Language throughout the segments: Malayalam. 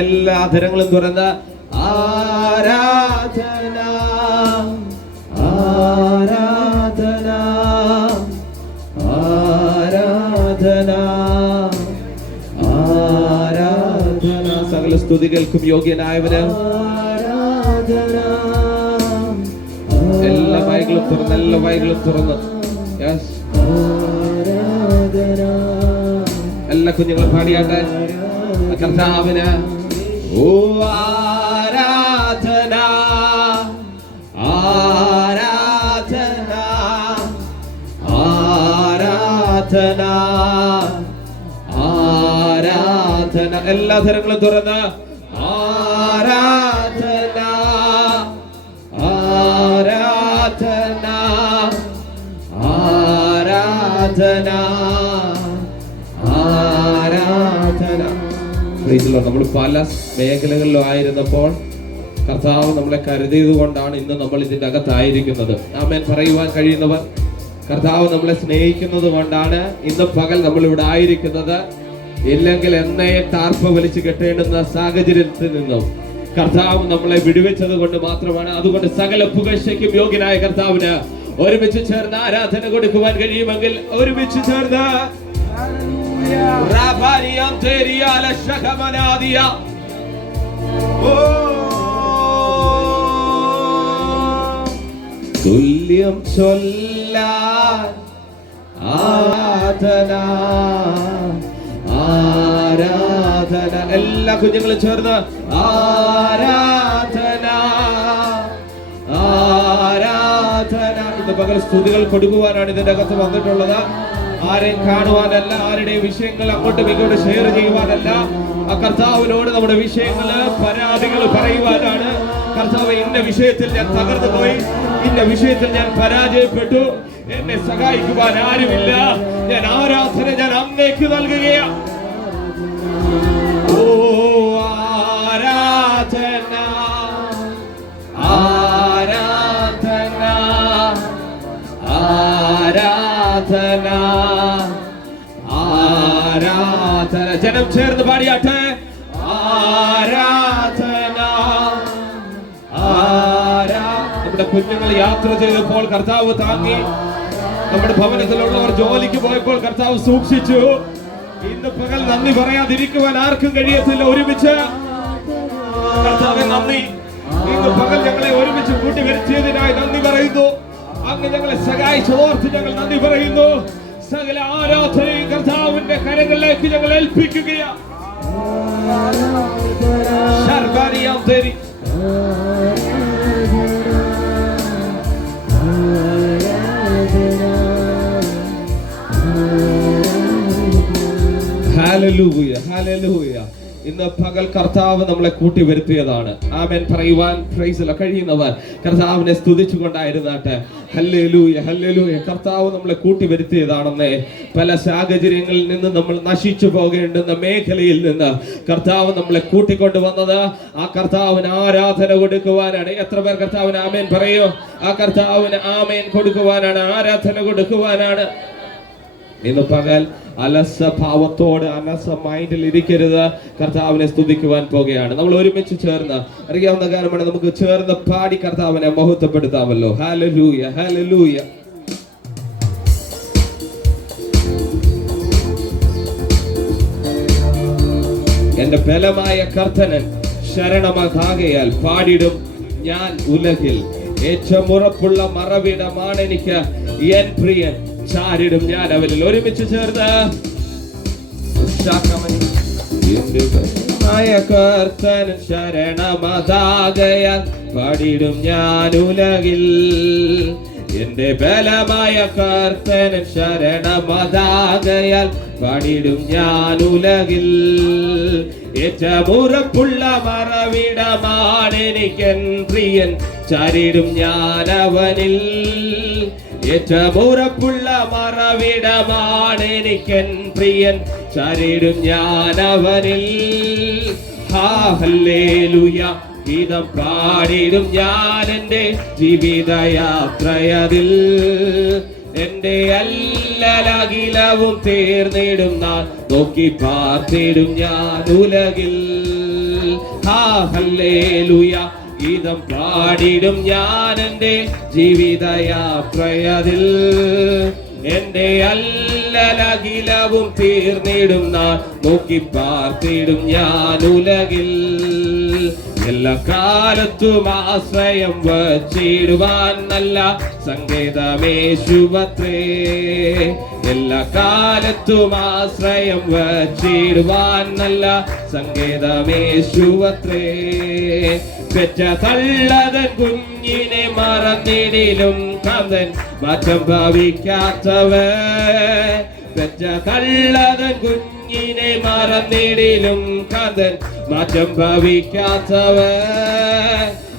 എല്ലാ അധരങ്ങളും തുറന്ന് ആരാധന ആരാധന ആരാധന ആരാധന. സകല സ്തുതികൾക്കും യോഗ്യനായവന് എല്ലാ വൈകളും തുറന്ന് എല്ലാ വൈകളും തുറന്ന് എല്ലാ കുഞ്ഞുങ്ങളും പാടിയാട്ടെ കർത്താവിന്. ഓ ആരാധന ആരാധന ആരാധന ആരാധന. എല്ലാ തരങ്ങളും തുറന്ന് ആരാധന ആരാധന ആരാധന ആരാധന. നമ്മൾ പല മേഖലകളിലും ആയിരുന്നപ്പോൾ കർത്താവ് നമ്മളെ കരുതിയത് കൊണ്ടാണ് ഇന്ന് നമ്മൾ ഇതിന്റെ അകത്തായിരിക്കുന്നത്. ആമേൻ പറയുവാൻ കഴിയുന്നവർ. കർത്താവ് നമ്മളെ സ്നേഹിക്കുന്നത് കൊണ്ടാണ് ഇന്ന് പകൽ നമ്മൾ ഇവിടെ ആയിരിക്കുന്നത്. ഇല്ലെങ്കിൽ എന്നയെ താർപ്പ വലിച്ചു കെട്ടേണ്ടുന്ന സാഹചര്യത്തിൽ നിന്നും കർത്താവ് നമ്മളെ വിടുവിച്ചത് കൊണ്ട് മാത്രമാണ്. അതുകൊണ്ട് സകല പുകഴ്ചയ്ക്കും യോഗ്യനായ കർത്താവിന് ഒരുമിച്ച് ചേർന്ന് ആരാധന കൊടുക്കുവാൻ കഴിയുമെങ്കിൽ ഒരുമിച്ച് ചേർന്ന് തുല്യം ചൊല്ലാൻ ആരാധന ആരാധന. എല്ലാ കുഞ്ഞുങ്ങളും ചേർന്ന് ആരാധന ആരാധന. ഇന്ന് പകൽ സ്തുതികൾ കൊടുക്കുവാനാണ് ഇതിന്റെ അകത്ത് വന്നിട്ടുള്ളത്. ആരെയും കാണുവാനല്ല, ആരുടെയും വിഷയങ്ങൾ അങ്ങോട്ടും ഇങ്ങോട്ടും ഷെയർ ചെയ്യുവാനല്ല. ആ കർത്താവിനോട് നമ്മുടെ വിഷയങ്ങള് പരാതികൾ പറയുവാനാണ്. കർത്താവ്, ഇന്ന വിഷയത്തിൽ ഞാൻ തകർന്നു പോയി, ഇന്ന വിഷയത്തിൽ ഞാൻ പരാജയപ്പെട്ടു, എന്നെ സഹായിക്കുവാൻ ആരുമില്ല, ഞാൻ ആരാധന ഞാൻ അങ്ങേക്ക് നൽകുകയാണ്. ഓ ആരാധന ആരാധന ആരാധന ആരാധന. ജനം ചേർന്ന് പാടിയാട്ടെ ആരാധന നമ്മുടെ കുഞ്ഞുങ്ങൾ യാത്ര ചെയ്തപ്പോൾ കർത്താവ് താങ്ങി. നമ്മുടെ ഭവനത്തിലുള്ളവർ ജോലിക്ക് പോയപ്പോൾ കർത്താവ് സൂക്ഷിച്ചു. ഇന്ന് പകൽ നന്ദി പറയാതിരിക്കുവാൻ ആർക്കും കഴിയത്തില്ല. ഒരുമിച്ച് കർത്താവേ നന്ദി. ഇന്ന് പകൽ ഞങ്ങളെ ഒരുമിച്ച് കൂട്ടിവരുത്തിയതിനായി നന്ദി പറയുന്നു. അങ്ങ് ഞങ്ങളെ സഹായിച്ചതോർത്ത് ഞങ്ങൾ നന്ദി പറയുന്നു. സകല ആരാധനയും കർത്താവിന്റെ കരങ്ങളിലേക്ക് ഞങ്ങൾ ഏൽപ്പിക്കുകയാണ്. ഹല്ലേലൂയ ഹല്ലേലൂയ. ഇന്ന് പകൽ കർത്താവ് നമ്മളെ കൂട്ടി വരുത്തിയതാണ്. ആമേൻ പറയുവാൻ കഴിയുന്നവർ കർത്താവിനെ സ്തുതിച്ചുകൊണ്ടായിരുന്നാട്ടെ. Hallelujah hallelujah. കർത്താവ് നമ്മളെ കൂട്ടി വരുത്തിയതാണെന്നേ. പല സാഹചര്യങ്ങളിൽ നിന്ന് നമ്മൾ നശിച്ചു പോകേണ്ടുന്ന മേഖലയിൽ നിന്ന് കർത്താവ് നമ്മളെ കൂട്ടിക്കൊണ്ടുവന്നത് ആ കർത്താവിന് ആരാധന കൊടുക്കുവാനാണ്. എത്ര പേർ കർത്താവിന് ആമേൻ പറയോ? ആ കർത്താവിന് ആമേൻ കൊടുക്കുവാനാണ്, ആരാധന കൊടുക്കുവാനാണ്. ഇന്ന് പകൽ അലസ ഭാവത്തോട് അലസ മൈൻഡിൽ ഇരിക്കരുത്. കർത്താവിനെ സ്തുതിക്കുവാൻ പോകുകയാണ്. നമ്മൾ ഒരുമിച്ച് ചേർന്ന് അറിയാവുന്ന കാര്യമാണ്, നമുക്ക് ചേർന്ന് പാടി കർത്താവിനെ മഹത്വപ്പെടുത്താമല്ലോ. Hallelujah hallelujah. എന്റെ ബലമായ കർത്തനൻ ശരണമാകയാൽ പാടിടും ഞാൻ ഉലകിൽ. ഏറ്റവും ഉറപ്പുള്ള മറവിടമാണ് എനിക്ക് എൻ പ്രിയൻ, ചാരിടും ഞാൻ അവനിൽ. ഒരുമിച്ച് ചേർന്ന് കർത്തനൻ ശരണമതാകയാൽ പാടിടും ഞാൻ ഉലകിൽ. എന്റെ ബലമായ കർത്തനൻ ശരണമതാകയാൽ പാടിടും ഞാൻ ഉലകിൽ. ഏറ്റവും ഉറപ്പുള്ള മറവിടമാണ് എനിക്കൻ പ്രിയൻ, ചാരിടും ഞാൻ അവനിൽ. ഏറ്റവും ഉറപ്പുള്ള മറവിടമാണ് എനിക്കൻ പ്രിയൻ, ചാരിടും ഞാൻ അവനിൽ. ഹല്ലേലൂയ ഗീതം പാടിടും ഞാൻ എൻ്റെ ജീവിതയാത്രയതിൽ. എന്റെ അല്ലലകിലവും തീർന്നിടും നാൾ നോക്കി പാർത്തിടും ഞാൻ ഉലകിൽ. ഹല്ലേലൂയ ഗീതം പാടിടും ഞാൻ എൻ്റെ ജീവിതയാത്രയതിൽ. എന്റെ അല്ലലകിലവും തീർന്നിടും നാൾ നോക്കി പാർത്തിടും ഞാൻ ഉലകിൽ. എല്ലാ കാലത്തും ആശ്രയം വച്ചിടുവാൻ നല്ല സങ്കേതമേശുവത്രേ. എല്ലാ കാലത്തും ആശ്രയം വച്ചിടുവാൻ നല്ല സങ്കേതമേശുവത്രേ. പെറ്റ തള്ളതൻ കുഞ്ഞിനെ മറന്നിടിലും കാന്തൻ മാറ്റം ഭാവിക്കാത്തവൻ. പെറ്റ തള്ളതൻ കുഞ്ഞിനെ മറന്നിടിലും കാന്തൻ മാറ്റം ഭാവിക്കാത്തവൻ.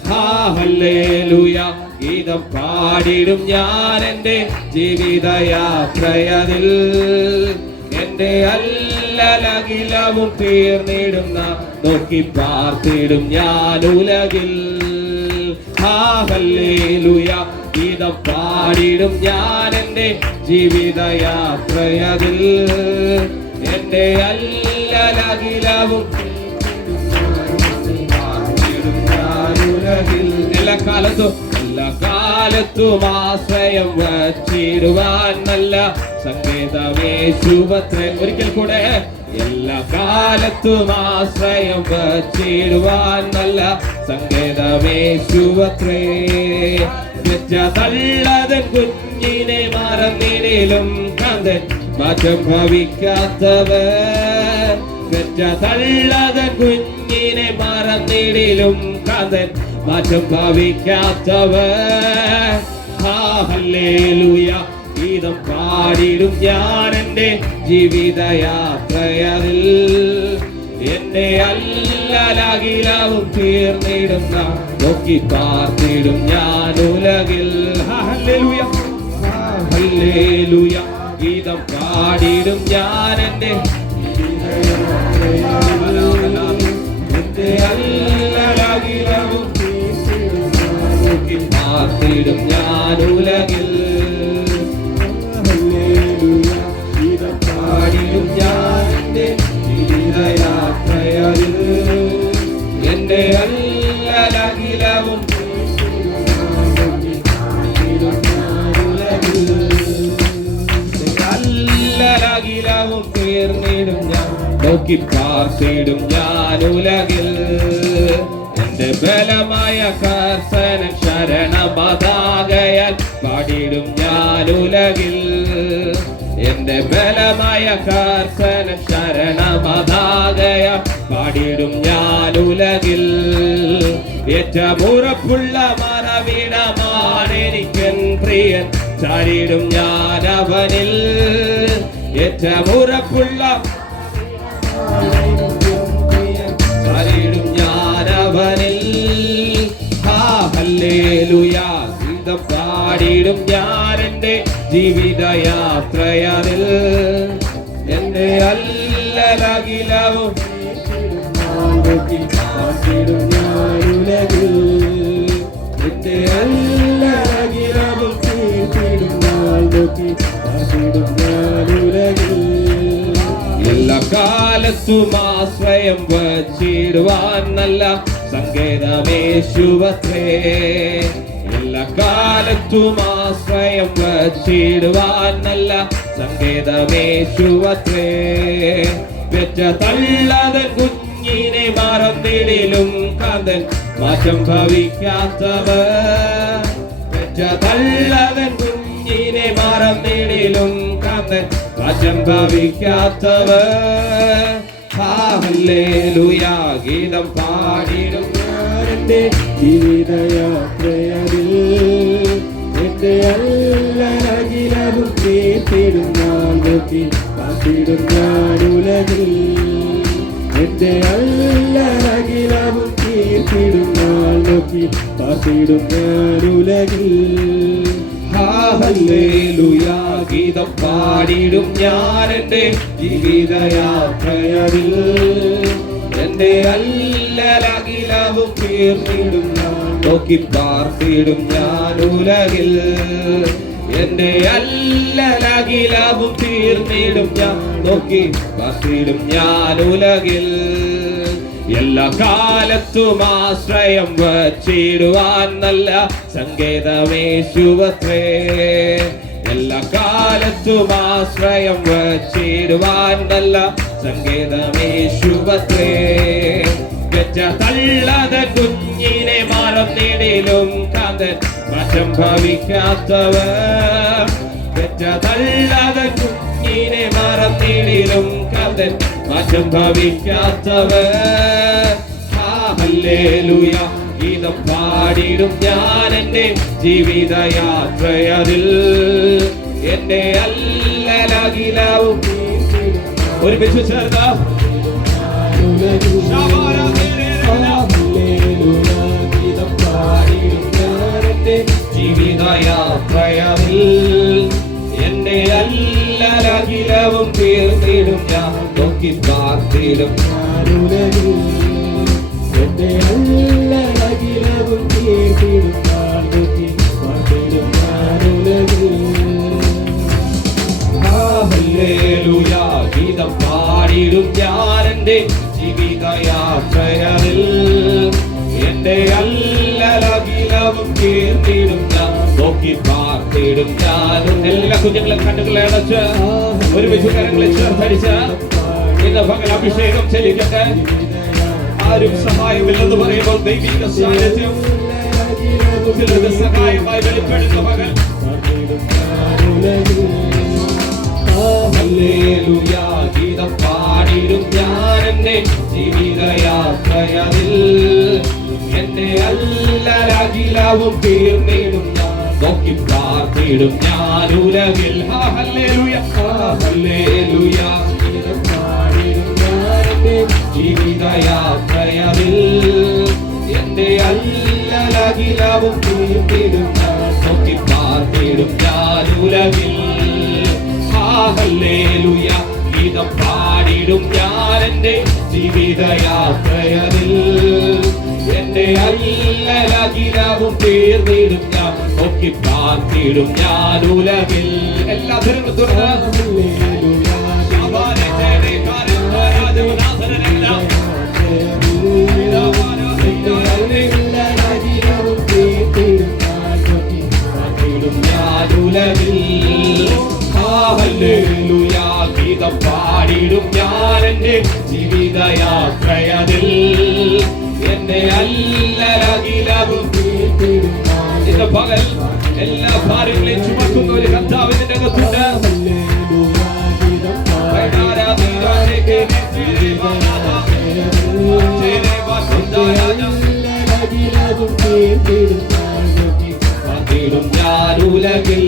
ഹല്ലേലൂയ ഗീതം പാടിടും ഞാൻ എൻ്റെ ജീവിതയാത്രയതിൽ. എന്റെ അല്ലലകിലവും തീർന്നിടുന്ന നോക്കി പാർത്തിടും ഞാൻ ഉലകിൽ. ഹല്ലേലൂയ ഗീതം പാടിടും ഞാൻ എൻ്റെ ജീവിതയാത്രയതിൽ. എന്റെ അല്ലലകിലവും പാർത്തിടും ഞാൻ ഉലകിൽ. എല്ലാ കാലത്തും ആശ്രയം വച്ചിടുവാൻ നല്ല സങ്കേതമേശുവത്രേ. ഒരിക്കൽ കൂടെ എല്ലാ കാലത്തും ആശ്രയം വച്ചിടുവാൻ നല്ല സങ്കേതമേശുവത്രേ. തള്ളതൻ കുഞ്ഞിനെ മറന്നിടിലും കാന്തൻ മാറ്റം ഭവിക്കാത്തവൻ. തള്ളതൻ കുഞ്ഞിനെ മറന്നിടിലും കാന്തൻ മാറ്റം ഭാവിക്കാത്തവൻ. ഹല്ലേലൂയ ഗീതം പാടിടും ഞാൻ എൻ്റെ ജീവിതയാത്രയതിൽ. എന്റെ അല്ലലകിലവും തീർന്നിടുന്ന നോക്കി പാർത്തിടും ഞാൻ ഉലകിൽ. ഹല്ലേലൂയ ഹല്ലേലൂയ ഗീതം പാടിടും ഞാൻ എൻ്റെ അല്ലലകിലവും നോക്കി പാർത്തിടും ഞാൻ ഉലകിൽ. ഗീതം പാടിടും ഞാൻ എൻ്റെ ജീവിതയാത്രയതിൽ. എന്റെ അല്ലലകിലവും അല്ലലകിലവും തീർന്നിടും ഞാൻ നോക്കി പാർത്തിടും ഞാൻ ഉലകിൽ. എന്റെ ബലമായ കർത്തന ശരണമതാകയാൽ പാടിടും ഞാൻ ഉലകിൽ. എന്റെ ബലമായ കർത്തന ശരണമതാകയാൽ പാടിടും ഞാൻ ഉലകിൽ. ഏറ്റവും ഉറപ്പുള്ള മറവിടമാണ് എനിക്കൻ പ്രിയൻ, ചാരിടും ഞാൻ അവനിൽ. ഏറ്റവും ഉറപ്പുള്ള ചാരിടും ഞാൻ അവനിൽ. ഹല്ലേലൂയ ഗീതം പാടിടും ഞാൻ എൻ്റെ ജീവിതയാത്രയതിൽ. എന്റെ അല്ലലകിലവും പാർത്തിടും ഞാൻ ഉലകിൽ. എന്റെ അല്ലലകിലവും തീർത്തിടും നോക്കി പാർത്തിടും ഞാൻ ഉലകിൽ. എല്ലാ കാലത്തും ആശ്രയം വച്ചിടുവാൻ നല്ല സങ്കേതമേശുവത്രേ. എല്ലാ കാലത്തും ആശ്രയം വച്ചിടുവാൻ നല്ല സങ്കേതമേശുവത്രേ. പെറ്റ തള്ളതൻ കുഞ്ഞിനെ മറന്നിടിലും കാന്തൻ മാറ്റം ഭവിക്കാത്തവൻ. പെറ്റ തള്ളതൻ കുഞ്ഞിനെ മറന്നിടിലും കാന്തൻ മാറ്റം ഭവിക്കാത്തവൻ. ഹല്ലേലൂയ ഗീതം പാടിടും ഞാൻ എൻ്റെ ജീവിതയാത്രയതിൽ. എന്റെ അല്ലലകിലവും തീർത്തിടും ഞാൻ നോക്കി പാർത്തിടും ഞാൻ ഉലകിൽ. എന്റെ അല്ലലകിലവും തീർത്തിടും ഞാൻ നോക്കി പാർത്തിടും ഞാൻ ഉലകിൽ. ഹല്ലേലൂയ ഗീതം പാടിടും ഞാൻ എൻ്റെ ജീവിതയാത്രയതിൽ. എന്റെ അല്ലലകിലവും തീർത്തിടും ഞാൻ നോക്കി പാർത്തിടും ഞാൻ ഉലകിൽ. എന്റെ അല്ലലകിലവും തീർന്നിടും ഞാൻ നോക്കി പാർത്തിടും ഞാൻ ഉലകിൽ. എല്ലാ കാലത്തും ആശ്രയം വച്ചിടുവാൻ നല്ല സങ്കേതമേശുവത്രേ. എല്ലാ കാലത്തും ആശ്രയം വച്ചിടുവാൻ നല്ല സങ്കേതമേശുവത്രേ. പെറ്റ തള്ളത കുഞ്ഞിനെ മറന്നിടിലും കാന്തൻ മാറ്റം ഭവിക്കാത്തവർ. പെറ്റ തള്ളത കുഞ്ഞിനെ മറന്നിടിലും കാന്തൻ മാറ്റം ഭവിക്കാത്തവർ. ഹല്ലേലൂയ ഗീതം പാടിടും ഞാൻ എൻ്റെ ജീവിതയാത്രയതിൽ. എൻ്റെ അല്ലലകിലവും ഒരുമിച്ച് ചേർന്ന ഗീതം പാടിടും ഞാൻ എൻ്റെ ജീവിതയാത്രയതിൽ. എൻ്റെ അല്ലലകിലവും തീർത്തിടും ഞാൻ നോക്കി പാർത്തിടും ഞാനുലകിൽ. എന്റെ അല്ലലകിലവും തീർത്തിടും ഞാൻ നോക്കി പാർത്തിടും ഞാനുലകിൽ. ഹല്ലേലൂയ ഗീതം പാടിടും ഞാൻ എൻ്റെ ജീവിതയാത്രയതിൽ. എൻ്റെ അല്ലലകിലവും തീർത്തിടും ഞാൻ നോക്കി പാർത്തിടും ഞാനും. എല്ലാ കുഞ്ഞുങ്ങളെ കണ്ണുകളെ അടച്ച് ഒരുമിച്ച് കരങ്ങളെ ചേർത്തടിച്ച് ഇന്ന് പകൽ അഭിഷേകം ചെല്ലിക്കട്ടെ. ആരും സഹായമില്ലെന്ന് പറയുമ്പോൾ ദൈവിക സാന്നിധ്യം ചിലത് സഹായമായി വെളിപ്പെടുന്ന പകൽ. ഹല്ലേലൂയ ഗീതം പാടിടും ഞാൻ എൻ്റെ ജീവിതയാത്രയതിൽ. എൻ്റെ അല്ലലകിലവും തീർന്നിടും ഞാൻ നോക്കി പാർത്തിടും ഞാനുലകിൽ. ഹല്ലേലൂയ ഹല്ലേലൂയ ഗീതം പാടിടും ഞാൻ എൻ്റെ ജീവിതയാത്രയതിൽ. എൻ്റെ അല്ലലകിലവും തീർത്തിടും ഞാൻ നോക്കി പാർത്തിടും ഞാനുലകിൽ. ഹല്ലേലൂയ ഗീതം പാടിടും ഞാൻ എൻ്റെ ജീവിതയാത്രയതിൽ. എൻ്റെ അല്ലലകിലവും തീർന്നിടും ഞാൻ നോക്കി പാർത്തിടും ഞാനുലകിൽ. എല്ലാ തരങ്ങളും തുറന്ന് ഹല്ലേലൂയ ഗീതം പാടിടും ഞാൻ എൻ്റെ ജീവിതയാത്രയതിൽ. എൻ്റെ അല്ലലകിലവും തീർത്തിടും ഇന്ന് പകൽ എല്ലാ ഭാരങ്ങളെയും ചുമക്കുന്ന ഒരു കർത്താവിന്റെ അകത്തുണ്ട്. ഞാനുലകിൽ.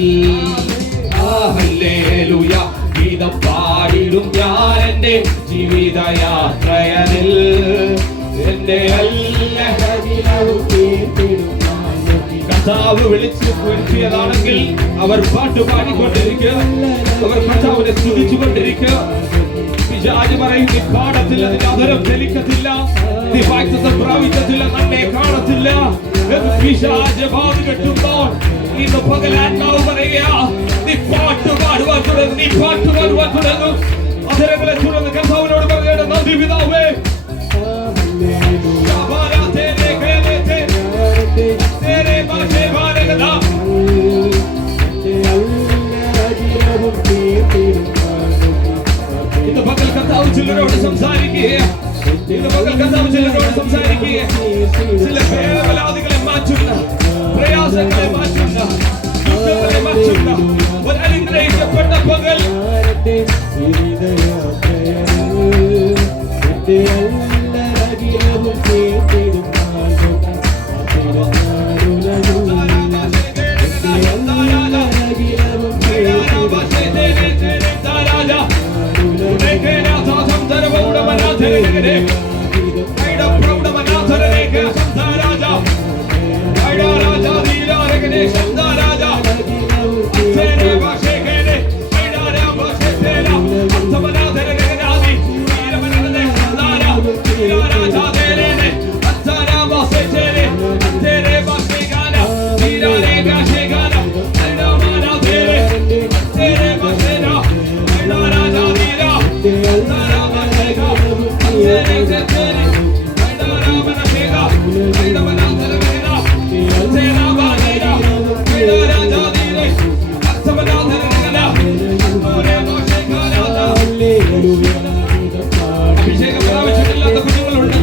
ഹല്ലേലൂയ ഗീതം പാടിടും ഞാൻ എൻ്റെ ജീവിതയാത്രയതിൽ. എൻ്റെ അല്ലലകിലവും തീർത്തിടും കർത്താവ് വിളിച്ചു വരുത്തിയതാണെങ്കിൽ അവർ പാട്ട് പാടിക്കൊണ്ടിരിക്കുക, അവർ കർത്താവിനെ സ്തുതിച്ചുകൊണ്ടിരിക്കുക. പിശാച് പറയും നീ പാടത്തില്ല, നിന്റെ അധരം ചലിക്കത്തില്ല, നീ വാക്തത്വം പ്രാപിക്കത്തില്ല, നന്നെ കാണത്തില്ല. പിശാച് ബാധ കെട്ടുമ്പോൾ ഇന്ന് പകൽ ആത്മാവ് പറയുക നീ പാട്ട് പാടുവാൻ തുടങ്ങും, നീ പാട്ട് പാടുവാൻ തുടങ്ങും. അധരങ്ങളെ തുറന്ന് കർത്താവിനോട് പറയണം നന്ദി പിതാവേ. ഇന്ന് പകൽ കർത്താവ് ചിലരോട് സംസാരിക്കുക, ഇന്ന് പകൽ കർത്താവ് ചിലരോട് സംസാരിക്കുക. ചില വേദനകളെ മാറ്റുന്ന, പ്രയാസങ്ങളെ മാറ്റുന്ന, ദുഃഖങ്ങളെ മാറ്റുന്ന ഒരു അനുഗ്രഹിക്കപ്പെട്ട പകൽ. Raja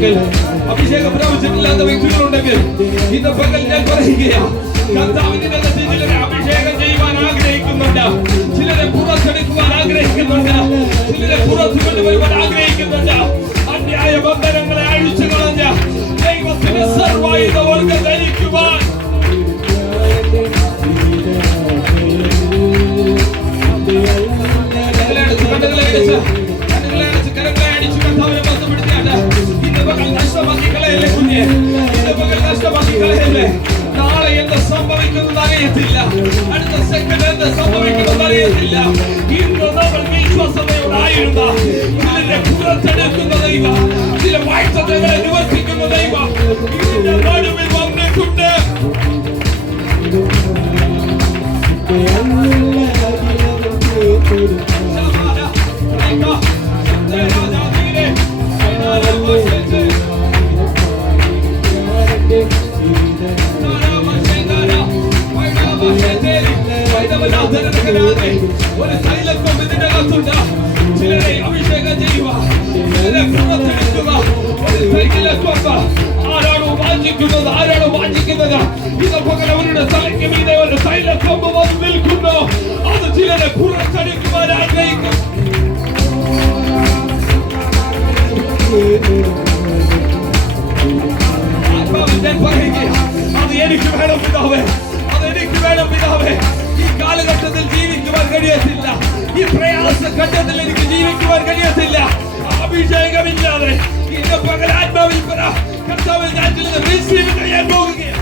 വ്യക്തികളുണ്ടെങ്കിൽ, അഭിഷേകം പ്രാപിച്ചിട്ടില്ലാത്ത വ്യക്തികളുണ്ടെങ്കിൽ ഇന്ന് പകൽ ഞാൻ പറയുകയാ, കർത്താവിന്റെ അകത്ത് ചിലരെ അഭിഷേകം ചെയ്യുവാൻ ആഗ്രഹിക്കുന്നുണ്ട്, ചിലരെ പുറത്തെടുക്കുവാൻ ആഗ്രഹിക്കുന്നുണ്ട്, ചിലരെ പുറത്തു കൊണ്ടുവരുവാൻ ആഗ്രഹിക്കുന്നുണ്ട്. അന്യായ ബന്ധനങ്ങളെ അഴിച്ചു കളഞ്ഞ ദൈവത്തിന്റെ സർവായുധവർക്ക് ധരിക്കുവാൻ നാളെ എന്ത് സംഭവിക്കുന്നത് അറിയത്തില്ല, അടുത്ത സെക്കൻഡ് എന്ത് സംഭവിക്കുന്നത് അറിയത്തില്ല. ഇന്ന് നമ്മൾ വിശ്വാസതയോടായിരുന്ന ചിലരെ പുറത്തെടുക്കുന്ന ദൈവം, ചില വായ്പകളെ നിവർത്തിക്കുന്ന ദൈവം ഇതിന്റെ നടുവിൽ വന്നിട്ടുണ്ട്. ഒരു തൈലപ്പം ഇതിന്റെ അകത്തുണ്ട്. ചിലരെ അഭിഷേകം ചെയ്യുക, ചിലരെ പുറത്തെടുക്കുക. ഒരു തൈലപ്പം ആരാണോ വാഞ്ചിക്കുന്നത്, ആരാണോ വാഞ്ചിക്കുന്നത്, ഇത് പകരം അവരുടെ തലയ്ക്ക് മീതെ ഒരു തൈലക്കൊമ്പ് വന്ന് നിൽക്കുന്നു. അത് ചിലരെ പുറത്തെടുക്കുവാൻ ആഗ്രഹിക്കും. അത് എനിക്ക് വേണം പിതാവേ, അത് എനിക്ക് വേണം പിതാവേ. ഈ കാലഘട്ടത്തിൽ ജീവിക്കുവാൻ കഴിയത്തില്ല, ഈ പ്രയാസ ഘട്ടത്തിൽ എനിക്ക് ജീവിക്കുവാൻ കഴിയത്തില്ല അഭിഷേകമില്ലാതെ. ഇന്ന് പകൽ ആത്മാവിൽ പറ, കർത്താവിൽ ഞാൻ ചിലത് റിസീവ് ചെയ്യാൻ പോകുകയാണ്.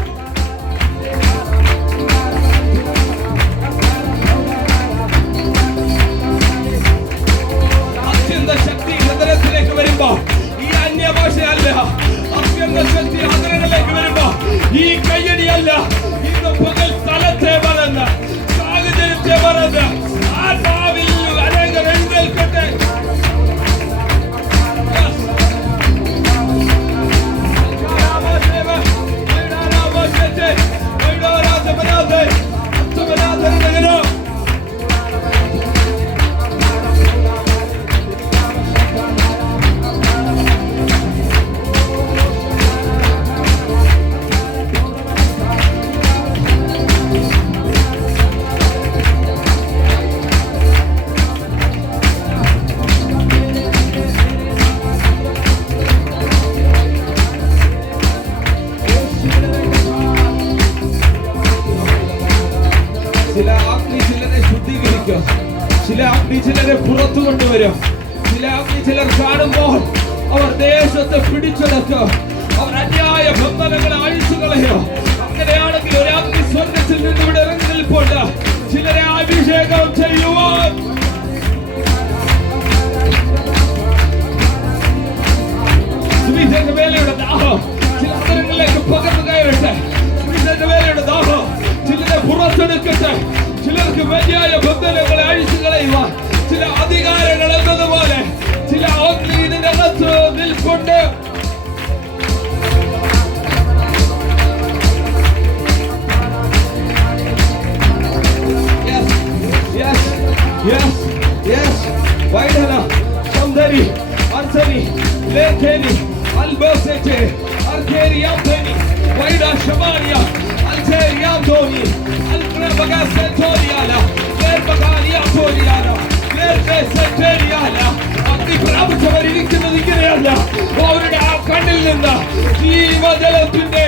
അത്യന്ത ശക്തി ഹൃദയത്തിലേക്ക് വരുമ്പോ ഈ അന്യഭാഷയല്ല, അത്യന്ത ശക്തി ഹൃദയത്തിലേക്ക് വരുമ്പോ ഈ കയ്യടിയല്ല. ഇന്ന് പകൽ സ്ഥലത്തെ പറഞ്ഞ സാഹചര്യത്തെ പറഞ്ഞ ആത്മാവിൽ അനേകം എഴുന്നേൽക്കട്ടെ. ചില അഗ്നി ചിലരെ പുറത്തു കൊണ്ടുവരും. ചില അഗ്നി ചിലർ കാണുമ്പോൾ അവർ ദേശത്തെ പിടിച്ചെടുക്കും, അവർ അന്യായ ബന്ധനങ്ങളെ അഴിച്ചു കളയും. അങ്ങനെയാണെങ്കിൽ ഒരു അഗ്നി സ്വർഗത്തിൽ നിന്ന് ഇവിടെ ഇറങ്ങി നിൽപ്പുണ്ട്, ചിലരെ അഭിഷേകം ചെയ്യുവാൻ. വേലയുടെ ദാഹം ചില അവരങ്ങളിലേക്ക് പകർന്നു കയറട്ടെ. വേലയുടെ ദാഹം ചിലരെ പുറത്തെടുക്കട്ടെ. ചിലർക്ക് വലിയ ബന്ധനങ്ങളെ അഴിച്ചു കളയുവാൻ ചില അധികാരങ്ങൾ എന്നതുപോലെ ചില അഗ്നി ഇതിന്റെ അകത്ത് നിൽക്കൊണ്ട് വൈഡന സൗന്ദരി അർസനി ലേഖനി അൽബോസെറ്റ് അർക്കേരിയാന്തനി വൈഡ ശമാനിയ അൽസേരിയാന്തോനി അൽക്രബഗസെറ്റോരിയാല ലേർബഗാലിയാന്തോരിയാല ലേർബെസെറ്റേരിയാല. അഗ്നി പ്രാപിച്ചവരിയ്ക്കുന്നത് ഇങ്ങനെയല്ല, അവരുടെ ആ കണ്ണിൽ നിന്ന് ജീവജലത്തിന്റെ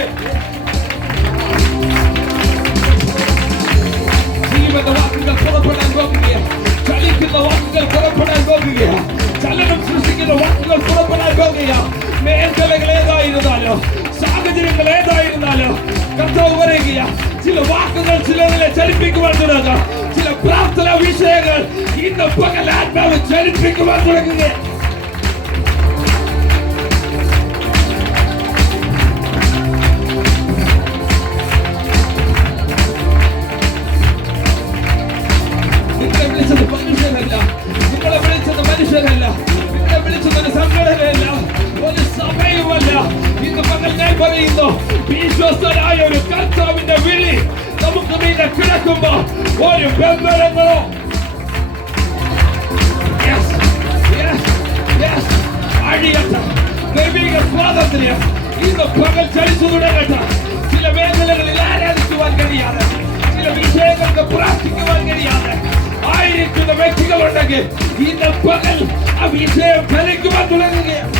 ജീവന്റെ വാക്കുകൾ പുറപ്പെടാൻ പോകുകയാണ്. ചലിക്കുന്ന വാക്കുകൾ പുറപ്പെടാൻ പോകുകയാണ്. ചലനം സൃഷ്ടിക്കുന്ന വാക്കുകൾ പുറപ്പെടാൻ പോകുകയാണ്. മേഖലകൾ ഏതായിരുന്നാലോ, സാഹചര്യങ്ങൾ ഏതായിരുന്നാലോ കർത്താവ് പറയുക, ചില വാക്കുകൾ ചിലരെ ചലിപ്പിക്കുവാൻ തുടങ്ങുക. ചില പ്രാർത്ഥന വിഷയങ്ങൾ ഇന്ന് പകൽ ആത്മാവ് ചലിപ്പിക്കുവാൻ തുടങ്ങുക. നിങ്ങളെ വിളിച്ചത് മനുഷ്യരല്ല, നിങ്ങളെ വിളിച്ചത് മനുഷ്യരല്ല, നിങ്ങളെ വിളിച്ചത് ഒരു സംഘടനയല്ല, ഒരു സഭയുമല്ല. ഇന്ന് പകൽ ഞാൻ പറയുന്നു, വിശ്വസ്തനായ ഒരു കർത്താവിന്റെ വിളി നമുക്ക് മീതെ കിടക്കുമ്പോ ഒരു ബന്ധനങ്ങളോ അഴിയട്ടെ, ദൈവിക സ്വാതന്ത്ര്യം ഇന്ന് പകൽ ചലിച്ചു തുടങ്ങട്ടെ. ചില മേഖലകളിൽ ആരാധിക്കുവാൻ കഴിയാതെ, ചില വിഷയങ്ങൾക്ക് പ്രാർത്ഥിക്കുവാൻ കഴിയാതെ ആയിരിക്കുന്ന വ്യക്തികളുണ്ടെങ്കിൽ ഇന്ന് പകൽ ആ വിഷയം ഫലിക്കുവാൻ തുടങ്ങുകയാണ്.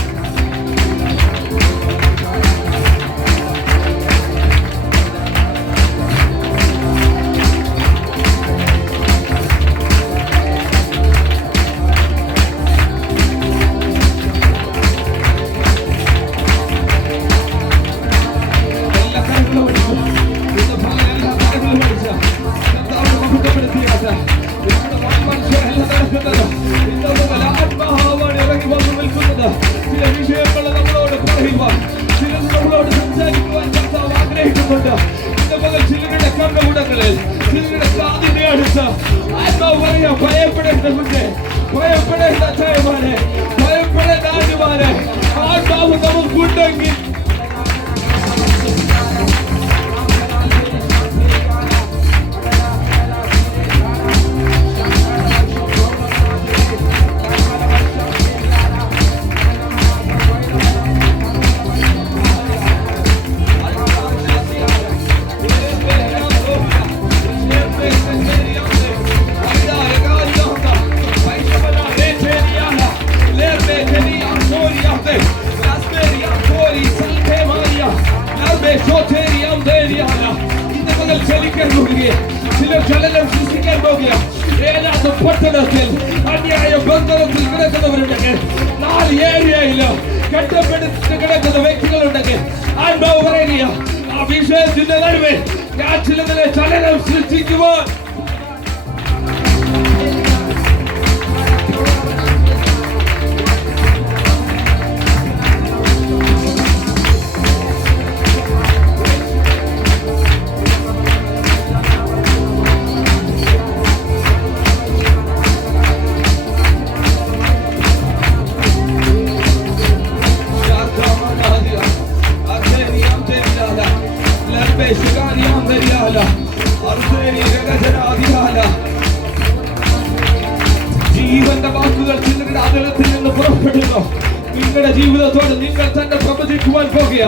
ചില വിഷയങ്ങൾ നമ്മളോട് പറയുവാൻ, ചിലർ നമ്മളോട് സംസാരിക്കുവാൻ കർത്താവ് ആഗ്രഹിക്കുന്നുണ്ട്. ഇന്ന് പകൽ ചിലരുടെ കണ്ണുകൂടങ്ങളിൽ, ചിലരുടെ കാതിന്റെ അടുത്ത് ആത്മാവ് പറയാ, ഭയപ്പെടേണ്ട കുഞ്ഞെ, ഭയപ്പെടേണ്ട അച്ചായമാരെ, ഭയപ്പെടേണ്ട ആന്റിമാരെ, ആത്മാവ് നമുക്കുണ്ടെങ്കിൽ ചില ചലനം സൃഷ്ടിക്കാൻ പോകുക. ഏതാണ്ട് പട്ടണത്തിൽ അന്യായ ബന്ധനത്തിൽ കിടക്കുന്നവരുണ്ടെങ്കിൽ, 4 ഏരിയയില് കെട്ടപ്പെടുത്തി കിടക്കുന്ന വ്യക്തികളുണ്ടെങ്കിൽ, ആത്മാവ് പറയുക, ആ വിഷയത്തിന്റെ നടുവിൽ ഞാൻ ചിലതിലെ ചലനം സൃഷ്ടിക്കുവാൻ ജീവന്റെ വാക്കുകൾ ചിലരുടെ അകലത്തിൽ നിന്ന് പുറപ്പെടുന്നു. നിങ്ങളുടെ ജീവിതത്തോട് നിങ്ങൾ തന്നെ പ്രവചിക്കുവാൻ പോകുക.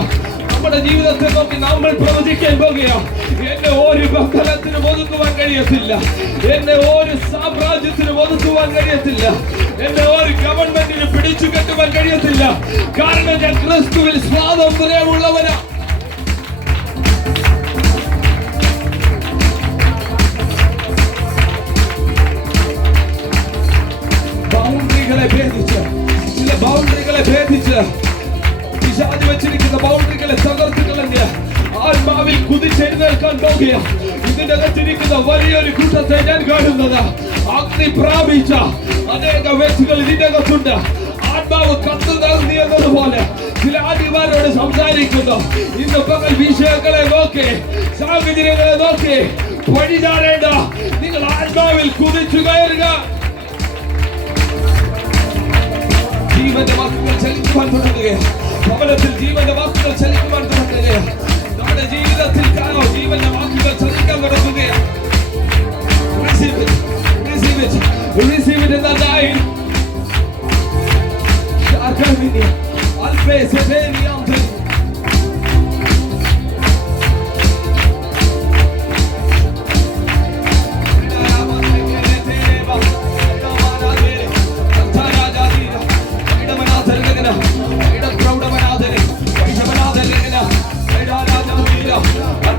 നമ്മുടെ ജീവിതത്തെ നോക്കി നമ്മൾ പ്രവചിക്കാൻ പോകുക. എന്നെ ഒരു ബന്ധനത്തിനും ഒതുക്കുവാൻ കഴിയത്തില്ല, എന്നെ ഒരു സാമ്രാജ്യത്തിനും ഒതുക്കുവാൻ കഴിയത്തില്ല, എന്നെ ഒരു ഗവൺമെന്റിന് പിടിച്ചു കെട്ടുവാൻ കഴിയത്തില്ല. കാരണം ഞാൻ ക്രിസ്തുവിൽ സ്വാതന്ത്ര്യമുള്ളവനാ. ചില ബൗണ്ടറികളെ ഭേദിച്ച് പിശാച് വെച്ചിരിക്കുന്ന ബൗണ്ടറികളെ തകർത്ത് കളഞ്ഞ് ആത്മാവിൽ കുതിച്ചെഴുന്നേൽക്കാൻ പോകുക. ഇതിന്റെ അകത്തിരിക്കുന്ന വലിയൊരു കൂട്ടത്തെ ഞാൻ കാണുന്നത് അഗ്നി പ്രാപിച്ച അനേക വ്യക്തികൾ ഇതിന്റെ അകത്തുണ്ട്. ആത്മാവ് കത്ത് നൽകി എന്നതുപോലെ ചില ആദിമാരോട് സംസാരിക്കുന്നു. ഇന്ന് പകൽ വിഷയങ്ങളെ നോക്കി, സാഹചര്യങ്ങളെ നോക്കി വഴിചാടേണ്ട, നിങ്ങൾ ആത്മാവിൽ കുതിച്ചു കയറുക. ജീവന്റെ വാക്കുകൾ ചലിക്കുവാൻ തുടങ്ങുകയാണ്. ഭവനത്തിൽ ജീവന്റെ വാക്കുകൾ ചലിക്കുവാൻ തുടങ്ങുകയാണ്. നമ്മുടെ ജീവിതത്തിൽ ജീവന്റെ വാക്കുകൾ ചലിക്കാൻ തുടങ്ങുകയാണ്. Receive it, receive it, receive it in the night. Sharkaminia, Alpe Severiam.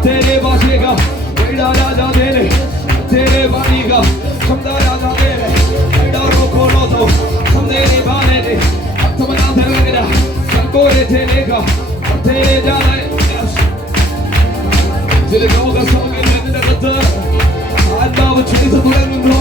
तेरे बाशेगा बेड़ा राजा देने, तेरे बानीगा समदा राजा देने, बेड़ा रोको नो तो समदेने बाने ने अत्मना धरगना संकोरे तेनेगा तेरे जाने जिले लोग सोगे में नगत आत्मा वचनी से तुले मुंडो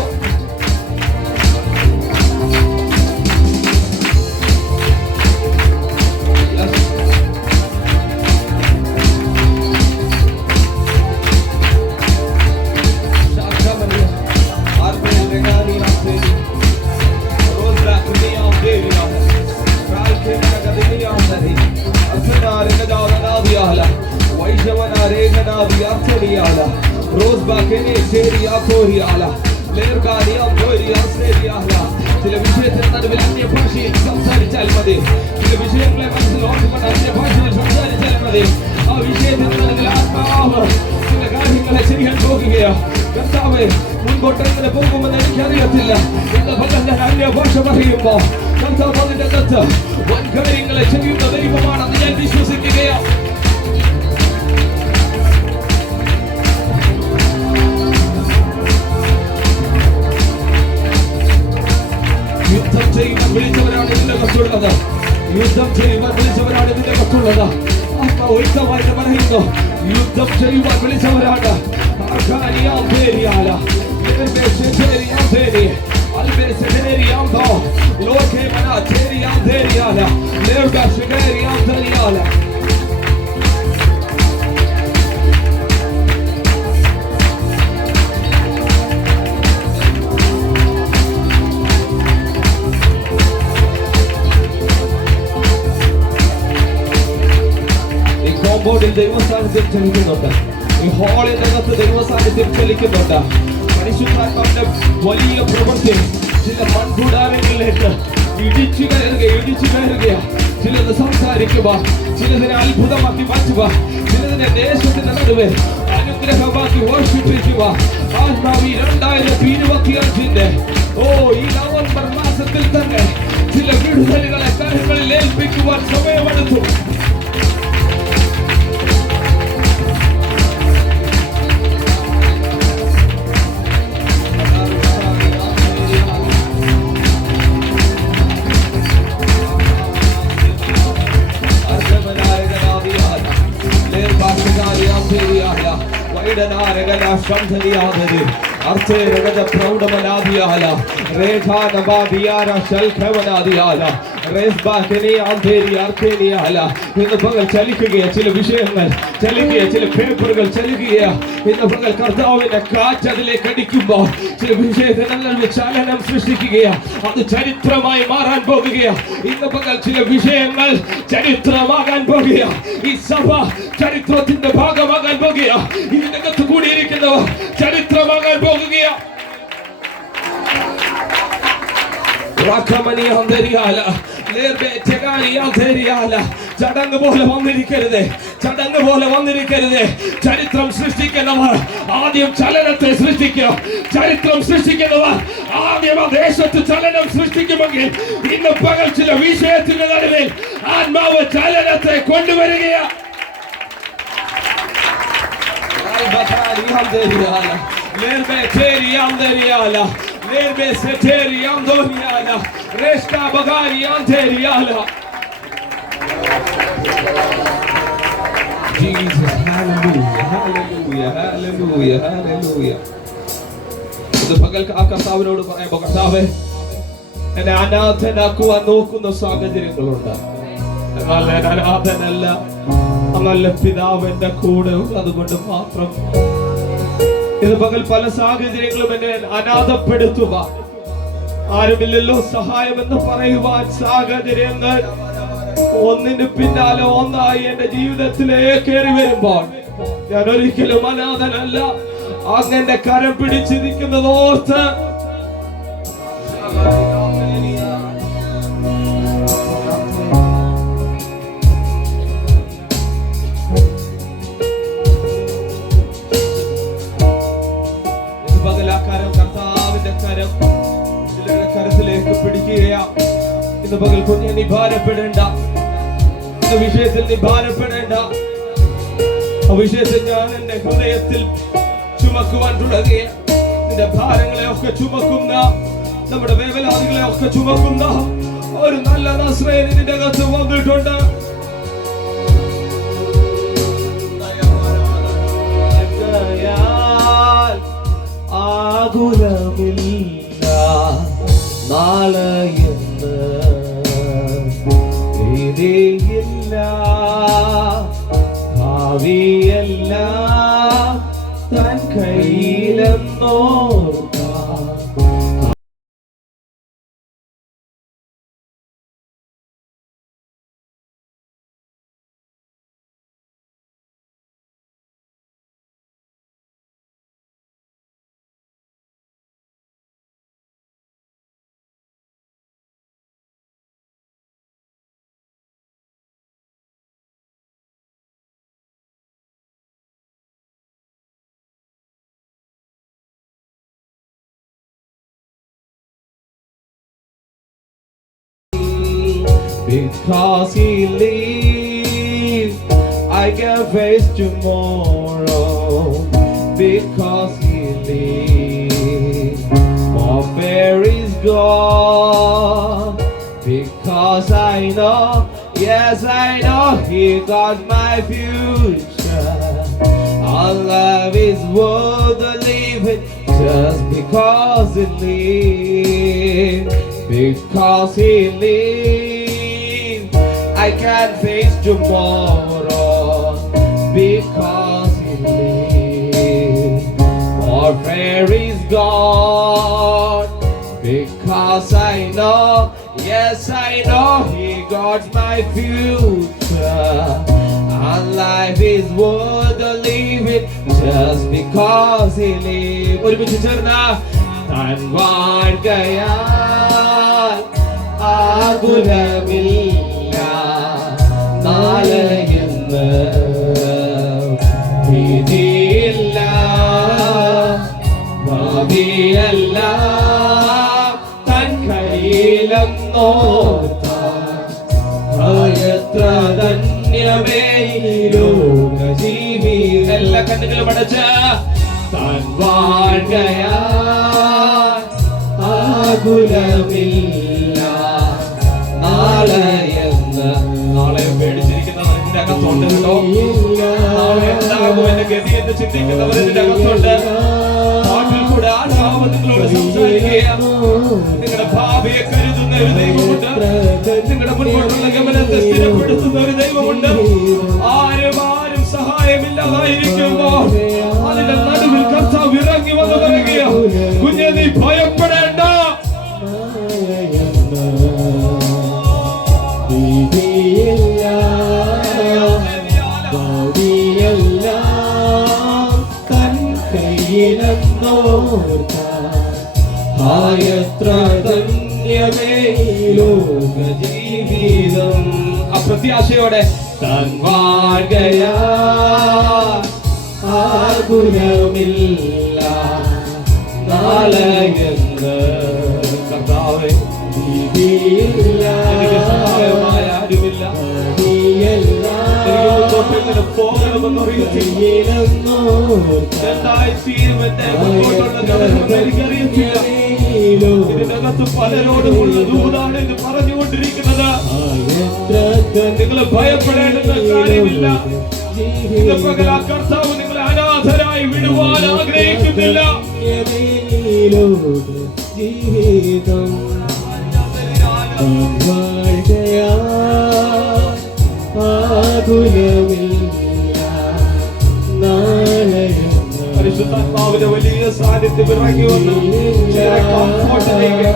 Rosba kene seri akori ala lerga niam dori aseri ala ചില വിഷയത്തിൽ നടുവിൽ അന്യഭാഷയിൽ സംസാരിച്ചാൽ മതി. ചില വിഷയങ്ങളെ മനസ്സിലോർത്തുകൊണ്ട് അന്യഭാഷയിൽ സംസാരിച്ചാൽ മതി. ആ വിഷയത്തിൽ നടുവിൽ ആത്മാവ് ചില കാര്യങ്ങളെ ചെയ്യാൻ പോകുകയോ. കർത്താവേ, മുൻപോട്ട് എങ്ങനെ പോകുമെന്ന് എനിക്കറിയത്തില്ല. എന്ന പകൽ ഞാൻ അന്യഭാഷ പറയുമ്പോ കർത്താവ് അതിന്റെ അകത്ത് വൻ കാര്യങ്ങളെ ചെയ്യുന്ന ദൈവമാണെന്ന് ഞാൻ വിശ്വസിക്കുകയോ. യുദ്ധം ചെയ്യുവാൻ വിളിച്ചവരാണ് ഇതിന്റെ അകത്തുള്ളത്. യുദ്ധം ചെയ്യുവാൻ വിളിച്ചവരാണ് ഇതിന്റെ അകത്തുള്ളത്. ഒഴുക്കമായിട്ട് പറയുന്നു, യുദ്ധം ചെയ്യുവാൻ വിളിച്ചവരാണ്. ബോർഡിൽ ദൈവസാന്നിധ്യം ചലിക്കുന്നുണ്ട്. ഈ ഹാളിനകത്ത് ദൈവസാന്നിധ്യം ചലിക്കുന്നുണ്ട്. പരിശുദ്ധാത്മാവിന്റെ വലിയ പ്രവൃത്തി ചില മൺകൂടാരങ്ങളിലേക്ക് ഇടിച്ചു കയറുകയാ. ചിലത് സംസാരിക്കുക, ചിലതിനെ അത്ഭുതമാക്കി മാറ്റുക, ചിലതിനെ ദേശത്തിന്റെ നടുവേ അനുഗ്രഹമാക്കി വർഷിപ്പിക്കുക. ആത്മാവി 2025 ഈ നവംബർ മാസത്തിൽ തന്നെ ചില വിടുതലുകളെ കരങ്ങളിൽ ഏൽപ്പിക്കുവാൻ സമയമെടുത്തു. ചലിക്കുകയാ ചില വിഷയങ്ങൾ, ചലിക്കുകയാ ചില പേപ്പറുകൾ, ചലിക്കുകയാ ഇന്ന് പകൽ കർത്താവിന്റെ കാറ്റ് അതിലേക്ക് അടിക്കുമ്പോൾ ചില വിഷയത്തിൽ ചലനം സൃഷ്ടിക്കുകയാ. അത് ചരിത്രമായി മാറാൻ പോകുകയാ. ഇന്ന് പകൽ ചില വിഷയങ്ങൾ ചരിത്രമാകാൻ പോകുകയാ. ഈ സഭ ചരിത്രത്തിന്റെ ഭാഗമാകാൻ പോകുകയാ. ഇതിനകത്ത് കൂടിയിരിക്കുന്നവർ ചരിത്രമാകാൻ പോകുകയാ. ചടങ്ങ് പോലെ വന്നിരിക്കരുത്, ചടങ്ങ് പോലെ വന്നിരിക്കരുത്. ചരിത്രം സൃഷ്ടിക്കുന്നവർ ആദ്യം ചലനത്തെ സൃഷ്ടിക്കുക. ചരിത്രം സൃഷ്ടിക്കുന്നവർ ആദ്യം ആ ദേശത്ത് ചലനം സൃഷ്ടിക്കുമെങ്കിൽ ഇന്ന് പകൽ ചില വിഷയത്തിന്റെ നടുവിൽ ആത്മാവ് ചലനത്തെ കൊണ്ടുവരികയാണ്. Jesus, hallelujah, hallelujah, hallelujah, hallelujah. ഇത് പകൽ ആ കർത്താവിനോട് പറയുമ്പോ, കർത്താവേ, എന്നെ അനാഥനാക്കുവാൻ നോക്കുന്ന സാഹചര്യങ്ങളുണ്ട്. എന്നാൽ ഞാൻ അനാഥനല്ല, നല്ല പിതാവ് എന്റെ കൂടെ അതുകൊണ്ട് മാത്രം. ഇത് പകൽ പല സാഹചര്യങ്ങളും എന്നെ അനാഥപ്പെടുത്തുക. ആരുമില്ലല്ലോ സഹായം എന്ന് പറയുവാൻ സാഹചര്യങ്ങൾ ഒന്നിന് പിന്നാലെ ഒന്നായി എന്റെ ജീവിതത്തിലേക്ക് കയറി വരുമ്പോൾ ഞാൻ ഒരിക്കലും അനാഥനല്ല. അങ്ങനെ കരം പിടിച്ചിരിക്കുന്നത് ഓർത്ത് കരത്തിലേക്ക് പിടിക്കുകയാ. ഇന്ന് പകൽ കുഞ്ഞെ നീ ഭാരപ്പെടേണ്ട, ഇന്ന് വിഷയത്തിൽ നീ ഭാരപ്പെടേണ്ട. ആ വിഷയത്തിൽ ഞാൻ എന്റെ ഹൃദയത്തിൽ ചുമക്കുവാൻ തുടങ്ങിയ നിന്റെ ഭാരങ്ങളെ ഒക്കെ ചുമക്കുന്ന, നമ്മുടെ വേവലാദികളെ ഒക്കെ ചുമക്കുന്ന ഒരു നല്ല നസ്രയൻ നിന്റെ അകത്ത് വന്നിട്ടുണ്ട്. ആകുലമില്ല നാളെയെന്ന് ഇനിയില്ല, ഭാവിയെല്ലാം തൻ കയ്യിലെന്നോ Because He lives, I can face tomorrow. Because He lives, more fear is gone. Because I know, yes I know, He got my future. Our life is worth the living just because He lives. Because He lives, I can face tomorrow. Because He lives, all fear is gone. Because I know, yes I know, He got my future. And life is worth the living just because He lives. ഒരുമിച്ച് ചേർന്ന് താൻ വാഴ്കയാൽ ആകുലമില്ല, നാളെ എന്ന് ഭീതിയില്ല, ഭാവിയല്ല തൻ കയ്യിലെന്നോർത്താൽ എത്ര ധന്യമേ ലോകജീവിതം. എല്ലാ കണ്ണുകളും അടച്ച് താൻ വാഴ്കയാൽ ആകുലമില്ല, നാളെ എന്ന്. നാളെ പേടിച്ചിരിക്കുന്നവരുടെ അകത്തുണ്ട് കേട്ടോ. നാളെ എന്താകും എന്റെ ഗതി എന്ന് ചിന്തിക്കുന്നവരുടെ അകത്തുണ്ട്. നാട്ടിൽ കൂടെ ആത്മാവ് നിങ്ങളോട് സംസാരിക്കുകയാണ്. നിങ്ങളുടെ ഭാവിയെ കരുതുന്ന ഒരു ദൈവമുണ്ട്. നിങ്ങളുടെ മുൻപോട്ടുള്ള ഗമനത്തെ സ്ഥിരപ്പെടുത്തുന്ന ഒരു ദൈവമുണ്ട്. ആരും സഹായമില്ലാതായിരിക്കുമ്പോൾ അതിന്റെ നടുവിൽ കർത്താവ് ഇറങ്ങി വന്ന് പറയുകയോ, കുഞ്ഞെ നീ ഭയപ്പെടേണ്ട, എത്ര ധന്യമേ ലോകജീവിതം. അപ്രത്യാശയോടെ താൻ വാഴ്കയാൽ ആകുലമില്ല, നാളെ എന്ന്. കർത്താവേ, എനിക്ക് സഹായമായ ആരുമില്ല, ഇതിനകത്ത് പലരോടുമുള്ള ദൂതാണ് ഇത് പറഞ്ഞുകൊണ്ടിരിക്കുന്നത്. നിങ്ങൾ ഭയപ്പെടേണ്ടുന്ന കാര്യമില്ല. ഇന്ന് പകൽ ആ കർത്താവ് നിങ്ങളെ അനാഥരായി വിടുവാൻ ആഗ്രഹിക്കുന്നില്ല. ജീവിതം പരിശുദ്ധാത്മാവിന്റെ വലിയ സാന്നിധ്യം ഇറങ്ങി വന്നു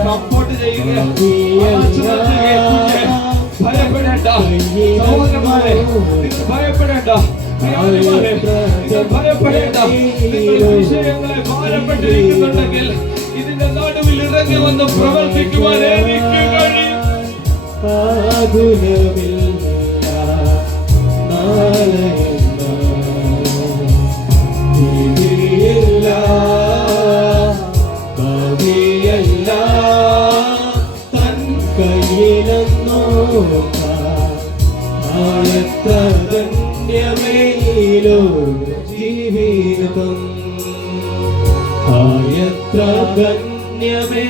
കംഫോർട്ട് ചെയ്യുക. ഭയപ്പെടേണ്ട സഹോദരന്മാരെ, നിങ്ങൾ ഭയപ്പെടേണ്ട, നിങ്ങൾ ഭയപ്പെടേണ്ട. നിങ്ങൾ വിഷയങ്ങളെ ഭാരപ്പെട്ടിരിക്കുന്നുണ്ടെങ്കിൽ ഇതിന്റെ നടുവിൽ ഇറങ്ങി വന്ന് പ്രവർത്തിക്കുവാൻ എനിക്ക് കഴിയും. ജീവിതം എത്ര ധന്യമേ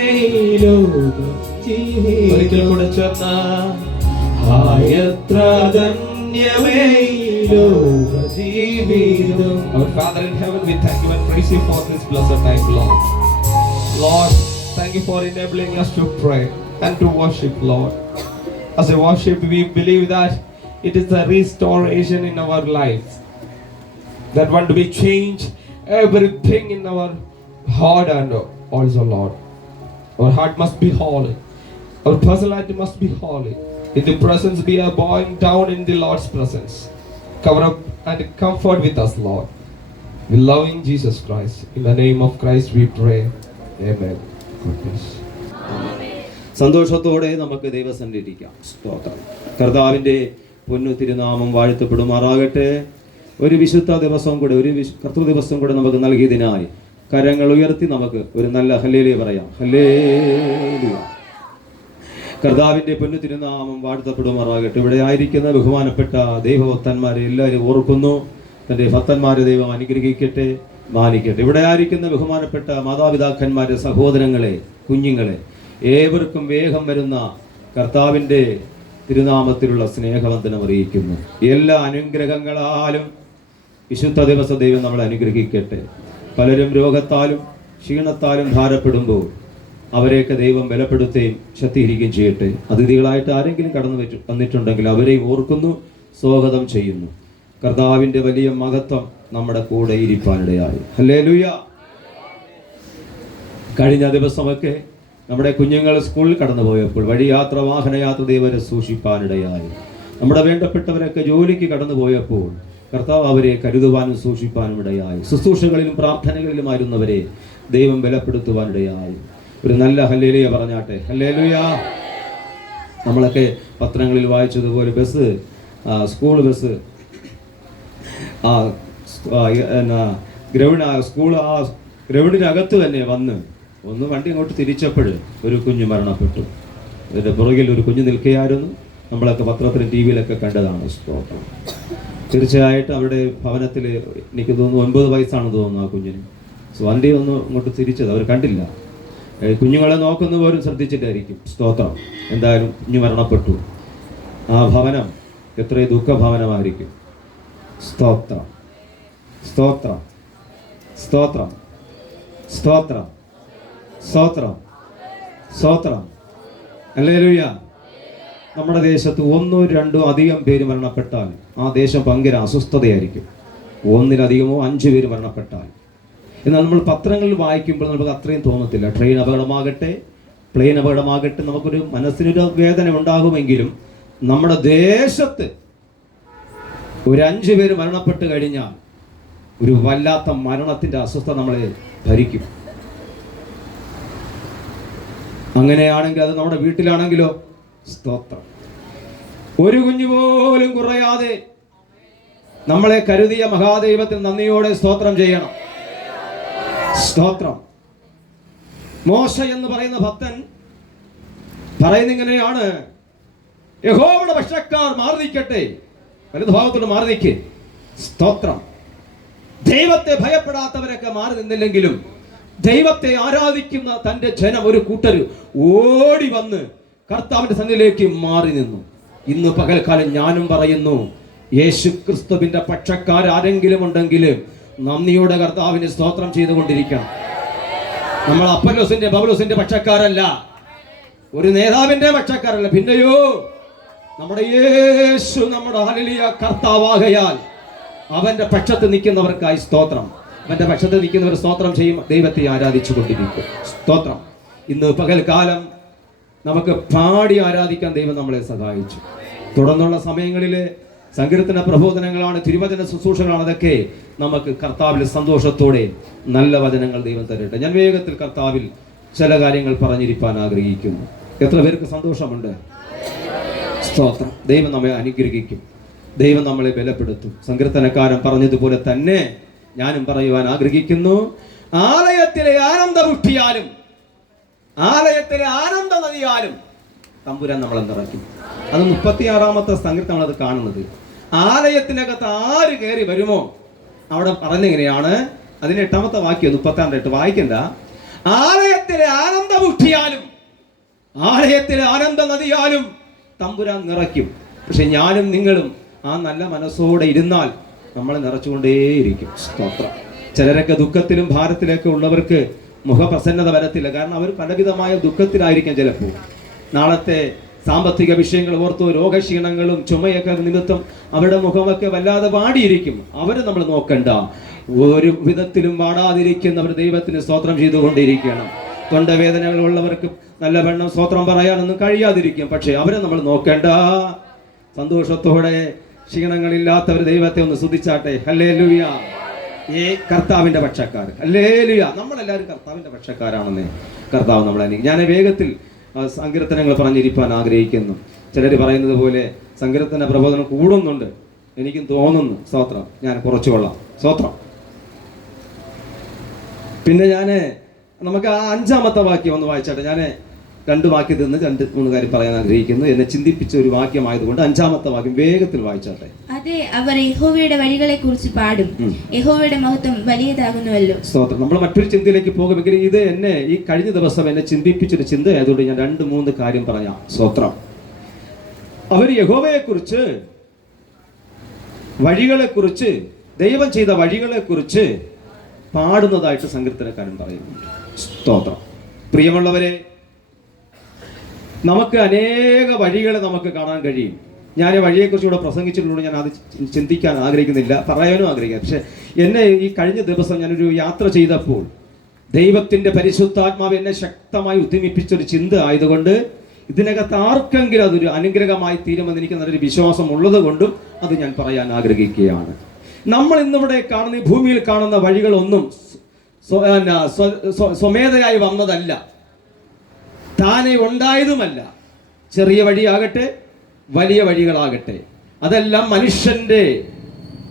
ഒരിക്കൽ കൂടെ ചേർന്ന എത്ര ധന്യമേ ജീവിതം. Our Father in heaven, we thank you and praise you for this blessed time, Lord. Lord, thank you for enabling us to pray and to worship, Lord. As a worship, we believe that it is a restoration in our lives that want to be changed everything in our heart and also, Lord, our heart must be holy, our personality must be holy. In the presence we are bowing down in the Lord's presence. Cover up and comfort with us, Lord. We love in Jesus Christ. In the name of Christ we pray. Amen. God bless. സന്തോഷത്തോടെ നമുക്ക് ദൈവസന്നിധിക്കാം. സ്തോത്രം. കർത്താവിൻ്റെ പൊന്നു തിരുനാമം വാഴ്ത്തപ്പെടുമാറാകട്ടെ. ഒരു വിശുദ്ധ ദിവസം കൂടെ, ഒരു കർത്തൃ ദിവസം കൂടെ നമുക്ക് നൽകിയതിനായി കരങ്ങൾ ഉയർത്തി നമുക്ക് ഒരു നല്ല ഹല്ലേലൂയ പറയാം. ഹല്ലേലൂയ. കർത്താവിന്റെ പൊന്നു തിരുനാമം വാഴ്ത്തപ്പെടുമാറാകട്ടെ. ഇവിടെ ആയിരിക്കുന്ന ബഹുമാനപ്പെട്ട ദൈവഭക്തന്മാരെ എല്ലാവരും ഓർക്കുന്നു. തന്റെ ഭക്തന്മാരെ ദൈവം അനുഗ്രഹിക്കട്ടെ, മാനിക്കട്ടെ. ഇവിടെ ആയിരിക്കുന്ന ബഹുമാനപ്പെട്ട മാതാപിതാക്കന്മാരെ, സഹോദരങ്ങളെ, കുഞ്ഞുങ്ങളെ ഏവർക്കും വേഗം വരുന്ന കർത്താവിന്റെ തിരുനാമത്തിലുള്ള സ്നേഹവന്ദനം അറിയിക്കുന്നു. എല്ലാ അനുഗ്രഹങ്ങളാലും വിശുദ്ധ ദിവസ ദൈവം നമ്മളെ അനുഗ്രഹിക്കട്ടെ. പലരും രോഗത്താലും ക്ഷീണത്താലും ഭാരപ്പെടുമ്പോൾ അവരെയൊക്കെ ദൈവം ബലപ്പെടുത്തുകയും ശക്തീകരിക്കുകയും ചെയ്യട്ടെ. അതിഥികളായിട്ട് ആരെങ്കിലും കടന്നു വന്നിട്ടുണ്ടെങ്കിൽ അവരെയും ഓർക്കുന്നു, സ്വാഗതം ചെയ്യുന്നു. കർത്താവിന്റെ വലിയ മഹത്വം നമ്മുടെ കൂടെ ഇരിപ്പാനിടയായി. ഹല്ലേലൂയ. കഴിഞ്ഞ ദിവസമൊക്കെ നമ്മുടെ കുഞ്ഞുങ്ങൾ സ്കൂളിൽ കടന്നു പോയപ്പോൾ വഴിയാത്ര, വാഹനയാത്ര ദൈവരെ സൂക്ഷിപ്പാനിടയായി. നമ്മുടെ വേണ്ടപ്പെട്ടവരൊക്കെ ജോലിക്ക് കടന്നു പോയപ്പോൾ കർത്താവ് അവരെ കരുതുവാനും സൂക്ഷിപ്പാനും ഇടയായി. ശുശ്രൂഷകളിലും പ്രാർത്ഥനകളിലുമായിരുന്നവരെ ദൈവം ബലപ്പെടുത്തുവാനിടയായി. ഒരു നല്ല ഹല്ലേലൂയ പറഞ്ഞാട്ടെ. ഹല്ലേലൂയ. നമ്മളൊക്കെ പത്രങ്ങളിൽ വായിച്ചതുപോലെ ബസ്, സ്കൂൾ ബസ് ഗ്രൗണ്ടിനകത്ത് തന്നെ വന്ന് ഒന്ന് വണ്ടി അങ്ങോട്ട് തിരിച്ചപ്പോൾ ഒരു കുഞ്ഞ് മരണപ്പെട്ടു. അതിൻ്റെ പുറകിൽ ഒരു കുഞ്ഞ് നിൽക്കുകയായിരുന്നു. നമ്മളൊക്കെ പത്രത്തിലും ടി വിയിലൊക്കെ കണ്ടതാണ്. സ്തോത്രം. തീർച്ചയായിട്ടും അവിടെ ഭവനത്തിൽ എനിക്ക് തോന്നുന്നു 9 വയസ്സാണെന്ന് തോന്നുന്നു ആ കുഞ്ഞിന്. വണ്ടി ഒന്ന് അങ്ങോട്ട് തിരിച്ചത് അവർ കണ്ടില്ല. കുഞ്ഞുങ്ങളെ നോക്കുന്ന പോലും ശ്രദ്ധിച്ചിട്ടായിരിക്കും. സ്തോത്രം. എന്തായാലും കുഞ്ഞു മരണപ്പെട്ടു. ആ ഭവനം എത്ര ദുഃഖഭവനമായിരിക്കും. സ്തോത്രം, സ്തോത്രം, സ്തോത്രം, സ്തോത്രം, സ്തോത്രം, സ്തോത്രം. ഹല്ലേലൂയ. നമ്മുടെ ദേശത്ത് 1-2 അധികം പേര് മരണപ്പെട്ടാൽ ആ ദേശം ഭയങ്കര അസ്വസ്ഥതയായിരിക്കും. 1-ലധികമോ 5 പേര് മരണപ്പെട്ടാൽ. എന്നാൽ നമ്മൾ പത്രങ്ങളിൽ വായിക്കുമ്പോൾ നമുക്ക് അത്രയും തോന്നത്തില്ല. ട്രെയിൻ അപകടമാകട്ടെ, പ്ലെയിൻ അപകടമാകട്ടെ, നമുക്കൊരു മനസ്സിനൊരു വേദന ഉണ്ടാകുമെങ്കിലും നമ്മുടെ ദേശത്ത് ഒരു 5 പേര് മരണപ്പെട്ട് കഴിഞ്ഞാൽ ഒരു വല്ലാത്ത മരണത്തിന്റെ അസ്വസ്ഥത നമ്മളെ ഭരിക്കും. അങ്ങനെയാണെങ്കിൽ അത് നമ്മുടെ വീട്ടിലാണെങ്കിലോ സ്തോത്രം. ഒരു കുഞ്ഞു പോലും കുറയാതെ നമ്മളെ കരുതിയ മഹാദൈവത്തിന് നന്ദിയോടെ സ്തോത്രം ചെയ്യണം. സ്തോത്രം. മോശ എന്ന് പറയുന്ന ഭക്തൻ പറയുന്ന ഇങ്ങനെയാണ്: യഹോവയുടെ പക്ഷക്കാർ മാറി നിൽക്കട്ടെ. വലതുഭാഗത്തോട് മാറി നിൽക്കേ. സ്തോത്രം. ദൈവത്തെ ഭയപ്പെടാത്തവരൊക്കെ മാറി നിന്നില്ലെങ്കിലും ദൈവത്തെ ആരാധിക്കുന്ന തന്റെ ജനം, ഒരു കൂട്ടർ ഓടി വന്ന് കർത്താവിന്റെ സന്നിധിയിലേക്ക് മാറി നിന്നു. ഇന്ന് പകൽക്കാലം ഞാനും പറയുന്നു, യേശു ക്രിസ്തുവിന്റെ പക്ഷക്കാർ ആരെങ്കിലും ഉണ്ടെങ്കിൽ നന്ദിയോടെ കർത്താവിന് സ്തോത്രം ചെയ്തുകൊണ്ടിരിക്കണം. നമ്മൾ അപ്പല്ലോസിന്റെ പൗലോസിന്റെ പക്ഷക്കാരല്ല, ഒരു നേതാവിന്റെ പക്ഷക്കാരല്ല, പിന്നെയോ നമ്മുടെ യേശു നമ്മുടെ ഹല്ലേലൂയ കർത്താവാകയാൽ അവന്റെ പക്ഷത്ത് നിൽക്കുന്നവർക്കായി സ്തോത്രം. അവന്റെ പക്ഷത്ത് നിൽക്കുന്നവർ സ്തോത്രം ചെയ്യും, ദൈവത്തെ ആരാധിച്ചു കൊണ്ടിരിക്കും. സ്തോത്രം. ഇന്ന് പകൽക്കാലം നമുക്ക് പാടി ആരാധിക്കാൻ ദൈവം നമ്മളെ സഹായിച്ചു. തുടർന്നുള്ള സമയങ്ങളിലെ സങ്കീർത്തന പ്രബോധനങ്ങളാണ്, തിരുവചന ശുശ്രൂഷകളാണ്. അതൊക്കെ നമുക്ക് കർത്താവിൽ സന്തോഷത്തോടെ നല്ല വചനങ്ങൾ ദൈവം തരട്ടെ. ഞാൻ വേഗത്തിൽ കർത്താവിൽ ചില കാര്യങ്ങൾ പറഞ്ഞിരിക്കാൻ ആഗ്രഹിക്കുന്നു. എത്ര പേർക്ക് സന്തോഷമുണ്ട്? സ്തോത്രം. ദൈവം നമ്മെ അനുഗ്രഹിക്കും, ദൈവം നമ്മളെ ബലപ്പെടുത്തും. സങ്കീർത്തനക്കാരൻ പറഞ്ഞതുപോലെ തന്നെ ഞാനും പറയുവാൻ ആഗ്രഹിക്കുന്നു. ആലയത്തിലെ ആനന്ദമുഷ്ടിയാലും ആലയത്തിലെ ആനന്ദ നദിയാലും തമ്പുരാൻ നമ്മളെ നിറയ്ക്കും. അത് 36-ാമത്തെ സങ്കീർത്തനം നമ്മളത് കാണുന്നത്. ആലയത്തിനകത്ത് ആര് കയറി വരുമോ അവിടെ പറഞ്ഞെങ്ങനെയാണ്, അതിന് 8-ാമത്തെ വാക്യം 36 വായിക്കണ്ട. ആലയത്തിലെ ആനന്ദമുഷ്ടിയാലും ആലയത്തിലെ ആനന്ദ നദിയാലും തമ്പുരാൻ നിറയ്ക്കും. പക്ഷെ ഞാനും നിങ്ങളും ആ നല്ല മനസ്സോടെ ഇരുന്നാൽ നമ്മളെ നിറച്ചുകൊണ്ടേയിരിക്കും. സ്തോത്രം. ചിലരൊക്കെ ദുഃഖത്തിലും ഭാരത്തിലൊക്കെ ഉള്ളവർക്ക് മുഖപ്രസന്നത വരത്തില്ല. കാരണം അവർ പലവിധമായ ദുഃഖത്തിലായിരിക്കാം. ചിലപ്പോൾ നാളത്തെ സാമ്പത്തിക വിഷയങ്ങൾ ഓർത്തോ രോഗക്ഷീണങ്ങളും ചുമയൊക്കെ നിമിത്തം അവരുടെ മുഖമൊക്കെ വല്ലാതെ വാടിയിരിക്കും. അവരെ നമ്മൾ നോക്കണ്ട. ഒരു വിധത്തിലും വാടാതിരിക്കുന്നവർ ദൈവത്തിന് സ്തോത്രം ചെയ്തുകൊണ്ടിരിക്കണം. തൊണ്ടവേദനകളുള്ളവർക്ക് നല്ല വെണ്ണം സ്തോത്രം പറയാനൊന്നും കഴിയാതിരിക്കും. പക്ഷെ അവരെ നമ്മൾ നോക്കേണ്ട. സന്തോഷത്തോടെ ക്ഷീണങ്ങളില്ലാത്തവർ ദൈവത്തെ ഒന്ന് സ്തുതിച്ചാട്ടെ. ഹല്ലേലൂയ. കർത്താവിന്റെ പക്ഷക്കാർ. ഹല്ലേലൂയ. നമ്മളെല്ലാവരും കർത്താവിന്റെ പക്ഷക്കാരാണെന്നേ കർത്താവ് നമ്മളെ. ഞാൻ വേഗത്തിൽ സങ്കീർത്തനങ്ങൾ പറഞ്ഞിരിക്കാൻ ആഗ്രഹിക്കുന്നു. ചിലർ പറയുന്നത് പോലെ സങ്കീർത്തന പ്രബോധനം കൂടുന്നുണ്ട്, എനിക്കും തോന്നുന്നു. സ്തോത്രം. ഞാൻ കുറച്ചു കൊള്ളാം. സ്തോത്രം. പിന്നെ നമുക്ക് ആ 5-ാമത്തെ വാക്യം ഒന്ന് വായിച്ചാട്ടെ. ഞാൻ രണ്ട് വാക്യത്തിൽ നിന്ന് 2-3 കാര്യം പറയാൻ ആഗ്രഹിക്കുന്നു. എന്നെ ചിന്തിപ്പിച്ച ഒരു വാക്യമായതുകൊണ്ട് 5-ാമത്തെ വാക്യം വേഗത്തിൽ വായിച്ചാട്ടെ. അതെ, അവർ യഹോവയുടെ വഴികളെ കുറിച്ച് പാടും, യഹോവയുടെ മഹത്വം വലിയതാകുന്നുവല്ലോ. സ്തോത്രം. നമ്മൾ മറ്റൊരു ചിന്തയിലേക്ക് പോകുമെങ്കിൽ ഇത് എന്നെ ഈ കഴിഞ്ഞ ദിവസം എന്നെ ചിന്തിപ്പിച്ചൊരു ചിന്തയായതുകൊണ്ട് ഞാൻ 2-3 കാര്യം പറയാം. സ്തോത്രം. അവർ യഹോവയെക്കുറിച്ച്, വഴികളെക്കുറിച്ച്, ദൈവം ചെയ്ത വഴികളെക്കുറിച്ച് പാടുന്നതായിട്ട് സങ്കീർത്തനക്കാരൻ പറയുന്നു. സ്തോത്രം. പ്രിയമുള്ളവരെ, നമുക്ക് അനേക വഴികളെ നമുക്ക് കാണാൻ കഴിയും. ഞാൻ ഈ വഴിയെക്കുറിച്ച് ഇവിടെ പ്രസംഗിച്ചിട്ടുള്ളൂ, ഞാൻ അത് ചിന്തിക്കാൻ ആഗ്രഹിക്കുന്നില്ല, പറയാനും ആഗ്രഹിക്കുക. പക്ഷെ എന്നെ ഈ കഴിഞ്ഞ ദിവസം ഞാനൊരു യാത്ര ചെയ്തപ്പോൾ ദൈവത്തിൻ്റെ പരിശുദ്ധാത്മാവ് എന്നെ ശക്തമായി ഉദ്യമിപ്പിച്ചൊരു ചിന്ത ആയതുകൊണ്ട് ഇതിനകത്ത് ആർക്കെങ്കിലും അതൊരു അനുഗ്രഹമായി തീരുമെന്ന് എനിക്ക് നല്ലൊരു വിശ്വാസം ഉള്ളത് കൊണ്ടും അത് ഞാൻ പറയാൻ ആഗ്രഹിക്കുകയാണ്. നമ്മൾ ഇന്നിവിടെ കാണുന്ന ഈ ഭൂമിയിൽ കാണുന്ന വഴികളൊന്നും സ്വമേധയായി വന്നതല്ല, താനെ ഉണ്ടായതുമല്ല. ചെറിയ വഴിയാകട്ടെ, വലിയ വഴികളാകട്ടെ, അതെല്ലാം മനുഷ്യന്റെ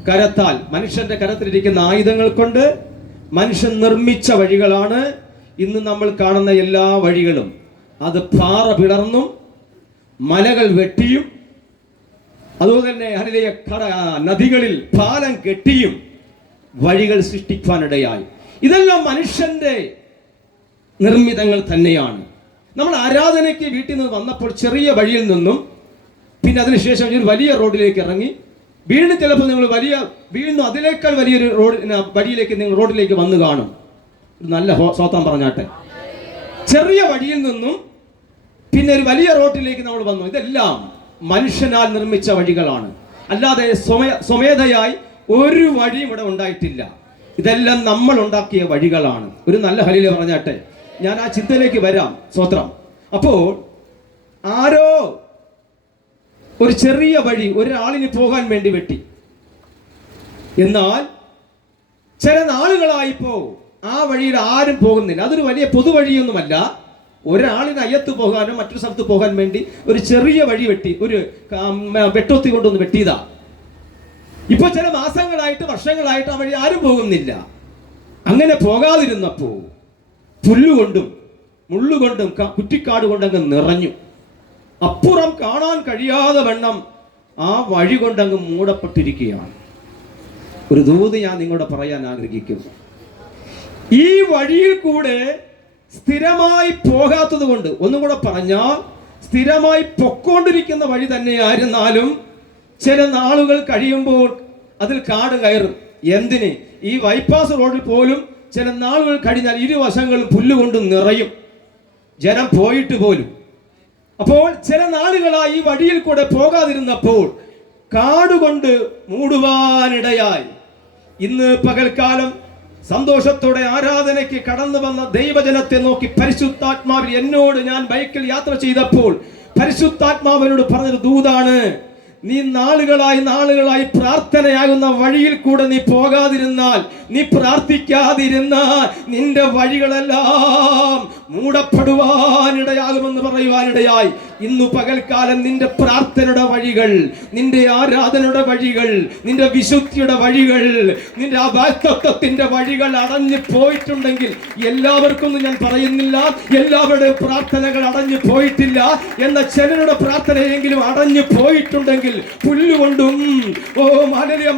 കരത്താൽ, മനുഷ്യന്റെ കരത്തിലിരിക്കുന്ന ആയുധങ്ങൾ കൊണ്ട് മനുഷ്യൻ നിർമ്മിച്ച വഴികളാണ് ഇന്ന് നമ്മൾ കാണുന്ന എല്ലാ വഴികളും. അത് പാറ പിളർന്നും മലകൾ വെട്ടിയും അതുപോലെ തന്നെ അതിലെ നദികളിൽ പാലം കെട്ടിയും വഴികൾ സൃഷ്ടിക്കാനിടയായി. ഇതെല്ലാം മനുഷ്യന്റെ നിർമ്മിതങ്ങൾ തന്നെയാണ്. നമ്മൾ ആരാധനയ്ക്ക് വീട്ടിൽ നിന്ന് വന്നപ്പോൾ ചെറിയ വഴിയിൽ നിന്നും പിന്നെ അതിനുശേഷം ഒരു വലിയ റോഡിലേക്ക് ഇറങ്ങി, വീണ്ടും ചിലപ്പോൾ നിങ്ങൾ വീണ്ടും അതിനേക്കാൾ വലിയൊരു വഴിയിലേക്ക് നിങ്ങൾ റോഡിലേക്ക് വന്നു കാണും. ഒരു നല്ല സ്വത്തം പറഞ്ഞാട്ടെ. ചെറിയ വഴിയിൽ നിന്നും പിന്നെ ഒരു വലിയ റോഡിലേക്ക് നമ്മൾ വന്നു. ഇതെല്ലാം മനുഷ്യനാൽ നിർമ്മിച്ച വഴികളാണ്, അല്ലാതെ സ്വമേധയായി ഒരു വഴിയും ഇവിടെ ഉണ്ടായിട്ടില്ല. ഇതെല്ലാം നമ്മൾ ഉണ്ടാക്കിയ വഴികളാണ്. ഒരു നല്ല ഹല്ലേലൂയ പറഞ്ഞാട്ടെ. ഞാൻ ആ ചിന്തയിലേക്ക് വരാം. സ്തോത്രം. അപ്പോൾ ആരോ ഒരു ചെറിയ വഴി ഒരാളിന് പോകാൻ വേണ്ടി വെട്ടി. എന്നാൽ ചില നാളുകളായിപ്പോ ആ വഴിയിൽ ആരും പോകുന്നില്ല. അതൊരു വലിയ പൊതുവഴിയൊന്നുമല്ല. ഒരാളിന് അയ്യത്ത് പോകാനോ മറ്റൊരു സ്ഥലത്ത് പോകാൻ വേണ്ടി ഒരു ചെറിയ വഴി വെട്ടി, ഒരു വെട്ടൊത്തി കൊണ്ടൊന്ന് വെട്ടിയതാ. ഇപ്പൊ ചില മാസങ്ങളായിട്ട്, വർഷങ്ങളായിട്ട് ആ വഴി ആരും പോകുന്നില്ല. അങ്ങനെ പോകാതിരുന്നപ്പോ പുല്ലുകൊണ്ടും മുള്ളുകൊണ്ടും കുറ്റിക്കാട് കൊണ്ടങ്ങ് നിറഞ്ഞു. അപ്പുറം കാണാൻ കഴിയാതെ വണ്ണം ആ വഴി കൊണ്ടങ്ങ് മൂടപ്പെട്ടിരിക്കുകയാണ്. ഒരു ദൂത് ഞാൻ നിങ്ങളോട് പറയാൻ ആഗ്രഹിക്കുന്നു. ഈ വഴിയിൽ കൂടെ സ്ഥിരമായി പോകാത്തത് കൊണ്ട്, ഒന്നും കൂടെ പറഞ്ഞാൽ സ്ഥിരമായി പൊക്കോണ്ടിരിക്കുന്ന വഴി തന്നെയായിരുന്നാലും ചില നാളുകൾ കഴിയുമ്പോൾ അതിൽ കാട് കയറും. എന്തിന്? ഈ ബൈപ്പാസ് റോഡിൽ പോലും ചില നാളുകൾ കഴിഞ്ഞാൽ ഇരുവശങ്ങൾ പുല്ലുകൊണ്ട് നിറയും, ജനം പോയിട്ട് പോലും. അപ്പോൾ ചില നാളുകളായി ഈ വഴിയിൽ കൂടെ പോകാതിരുന്നപ്പോൾ കാടുകൊണ്ട് മൂടുവാനിടയായി. ഇന്ന് പകൽക്കാലം സന്തോഷത്തോടെ ആരാധനയ്ക്ക് കടന്നു വന്ന ദൈവജനത്തെ നോക്കി പരിശുദ്ധാത്മാവിൽ എന്നോട് ഞാൻ ബൈക്കിൽ യാത്ര ചെയ്തപ്പോൾ പരിശുദ്ധാത്മാവിനോട് പറഞ്ഞൊരു ദൂതാണ്. നീ നാളുകളായി പ്രാർത്ഥനയാകുന്ന വഴിയിൽ കൂടെ നീ പോകാതിരുന്നാൽ, നീ പ്രാർത്ഥിക്കാതിരുന്നാൽ നിന്റെ വഴികളെല്ലാം മൂടപ്പെടുവാനിടയാകുമെന്ന് പറയുവാനിടയായി. ഇന്നു പകൽക്കാലം നിന്റെ പ്രാർത്ഥനയുടെ വഴികൾ, നിന്റെ ആരാധനയുടെ വഴികൾ, നിന്റെ വിശുദ്ധിയുടെ വഴികൾ, നിന്റെ വാക്തത്വത്തിന്റെ വഴികൾ അടഞ്ഞു പോയിട്ടുണ്ടെങ്കിൽ, എല്ലാവർക്കും ഞാൻ പറയുന്നില്ല എല്ലാവരുടെയും പ്രാർത്ഥനകൾ അടഞ്ഞു പോയിട്ടില്ല, എന്ന ചിലരുടെ പ്രാർത്ഥനയെങ്കിലും അടഞ്ഞു പോയിട്ടുണ്ടെങ്കിൽ, പുല്ലുകൊണ്ടും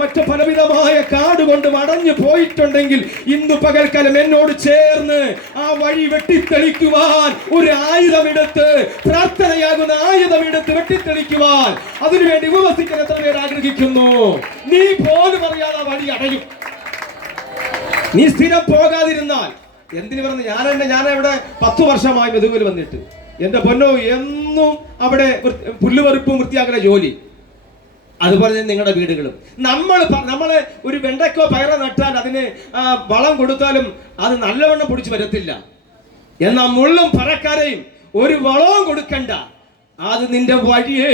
മറ്റു പലവിധമായ കാടുകൊണ്ടും അടഞ്ഞു പോയിട്ടുണ്ടെങ്കിൽ, ഇന്നു പകൽക്കാലം എന്നോട് ചേർന്ന് ആ വഴി വെട്ടിത്തെളിക്കുവാൻ ഒരു ആയുധമെടുത്ത്, പ്രാർത്ഥനയാകുന്ന ആയുധമെടുത്ത് വെട്ടിത്തെളിക്കുവാൻ അതിനുവേണ്ടി ഉപവസിക്കാൻ എത്ര പേർ ആഗ്രഹിക്കുന്നു? നീ പോലും അറിയാതെ ആ വഴി അടയും. നീ സ്ഥിരം പോകാതിരുന്നാൽ, എന്തിനു പറഞ്ഞു, ഞാൻ ഇവിടെ 10 വർഷമായി മെതുവിൽ വന്നിട്ട്, എന്റെ പൊന്നോ, എന്നും അവിടെ പുല്ലുപറിപ്പും വൃത്തിയാക്കുന്ന ജോലി. അതുപോലെ നിങ്ങളുടെ വീടുകളും. നമ്മളെ ഒരു വെണ്ടയ്ക്കോ പയറോ നട്ടാൽ അതിന് വളം കൊടുത്താലും അത് നല്ലവണ്ണം പൊടിച്ചു വരത്തില്ല. എന്നാൽ മുള്ളും പറക്കാരെയും ഒരു വളവും കൊടുക്കണ്ട, അത് നിന്റെ വഴിയെ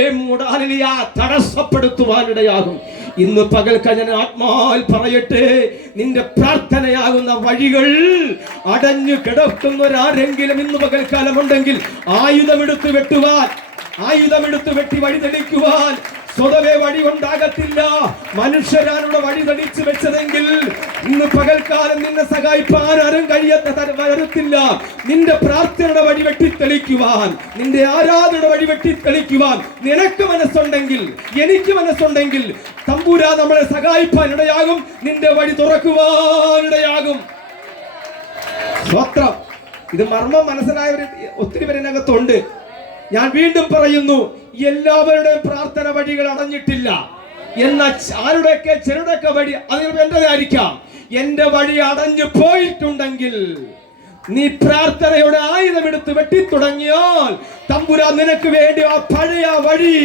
തടസ്സപ്പെടുത്തുവാനിടയാകും. ഇന്ന് പകൽക്കാലം ഞാൻ ആത്മാവിൽ പറയട്ടെ, നിന്റെ പ്രാർത്ഥനയാകുന്ന വഴികൾ അടഞ്ഞു കിടക്കുന്നവരാരെങ്കിലും ഇന്ന് പകൽക്കാലം ഉണ്ടെങ്കിൽ ആയുധമെടുത്ത് വെട്ടി വഴി തെളിക്കുവാൻ സ്വതവേ വഴി ഉണ്ടാകത്തില്ല. മനുഷ്യരാനുള്ള വഴി തെളിച്ചു വെച്ചതെങ്കിൽ ഇന്ന് പകൽക്കാലം നിന്നെ സഹായിപ്പാൻ ആരും വരത്തില്ല. നിന്റെ പ്രാർത്ഥനയുടെ വഴി വെട്ടിത്തെളിക്കുവാൻ, നിന്റെ ആരാധനയുടെ വഴി വെട്ടിത്തെളിക്കുവാൻ നിനക്ക് മനസ്സുണ്ടെങ്കിൽ, എനിക്ക് മനസ്സുണ്ടെങ്കിൽ തമ്പുരാൻ നമ്മളെ സഹായിപ്പാൻ ഇടയാകും. നിന്റെ വഴി തുറക്കുവാൻ ഇടയാകും. സ്വത്രം. ഇത് മർമ്മം മനസ്സിലായവർ ഒത്തിരി പേരിനകത്തുണ്ട്. ഞാൻ വീണ്ടും പറയുന്നു, എല്ലാവരുടെയും പ്രാർത്ഥന വഴികൾ അടഞ്ഞിട്ടില്ല. എന്നാൽ ആരുടെയൊക്കെ ചിലരുടെയൊക്കെ വഴി, അത് എന്റേതായിരിക്കാം. എന്റെ വഴി അടഞ്ഞു പോയിട്ടുണ്ടെങ്കിൽ നീ പ്രാർത്ഥനയുടെ ആയുധമെടുത്ത് വെട്ടിത്തുടങ്ങിയാൽ തമ്പുരാൻ നിനക്ക് വേണ്ടി ആ പഴയ വഴി,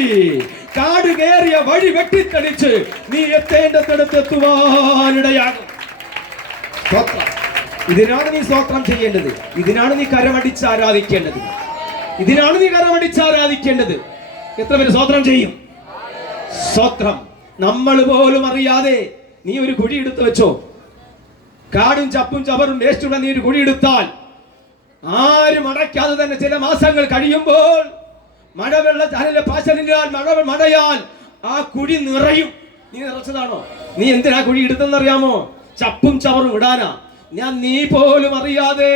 കാട് കയറിയ വഴി വെട്ടിത്തെളിച്ച് നീ എത്തേണ്ടടുത്ത് എത്തുവാനിടയാകും. ഇതിനാണ് നീ സ്തോത്രം ചെയ്യേണ്ടത്. ഇതിനാണ് നീ കരമടിച്ച് ആരാധിക്കേണ്ടത്. ഇതിനാണ് നീ കരമടിച്ച് ആരാധിക്കേണ്ടത്. എത്ര പേര് സ്തോത്രം ചെയ്യും? സ്തോത്രം. നമ്മൾ പോലും അറിയാതെ നീ ഒരു കുഴി എടുത്ത് വെച്ചോ. കാടും ചപ്പും ചവറും വേസ്റ്റുള്ള നീ ഒരു കുഴി എടുത്താൽ ആരും അടയ്ക്കാതെ തന്നെ ചില മാസങ്ങൾ കഴിയുമ്പോൾ മഴവെള്ള മഴയാൽ ആ കുഴി നിറയും. നീ നിറച്ചതാണോ? നീ എന്തിനാ കുഴി എടുത്തെന്നറിയാമോ? ചപ്പും ചവറും ഇടാനാ. നീ പോലും അറിയാതെ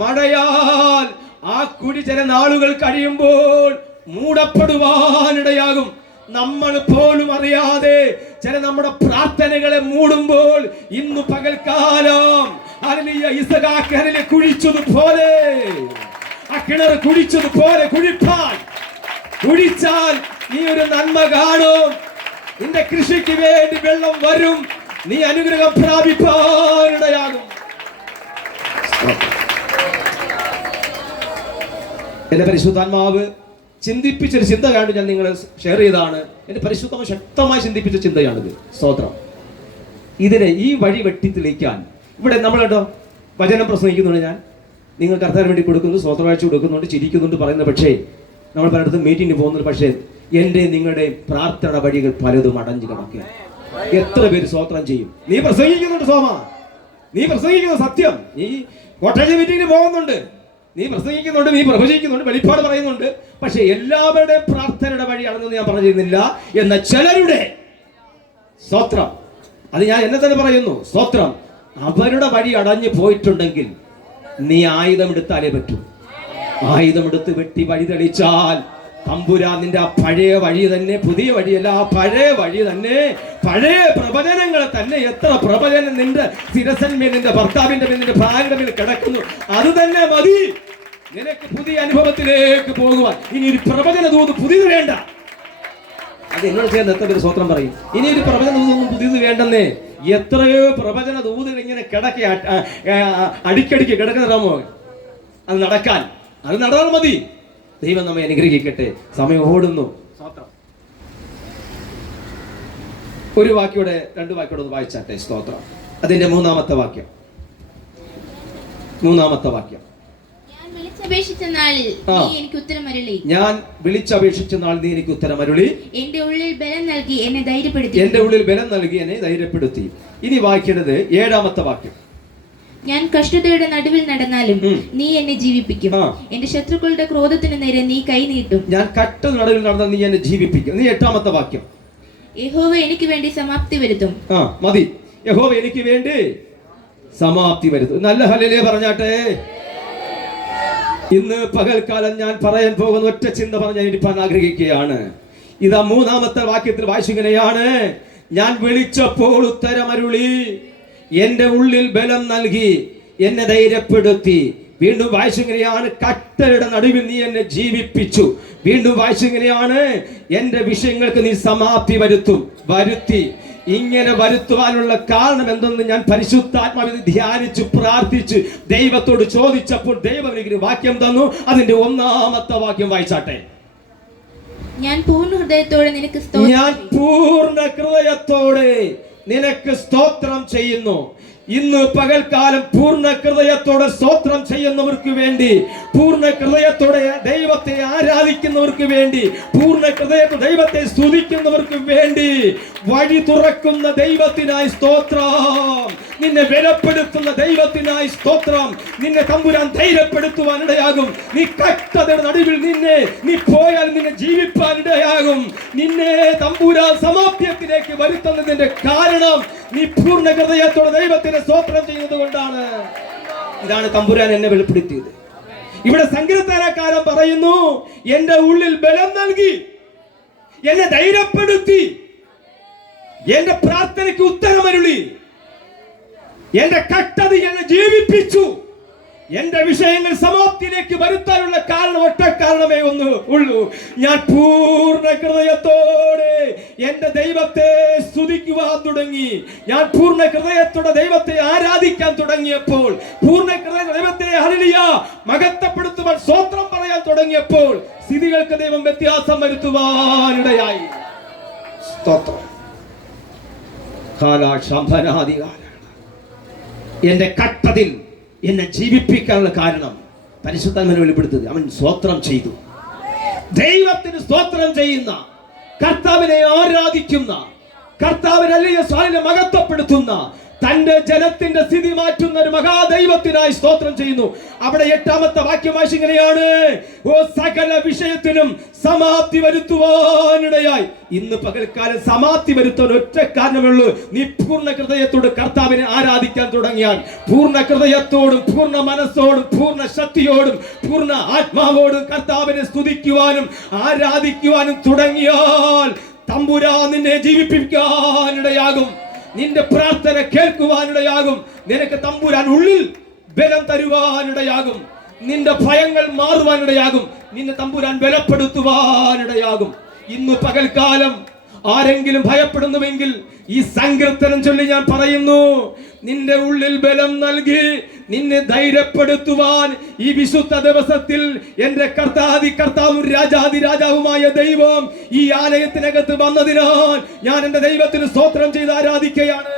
മഴയാൽ ആ കുഴി ചില നാളുകൾ കഴിയുമ്പോൾ മൂടപ്പെടുവാനിടയാകും. നമ്മൾ പോലും അറിയാതെ ചില നമ്മുടെ പ്രാർത്ഥനകളെ മൂടുമ്പോൾ ഇന്ന് പകൽക്കാലം ഇസഹാക്ക് കുഴിച്ചതുപോലെ, ആ കിണർ കുഴിച്ചതുപോലെ കുഴിച്ചാൽ നീ ഒരു നന്മ കാണും. നിന്റെ കൃഷിക്ക് വേണ്ടി വെള്ളം വരും. നീ അനുഗ്രഹം പ്രാപിപ്പാനിടയാകും. എന്റെ പരിശുദ്ധാത്മാവ് ചിന്തിപ്പിച്ചൊരു ചിന്ത കണ്ടു ഞാൻ നിങ്ങളെ ഷെയർ ചെയ്താണ്. എന്റെ പരിശുദ്ധമ ശക്തമായി ചിന്തിപ്പിച്ച ചിന്തയാണിത്. സ്തോത്രം. ഇതിനെ ഈ വഴി വെട്ടിത്തെളിക്കാൻ ഇവിടെ നമ്മൾ കേട്ടോ വചനം പ്രസംഗിക്കുന്നുണ്ട്. ഞാൻ നിങ്ങൾ കർത്താവിന് വേണ്ടി കൊടുക്കുന്നു, സ്തോത്രവാഴ്ച കൊടുക്കുന്നുണ്ട്, ചിരിക്കുന്നുണ്ട് പറയുന്നത്. പക്ഷേ നമ്മൾ പലയിടത്തും മീറ്റിംഗിന് പോകുന്നുണ്ട്. പക്ഷേ എൻ്റെ നിങ്ങളുടെ പ്രാർത്ഥന വഴികൾ പലതും അടഞ്ഞു കിടക്കുക. എത്ര പേര് സ്തോത്രം ചെയ്യും? നീ പ്രസംഗിക്കുന്നുണ്ട് സോമ, നീ പ്രസംഗിക്കുന്ന സത്യം. നീ കോട്ടേജ് മീറ്റിംഗിന് പോകുന്നുണ്ട്, നീ പ്രസംഗിക്കുന്നുണ്ട്, നീ പ്രവചിക്കുന്നുണ്ട്, വെളിപ്പാട് പറയുന്നുണ്ട്. പക്ഷെ എല്ലാവരുടെയും പ്രാർത്ഥനയുടെ വഴിയാണെന്ന് ഞാൻ പറഞ്ഞിരുന്നില്ല. എന്ന ചിലരുടെ സ്തോത്രം, അത് ഞാൻ എന്നെ തന്നെ പറയുന്നു, സ്തോത്രം, അവരുടെ വഴി അടഞ്ഞു പോയിട്ടുണ്ടെങ്കിൽ നീ ആയുധമെടുത്താലേ പറ്റൂ. ആയുധമെടുത്ത് വെട്ടി വഴി തെളിച്ചാൽ തമ്പുരാൻ നിന്റെ ആ പഴയ വഴി തന്നെ, പുതിയ വഴിയല്ല, ആ പഴയ വഴി തന്നെ, പഴയ പ്രവചനങ്ങൾ തന്നെ. എത്ര പ്രവചനം നിന്റെ ശിരസന്മേൽ, നിന്റെ ഭർത്താവിന്റെ മേൽ, നിന്റെ ഭാര്യയുടെ മേൽ കിടക്കുന്നു, അത് തന്നെ മതി നിനക്ക് പുതിയ അനുഭവത്തിലേക്ക് പോകുവാൻ. ഇനി ഒരു പ്രവചന ദൂത് പുതിയത് വേണ്ട. അത് എന്നോട് ചെയ്യുന്ന എത്ര പേര് സ്വത്രം പറയും? ഇനി ഒരു പ്രവചന ദൂതൊന്നും പുതിയത് വേണ്ടെന്നേ. എത്രയോ പ്രവചന ദൂതുകൾ ഇങ്ങനെ അടിക്കടിക്ക് കിടക്കുന്നതാമോ അത് നടക്കാൻ? അത് നടന്നാൽ മതി. ദൈവം നമ്മെ അനുഗ്രഹിക്കട്ടെ. സമയം ഓടുന്നു. സ്തോത്രം. ഒരു വാക്യോടെ, രണ്ട് വാക്യോടെ ഒന്ന് വായിച്ചാട്ടെ. സ്തോത്രം. അതിന്റെ മൂന്നാമത്തെ വാക്യം. ഞാൻ വിളിച്ചപേക്ഷിച്ച നാളിൽ നീ എനിക്ക് ഉത്തരമരുളി. എന്റെ ഉള്ളിൽ ബലം നൽകി എന്നെ ധൈര്യപ്പെടുത്തി. ഇനി വായിക്കേണ്ടത് 7-ാമത്തെ വാക്യം. ഞാൻ കഷ്ടതയുടെ നടുവിൽ നടന്നാലും നീ എന്നെ ജീവിപ്പിക്കും. എന്റെ ശത്രുക്കളുടെ ക്രോധത്തിന് നേരെ നീ കൈ നീട്ടും. ഞാൻ കഷ്ടതയുടെ നടുവിൽ നടന്നാൽ നീ എന്നെ ജീവിപ്പിക്കും. നീ 8-ാമത്തെ വാക്യം. യഹോവ എനിക്ക് വേണ്ടി സമാപ്തി വരുത്തും. മതി. യഹോവ എനിക്ക് വേണ്ടി സമാപ്തി വരുത്തും. നല്ല ഹല്ലേലൂയ പറഞ്ഞാട്ടെ. ഇന്ന് പകൽക്കാലം ഞാൻ പറയാൻ പോകുന്ന ഒറ്റ ചിന്ത പറഞ്ഞ് ഇരിപ്പാൻ ആഗ്രഹിക്കുകയാണ്. ഇതാ 3-ാമത്തെ വാക്യത്തിൽ വായിച്ചിങ്ങനെയാണ്, ഞാൻ വിളിച്ചപ്പോൾ ഉത്തരമരുളി, എന്റെ ഉള്ളിൽ ബലം നൽകി എന്നെ ധൈര്യപ്പെടുത്തി. വീണ്ടും വായിച്ചിങ്ങനെയാണ്, കട്ടയുടെ നടുവിൽ നീ എന്നെ ജീവിപ്പിച്ചു. വീണ്ടും വായിച്ചിങ്ങനെയാണ്, എന്റെ വിഷയങ്ങൾക്ക് നീ സമാപ്തി വരുത്തി. ഇങ്ങനെ വരുത്തുവാനുള്ള കാരണം എന്തെന്ന് ഞാൻ പരിശുദ്ധാത്മാവിൽ ധ്യാനിച്ചു പ്രാർത്ഥിച്ച് ദൈവത്തോട് ചോദിച്ചപ്പോൾ ദൈവം എനിക്ക് വാക്യം തന്നു. അതിന്റെ 1-ാമത്തെ വാക്യം വായിച്ചാട്ടെ. ഞാൻ പൂർണ്ണ ഹൃദയത്തോടെ നിനക്ക് സ്തോത്രം ചെയ്യുന്നു. ഇന്ന് പകൽക്കാലം പൂർണ്ണ ഹൃദയത്തോടെ സ്തോത്രം ചെയ്യുന്നവർക്ക് വേണ്ടി, പൂർണ്ണ ഹൃദയത്തോടെ ദൈവത്തെ ആരാധിക്കുന്നവർക്ക് വേണ്ടി, പൂർണ്ണ ഹൃദയത്തോടെ ദൈവത്തെ സ്തുതിക്കുന്നവർക്ക് വേണ്ടി വഴി തുറക്കുന്ന ദൈവത്തിനായി സ്തോത്രം. നിന്നെ ബലപ്പെടുത്തുന്ന ദൈവത്തിനായി സ്തോത്രം. നിന്നെ തമ്പുരാൻ ധൈര്യപ്പെടുത്തുവാൻ ഇടയാകും. നീ കഷ്ടതയുടെ നടുവിൽ നീ പോയാൽ നിന്നെ ജീവിപ്പാൻ ഇടയാകും. നിന്നെ തമ്പുരാൻ സമാപ്യത്തിലേക്ക് വരുത്തുന്നതിന്റെ കാരണം നീ പൂർണ്ണ ഹൃദയത്തോടെ ദൈവത്തിന് സ്തോത്രം ചെയ്യുന്നത് കൊണ്ടാണ്. ഇതാണ് തമ്പുരാൻ എന്നെ വെളിപ്പെടുത്തിയത്. ഇവിടെ സങ്കീർത്തനക്കാരൻ പറയുന്നു, എന്റെ ഉള്ളിൽ ബലം നൽകി, എന്നെ ധൈര്യപ്പെടുത്തി, എന്റെ പ്രാർത്ഥനയ്ക്ക് ഉത്തരമരുളി, എന്റെ കഷ്ടത എന്നെ ജീവിപ്പിച്ചു. എന്റെ വിഷയങ്ങൾ സമാപ്തിയിലേക്ക് വരുത്താനുള്ള കാരണം ഒറ്റ കാരണമേ ഉള്ളൂ. ഞാൻ പൂർണ്ണ ഹൃദയത്തോടെ എന്റെ ദൈവത്തെ സ്തുതിക്കുവാൻ തുടങ്ങി. ഞാൻ പൂർണ്ണ ഹൃദയത്തോടെ ദൈവത്തെ ആരാധിക്കാൻ തുടങ്ങിയപ്പോൾ, പൂർണ്ണ ഹൃദയ ദൈവത്തെ ഹല്ലേലൂയ മഹത്വപ്പെടുത്തുവാൻ സ്തോത്രം പറയാൻ തുടങ്ങിയപ്പോൾ സ്ഥിതികൾക്ക് ദൈവം വ്യത്യാസം വരുത്തുവാനിടയായി. സ്തോത്രം. എന്റെ കട്ടതിൽ എന്നെ ജീവിപ്പിക്കാനുള്ള കാരണം പരിശുദ്ധാത്മാവിനെ വെളിപ്പെടുത്തുന്നത്. അവൻ സ്തോത്രം ചെയ്തു. ദൈവത്തിന് സ്തോത്രം ചെയ്യുന്ന, കർത്താവിനെ ആരാധിക്കുന്ന, കർത്താവിനെ മഹത്വപ്പെടുത്തുന്ന, തന്റെ ജനത്തിന്റെ സ്ഥിതി മാറ്റുന്ന ഒരു മഹാദൈവത്തിനായി സ്തോത്രം ചെയ്യുന്നു. അവിടെ 8ാമത്തെ വാക്യം ഇങ്ങനെയാണ്, ഓ സകല വിഷയത്തിനും സമാപ്തി വരുത്തുവാനിടയായി. ഇന്ന് പകൽക്കാലം സമാപ്തി വരുത്താൻ ഒറ്റ കാരണമേ ഉള്ളൂ. നീ പൂർണ്ണ ഹൃദയത്തോട് കർത്താവിനെ ആരാധിക്കാൻ തുടങ്ങിയാൽ, പൂർണ്ണ ഹൃദയത്തോടും പൂർണ്ണ മനസ്സോടും പൂർണ്ണ ശക്തിയോടും പൂർണ്ണ ആത്മാവോടും കർത്താവിനെ സ്തുതിക്കുവാനും ആരാധിക്കുവാനും തുടങ്ങിയാൽ തമ്പുരാൻ നിന്നെ ജീവിപ്പിക്കാനിടയാകും. നിന്റെ പ്രാർത്ഥന കേൾക്കുവാനിടയാകും. നിനക്ക് തമ്പുരാൻ ഉള്ളിൽ ബലം തരുവാനിടയാകും. നിന്റെ ഭയങ്ങൾ മാറുവാനിടയാകും. നിന്നെ തമ്പുരാൻ ബലപ്പെടുത്തുവാനിടയാകും. ഇന്ന് പകൽക്കാലം ആരെങ്കിലും ഭയപ്പെടുന്നുവെങ്കിൽ ഈ സങ്കീർത്തനം ചൊല്ലി ഞാൻ പറയുന്നു, നിന്റെ ഉള്ളിൽ ബലം നൽകി നിന്നെ ധൈര്യപ്പെടുത്തുവാൻ ഈ വിശുദ്ധ ദിവസത്തിൽ എന്റെ കർത്താവും രാജാവുമായ ദൈവം ഈ ആലയത്തിനകത്ത് വന്നതിനാൽ ഞാൻ എന്റെ ദൈവത്തിന് സ്തോത്രം ചെയ്ത് ആരാധിക്കുകയാണ്.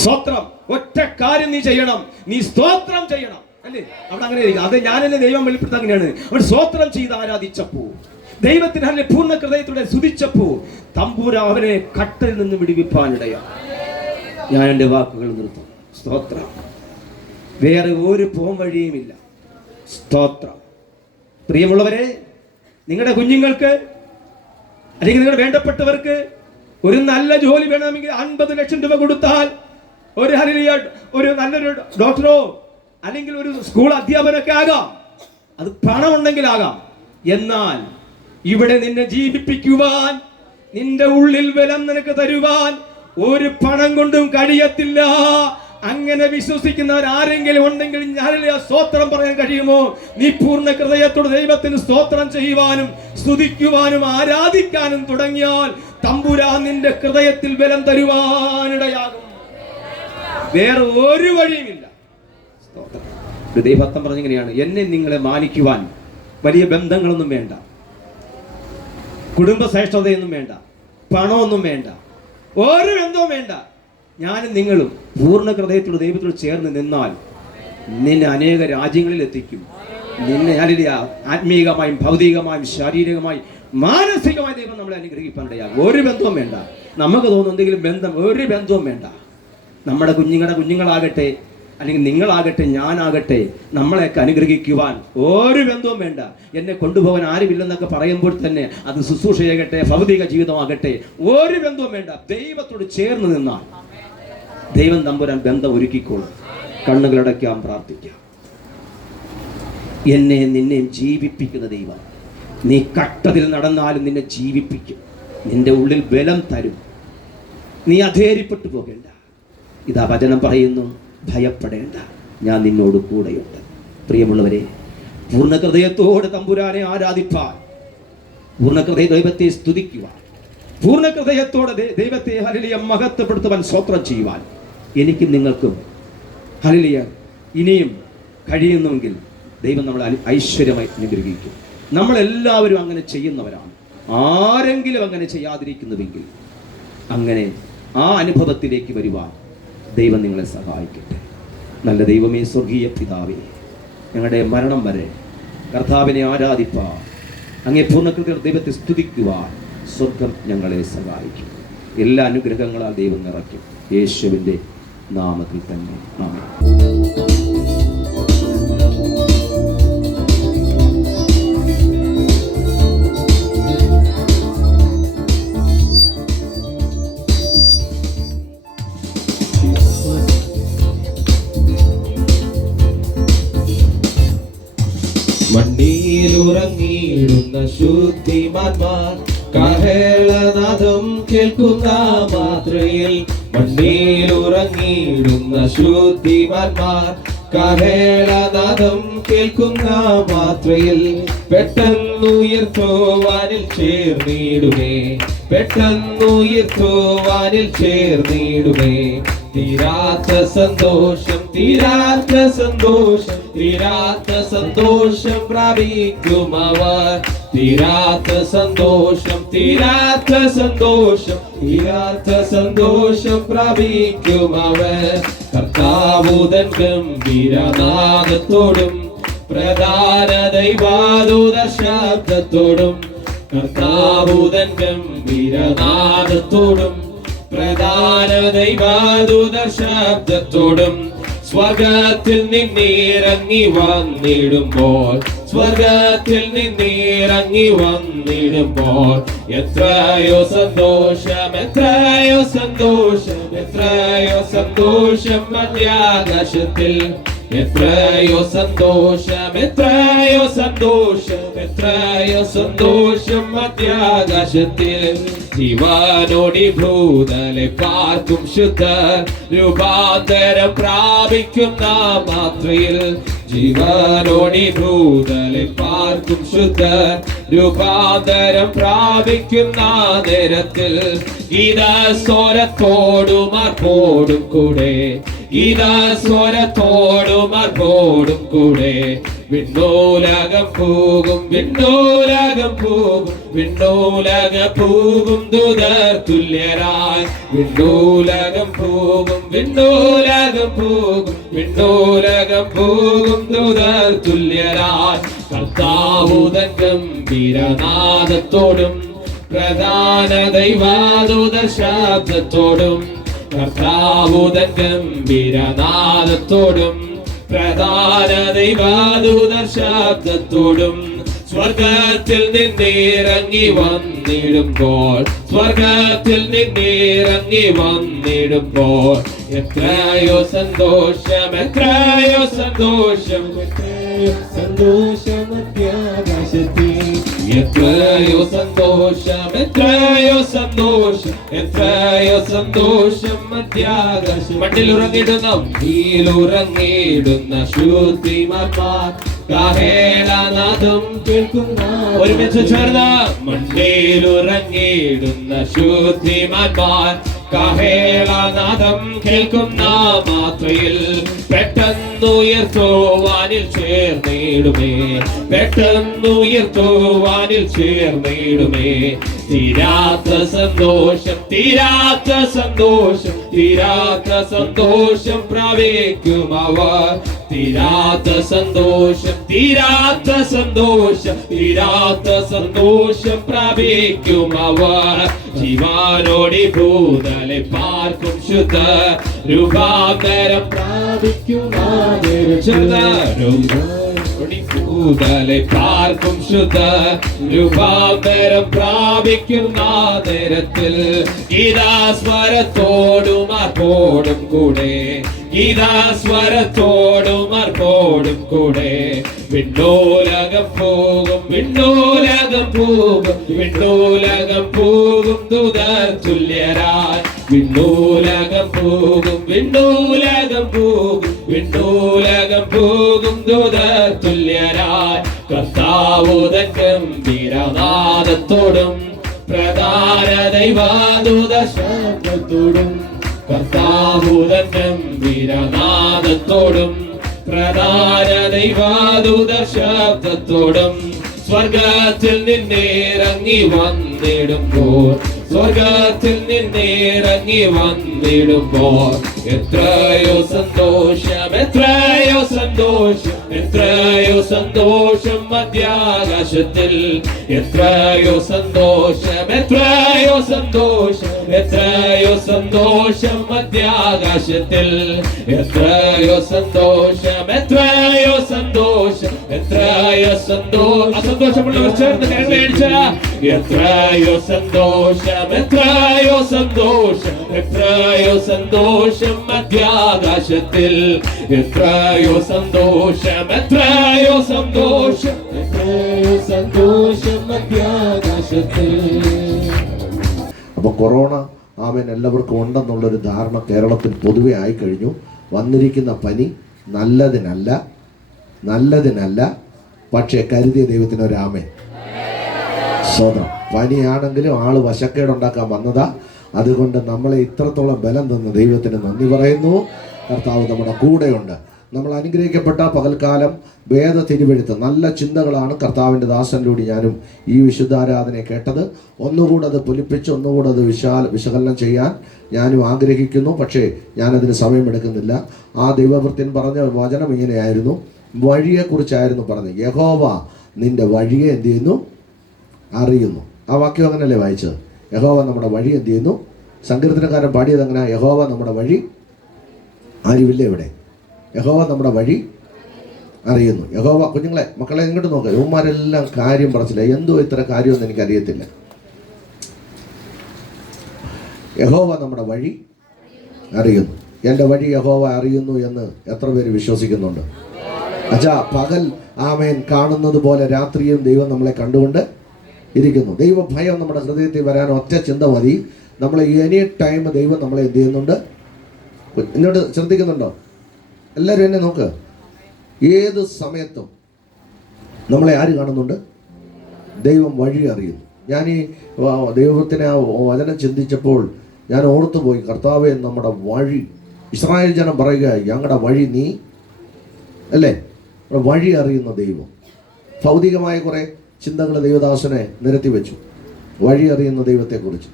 സ്തോത്രം. ഒറ്റ കാര്യം നീ ചെയ്യണം, നീ സ്തോത്രം ചെയ്യണം. അല്ലേ? അവിടെ അങ്ങനെ അത് ഞാൻ എന്നെ ദൈവം വെളിപ്പെടുത്താൻ അങ്ങനെയാണ്. അവൻ സ്തോത്രം ചെയ്ത് ആരാധിച്ചപ്പോ, ദൈവത്തിന് അവനെ പൂർണ്ണ ഹൃദയത്തോടെ സ്തുതിച്ചപ്പോ തമ്പുരാൻ അവനെ കട്ടലിൽ നിന്ന് വിടുവിപ്പാനിടയാണ്. ഞാൻ എൻ്റെ വാക്കുകൾ നിർത്തും. സ്തോത്രം. വേറെ ഒരു പോം വഴിയുമില്ല. സ്തോത്രം. പ്രിയമുള്ളവരെ, നിങ്ങളുടെ കുഞ്ഞുങ്ങൾക്ക് അല്ലെങ്കിൽ നിങ്ങളുടെ വേണ്ടപ്പെട്ടവർക്ക് ഒരു നല്ല ജോലി വേണമെങ്കിൽ 50 ലക്ഷം രൂപ കൊടുത്താൽ ഒരു നല്ലൊരു ഡോക്ടറോ അല്ലെങ്കിൽ ഒരു സ്കൂൾ അധ്യാപകനൊക്കെ ആകാം. അത് പണമുണ്ടെങ്കിലാകാം. എന്നാൽ ഇവിടെ നിന്നെ ജീവിപ്പിക്കുവാൻ, നിന്റെ ഉള്ളിൽ ബലം നിനക്ക് തരുവാൻ ഒരു പണം കൊണ്ടും കഴിയത്തില്ല. അങ്ങനെ വിശ്വസിക്കുന്നവർ ആരെങ്കിലും ഉണ്ടെങ്കിൽ ഞാനില്ല സ്തോത്രം പറയാൻ കഴിയുമോ? നീ പൂർണ്ണ ഹൃദയത്തോടെ ദൈവത്തിന് സ്തോത്രം ചെയ്യുവാനും സ്തുതിക്കുവാനും ആരാധിക്കാനും തുടങ്ങിയാൽ തമ്പുരാൻ നിന്റെ ഹൃദയത്തിൽ ബലം തരുവാനിടയാകും. വേറെ ഒരു വഴിയുമില്ല. ഒരു ദൈവഭക്തൻ പറഞ്ഞിങ്ങനെയാണ്, എന്നെ നിങ്ങളെ മാനിക്കുവാൻ വലിയ ബന്ധങ്ങളൊന്നും വേണ്ട, കുടുംബ ശ്രേഷ്ഠതയൊന്നും വേണ്ട, പണമൊന്നും വേണ്ട, ഒരു ബന്ധവും വേണ്ട. ഞാനും നിങ്ങളും പൂർണ്ണ ഹൃദയത്തോട് ദൈവത്തോട് ചേർന്ന് നിന്നാൽ നിന്നെ അനേക രാജ്യങ്ങളിൽ എത്തിക്കും. നിന്നെ ആത്മീകമായും ഭൗതികമായും ശാരീരികമായും മാനസികമായി ദൈവം നമ്മളെ അനുഗ്രഹിക്കാനിടയാകും. ഒരു ബന്ധവും വേണ്ട. നമുക്ക് തോന്നുന്ന എന്തെങ്കിലും ബന്ധം, ഒരു ബന്ധവും വേണ്ട. നമ്മുടെ കുഞ്ഞുങ്ങളാകട്ടെ അല്ലെങ്കിൽ നിങ്ങളാകട്ടെ ഞാനാകട്ടെ നമ്മളെയൊക്കെ അനുഗ്രഹിക്കുവാൻ ഒരു ബന്ധവും വേണ്ട. എന്നെ കൊണ്ടുപോകാൻ ആരുമില്ലെന്നൊക്കെ പറയുമ്പോൾ തന്നെ അത് ശുശ്രൂഷയാകട്ടെ ഭൗതിക ജീവിതമാകട്ടെ ഒരു ബന്ധവും വേണ്ട. ദൈവത്തോട് ചേർന്ന് നിന്നാൽ ദൈവം തമ്പുരാൻ ബന്ധം ഒരുക്കിക്കോളും. കണ്ണുകളടയ്ക്കാം, പ്രാർത്ഥിക്കാം. എന്നെ നിന്നെയും ജീവിപ്പിക്കുന്ന ദൈവം, നീ കട്ടതിൽ നടന്നാലും നിന്നെ ജീവിപ്പിക്കും. നിന്റെ ഉള്ളിൽ ബലം തരും. നീ അധൈര്യപ്പെട്ടു പോകേണ്ട. ഇതാ വചനം പറയുന്നു, ഭയപ്പെടേണ്ട, ഞാൻ നിന്നോട് കൂടെയുണ്ട്. പ്രിയമുള്ളവരെ, പൂർണ്ണ ഹൃദയത്തോടെ തമ്പുരാനെ ആരാധിപ്പാൻ, പൂർണ്ണ ഹൃദയ ദൈവത്തെ സ്തുതിക്കുവാൻ, പൂർണ്ണ ഹൃദയത്തോടെ ദൈവത്തെ ഹല്ലേലൂയ മഹത്വപ്പെടുത്തുവാൻ, സ്തോത്രം ചെയ്യുവാൻ എനിക്കും നിങ്ങൾക്കും ഹല്ലേലൂയ ഇനിയും കഴിയുന്നുവെങ്കിൽ ദൈവം നമ്മളെ ഐശ്വര്യമായി അനുഗ്രഹിക്കും. നമ്മളെല്ലാവരും അങ്ങനെ ചെയ്യുന്നവരാണ്. ആരെങ്കിലും അങ്ങനെ ചെയ്യാതിരിക്കുന്നുവെങ്കിൽ അങ്ങനെ ആ അനുഭവത്തിലേക്ക് വരുവാൻ ദൈവം നിങ്ങളെ സഹായിക്കട്ടെ. നല്ല ദൈവമേ, സ്വർഗീയ പിതാവേ, ഞങ്ങളുടെ മരണം വരെ കർത്താവിനെ ആരാധിപ്പാൻ, അങ്ങേ പൂർണ്ണകൃത്യ ദൈവത്തെ സ്തുതിക്കുവാൻ സ്വർഗം ഞങ്ങളെ സഹായിക്കും. എല്ലാ അനുഗ്രഹങ്ങളാൽ ദൈവം നിറയ്ക്കും. യേശുവിൻ്റെ നാമത്തിൽ തന്നെ ആമേൻ. മണ്ണിലുറങ്ങിയിടുന്ന ശുദ്ധിമാന്മാർ കാഹളനാദം കേൾക്കുന്ന മാത്രയിൽ, മണ്ണിലുറങ്ങിയിടുന്ന ശുദ്ധിമാന്മാർ കാഹളനാദം കേൾക്കുന്ന മാത്രയിൽ പെട്ടെന്നുയർത്തുവാനിൽ ചേർന്നിടുമേ, പെട്ടെന്നുയർത്തുവാനിൽ ചേർന്നിടുമേ. തീരാത്ത സന്തോഷം, തീരാത്ത സന്തോഷം, തീരാത്ത സന്തോഷം പ്രാപിക്കും അവർ. തീരാത്ത സന്തോഷം, തീരാത്ത സന്തോഷം, തീരാത്ത സന്തോഷം പ്രാപിക്കും അവർ. കർത്താവുതൻ ഗംഭീരനാദത്തോടും പ്രധാന ദൈവാദൂത ശബ്ദത്തോടും, കർത്താവുതൻ ഗംഭീരനാദത്തോടും പ്രധാന ദൈവാദൂത ശബ്ദത്തോടും സ്വർഗത്തിൽ നിന്നിറങ്ങി വന്നിടുമ്പോൾ, സ്വർഗത്തിൽ നിന്നിറങ്ങി വന്നിടുമ്പോൾ എത്രയോ സന്തോഷം, എത്രയോ സന്തോഷം, എത്രയോ സന്തോഷം മധ്യാകാശത്തിൽ. എത്രയോ സന്തോഷം, എത്രയോ സന്തോഷം, എത്രയോ സന്തോഷം മധ്യാകാശത്തിൽ. ജീവനോടി ഭൂതലെ പാർക്കും ശുദ്ധ രൂപാന്തരം പ്രാപിക്കുന്ന മാത്രയിൽ, ജീവനോടി ഭൂതലെ പാർക്കും ശുദ്ധ രൂപാന്തരം പ്രാപിക്കുന്ന നേരത്തിൽ ഇതാ സ്വരത്തോടും ആർപ്പോടും കൂടെ, ഇതാ സ്വരത്തോടും ആർപ്പോടും കൂടെ വിണ്ണോലകം പോകും, വിണ്ണോലകം പോകും, വിണ്ണോലകം പോകും ദൂതർ തുല്യരായി. വിണ്ണോലകം പോകും, വിണ്ണോലകം പോകും, വിണ്ണോലകം പോകും ദൂതർ തുല്യരായി. കർത്താവുതൻ ഗംഭീരനാദത്തോടും പ്രധാന ദൈവാദൂത ശബ്ദത്തോടും, കർത്താവുതൻ ഗംഭീരനാദത്തോടും പ്രധാന ദൈവാദൂത ശബ്ദത്തോടും സ്വർഗത്തിൽ നിന്നിറങ്ങി വന്നിടുമ്പോൾ, സ്വർഗത്തിൽ നിന്നിറങ്ങി വന്നിടുമ്പോൾ എത്രയോ സന്തോഷം, എത്രയോ സന്തോഷം, എത്രയോ സന്തോഷം മധ്യാകാശത്തിൽ. എത്രയോ സന്തോഷം, എത്രയോ സന്തോഷം, എത്രയോ സന്തോഷം മധ്യാകാശം. മണ്ണിലുറങ്ങിടുന്ന ഉറങ്ങിടുന്ന ശുദ്ധിമാന്മാർ കാഹളനാദം കേൾക്കുന്ന, ഒരുമിച്ച് ചേർന്ന് മണ്ണിലുറങ്ങിടുന്ന ശുദ്ധിമാന്മാർ കാഹളനാദം കേൾക്കുന്ന മാത്രയിൽ പെട്ടെന്നുയർത്തുവാനിൽ ചേർന്നിടുമേ, പെട്ടെന്നുയർത്തുവാനിൽ ചേർന്നിടുമേ. തീരാത്ത സന്തോഷം, തീരാത്ത സന്തോഷം, തീരാത്ത സന്തോഷം പ്രാപിക്കും അവർ. തീരാത്ത സന്തോഷം, തീരാത്ത സന്തോഷം, തീരാത്ത സന്തോഷം പ്രാപിക്കും അവർ. ജീവനോടി ഭൂതലെ പാർക്കും ശുദ്ധ രൂപാന്തരം പ്രാപിക്കും ഭൂതലെ പാർക്കും ശുദ്ധ രൂപാന്തരം പ്രാപിക്കുന്ന നേരത്തിൽ ഇതാ സ്വരത്തോടും ആർപ്പോടും കൂടെ, ഇതാ സ്വരത്തോടും ആർപ്പോടും കൂടെ വിണ്ണോലകം പോകും, വിണ്ണോലകം പോകും, വിണ്ണോലകം പോകും ദൂതർ തുല്യരായി. വിണ്ണോലകം പോകും, വിണ്ണോലകം പോകും, വിണ്ണോലകം പോകും ദൂതർ തുല്യരായി. കർത്താവുതൻ ഗംഭീരനാദത്തോടും പ്രധാന ദൈവാദൂത ശബ്ദത്തോടും, കർത്താവുതൻ ഗംഭീരനാദത്തോടും പ്രധാന ദൈവാദൂത ശബ്ദത്തോടും സ്വർഗത്തിൽ നിന്നിറങ്ങി വന്നിടുമ്പോൾ, സ്വർഗത്തിൽ നിന്നിറങ്ങി വന്നിടുമ്പോൾ എത്രയോ സന്തോഷം, എത്രയോ സന്തോഷം, എത്രയോ സന്തോഷം മധ്യാകാശത്തിൽ. എത്രയോ സന്തോഷം, എത്രയോ സന്തോഷം, എത്രയോ സന്തോഷം മധ്യാകാശത്തിൽ. എത്രയോ സന്തോഷം, എത്രയോ സന്തോഷം, എത്രയോ സന്തോഷം. അസന്തോഷമുള്ളവർ ചേർന്ന് കൈവഴിച്ച എത്രയോ സന്തോഷം, എത്രയോ സന്തോഷം, എത്രയോ സന്തോഷം മധ്യാകാശത്തിൽ. എത്രയോ സന്തോഷം, എത്രയോ സന്തോഷം, എത്രയോ സന്തോഷം മധ്യാകാശത്തിൽ. അപ്പോൾ കൊറോണ ആമേൻ എല്ലാവർക്കും ഉണ്ടെന്നുള്ളൊരു ധാരണ കേരളത്തിൽ പൊതുവെ ആയിക്കഴിഞ്ഞു. വന്നിരിക്കുന്ന പനി നല്ലതിനല്ല, പക്ഷേ കരുതിയ ദൈവത്തിന് ഒരു ആമേൻ. സ്വതം പനിയാണെങ്കിലും ആള് വശക്കേടുണ്ടാക്കാൻ വന്നതാ. അതുകൊണ്ട് നമ്മളെ ഇത്രത്തോളം ബലം തന്ന ദൈവത്തിന് നന്ദി പറയുന്നു. കർത്താവ് നമ്മുടെ കൂടെയുണ്ട്. നമ്മൾ അനുഗ്രഹിക്കപ്പെട്ട പകൽക്കാലം വേദ തിരുവെഴുത്ത് നല്ല ചിന്തകളാണ് കർത്താവിൻ്റെ ദാസനിലൂടെ ഞാനും ഈ വിശുദ്ധാരാധനയെ കേട്ടത്. ഒന്നുകൂടെ അത് പൊലിപ്പിച്ച് ഒന്നുകൂടെ അത് വിശകലനം ചെയ്യാൻ ഞാനും ആഗ്രഹിക്കുന്നു. പക്ഷേ ഞാനതിന് സമയമെടുക്കുന്നില്ല. ആ ദൈവവൃത്യൻ പറഞ്ഞ വചനം ഇങ്ങനെയായിരുന്നു, വഴിയെക്കുറിച്ചായിരുന്നു പറഞ്ഞത്. യഹോവ നിന്റെ വഴിയെ എന്ത് ചെയ്യുന്നു? അറിയുന്നു. ആ വാക്യം അങ്ങനെയല്ലേ വായിച്ചത്? യഹോവ നമ്മുടെ വഴി എന്ത് ചെയ്യുന്നു? സങ്കീർത്തനക്കാരൻ പാടിയത് അങ്ങനെ, യഹോവ നമ്മുടെ വഴി ആരുമില്ല ഇവിടെ. യഹോവ നമ്മുടെ വഴി അറിയുന്നു. യഹോവ, കുഞ്ഞുങ്ങളെ മക്കളെ ഇങ്ങോട്ട് നോക്കുക, യഹോവന്മാരെല്ലാം കാര്യം പറച്ചില്ല. എന്തോ ഇത്ര കാര്യമൊന്നും എനിക്കറിയത്തില്ല. യഹോവ നമ്മുടെ വഴി അറിയുന്നു. എൻ്റെ വഴി യഹോവ അറിയുന്നു എന്ന് എത്ര പേര് വിശ്വസിക്കുന്നുണ്ട്? അച്ഛാ, പകൽ ആമേൻ കാണുന്നത് പോലെ രാത്രിയും ദൈവം നമ്മളെ കണ്ടുകൊണ്ട് ഇരിക്കുന്നു. ദൈവഭയം നമ്മുടെ ഹൃദയത്തിൽ വരാൻ ഒറ്റ ചിന്ത മതി. നമ്മൾ എനി ടൈം ദൈവം നമ്മളെ എന്ത് ചെയ്യുന്നുണ്ട്? ഇങ്ങോട്ട് ശ്രദ്ധിക്കുന്നുണ്ടോ? എല്ലാവരും എന്നെ നോക്ക്. ഏത് സമയത്തും നമ്മളെ ആര് കാണുന്നുണ്ട്? ദൈവം വഴി അറിയുന്നു. ഞാൻ ഈ ദൈവത്തിനെ ആ വചനം ചിന്തിച്ചപ്പോൾ ഞാൻ ഓർത്തുപോയി, കർത്താവേ നമ്മുടെ വഴി. ഇസ്രായേൽ ജനം പറയുക, ഞങ്ങളുടെ വഴി നീ അല്ലേ? വഴി അറിയുന്ന ദൈവം. ഭൗതികമായ കുറേ ചിന്തകൾ ദൈവദാസനെ നിരത്തി വെച്ചു, വഴി അറിയുന്ന ദൈവത്തെക്കുറിച്ച്.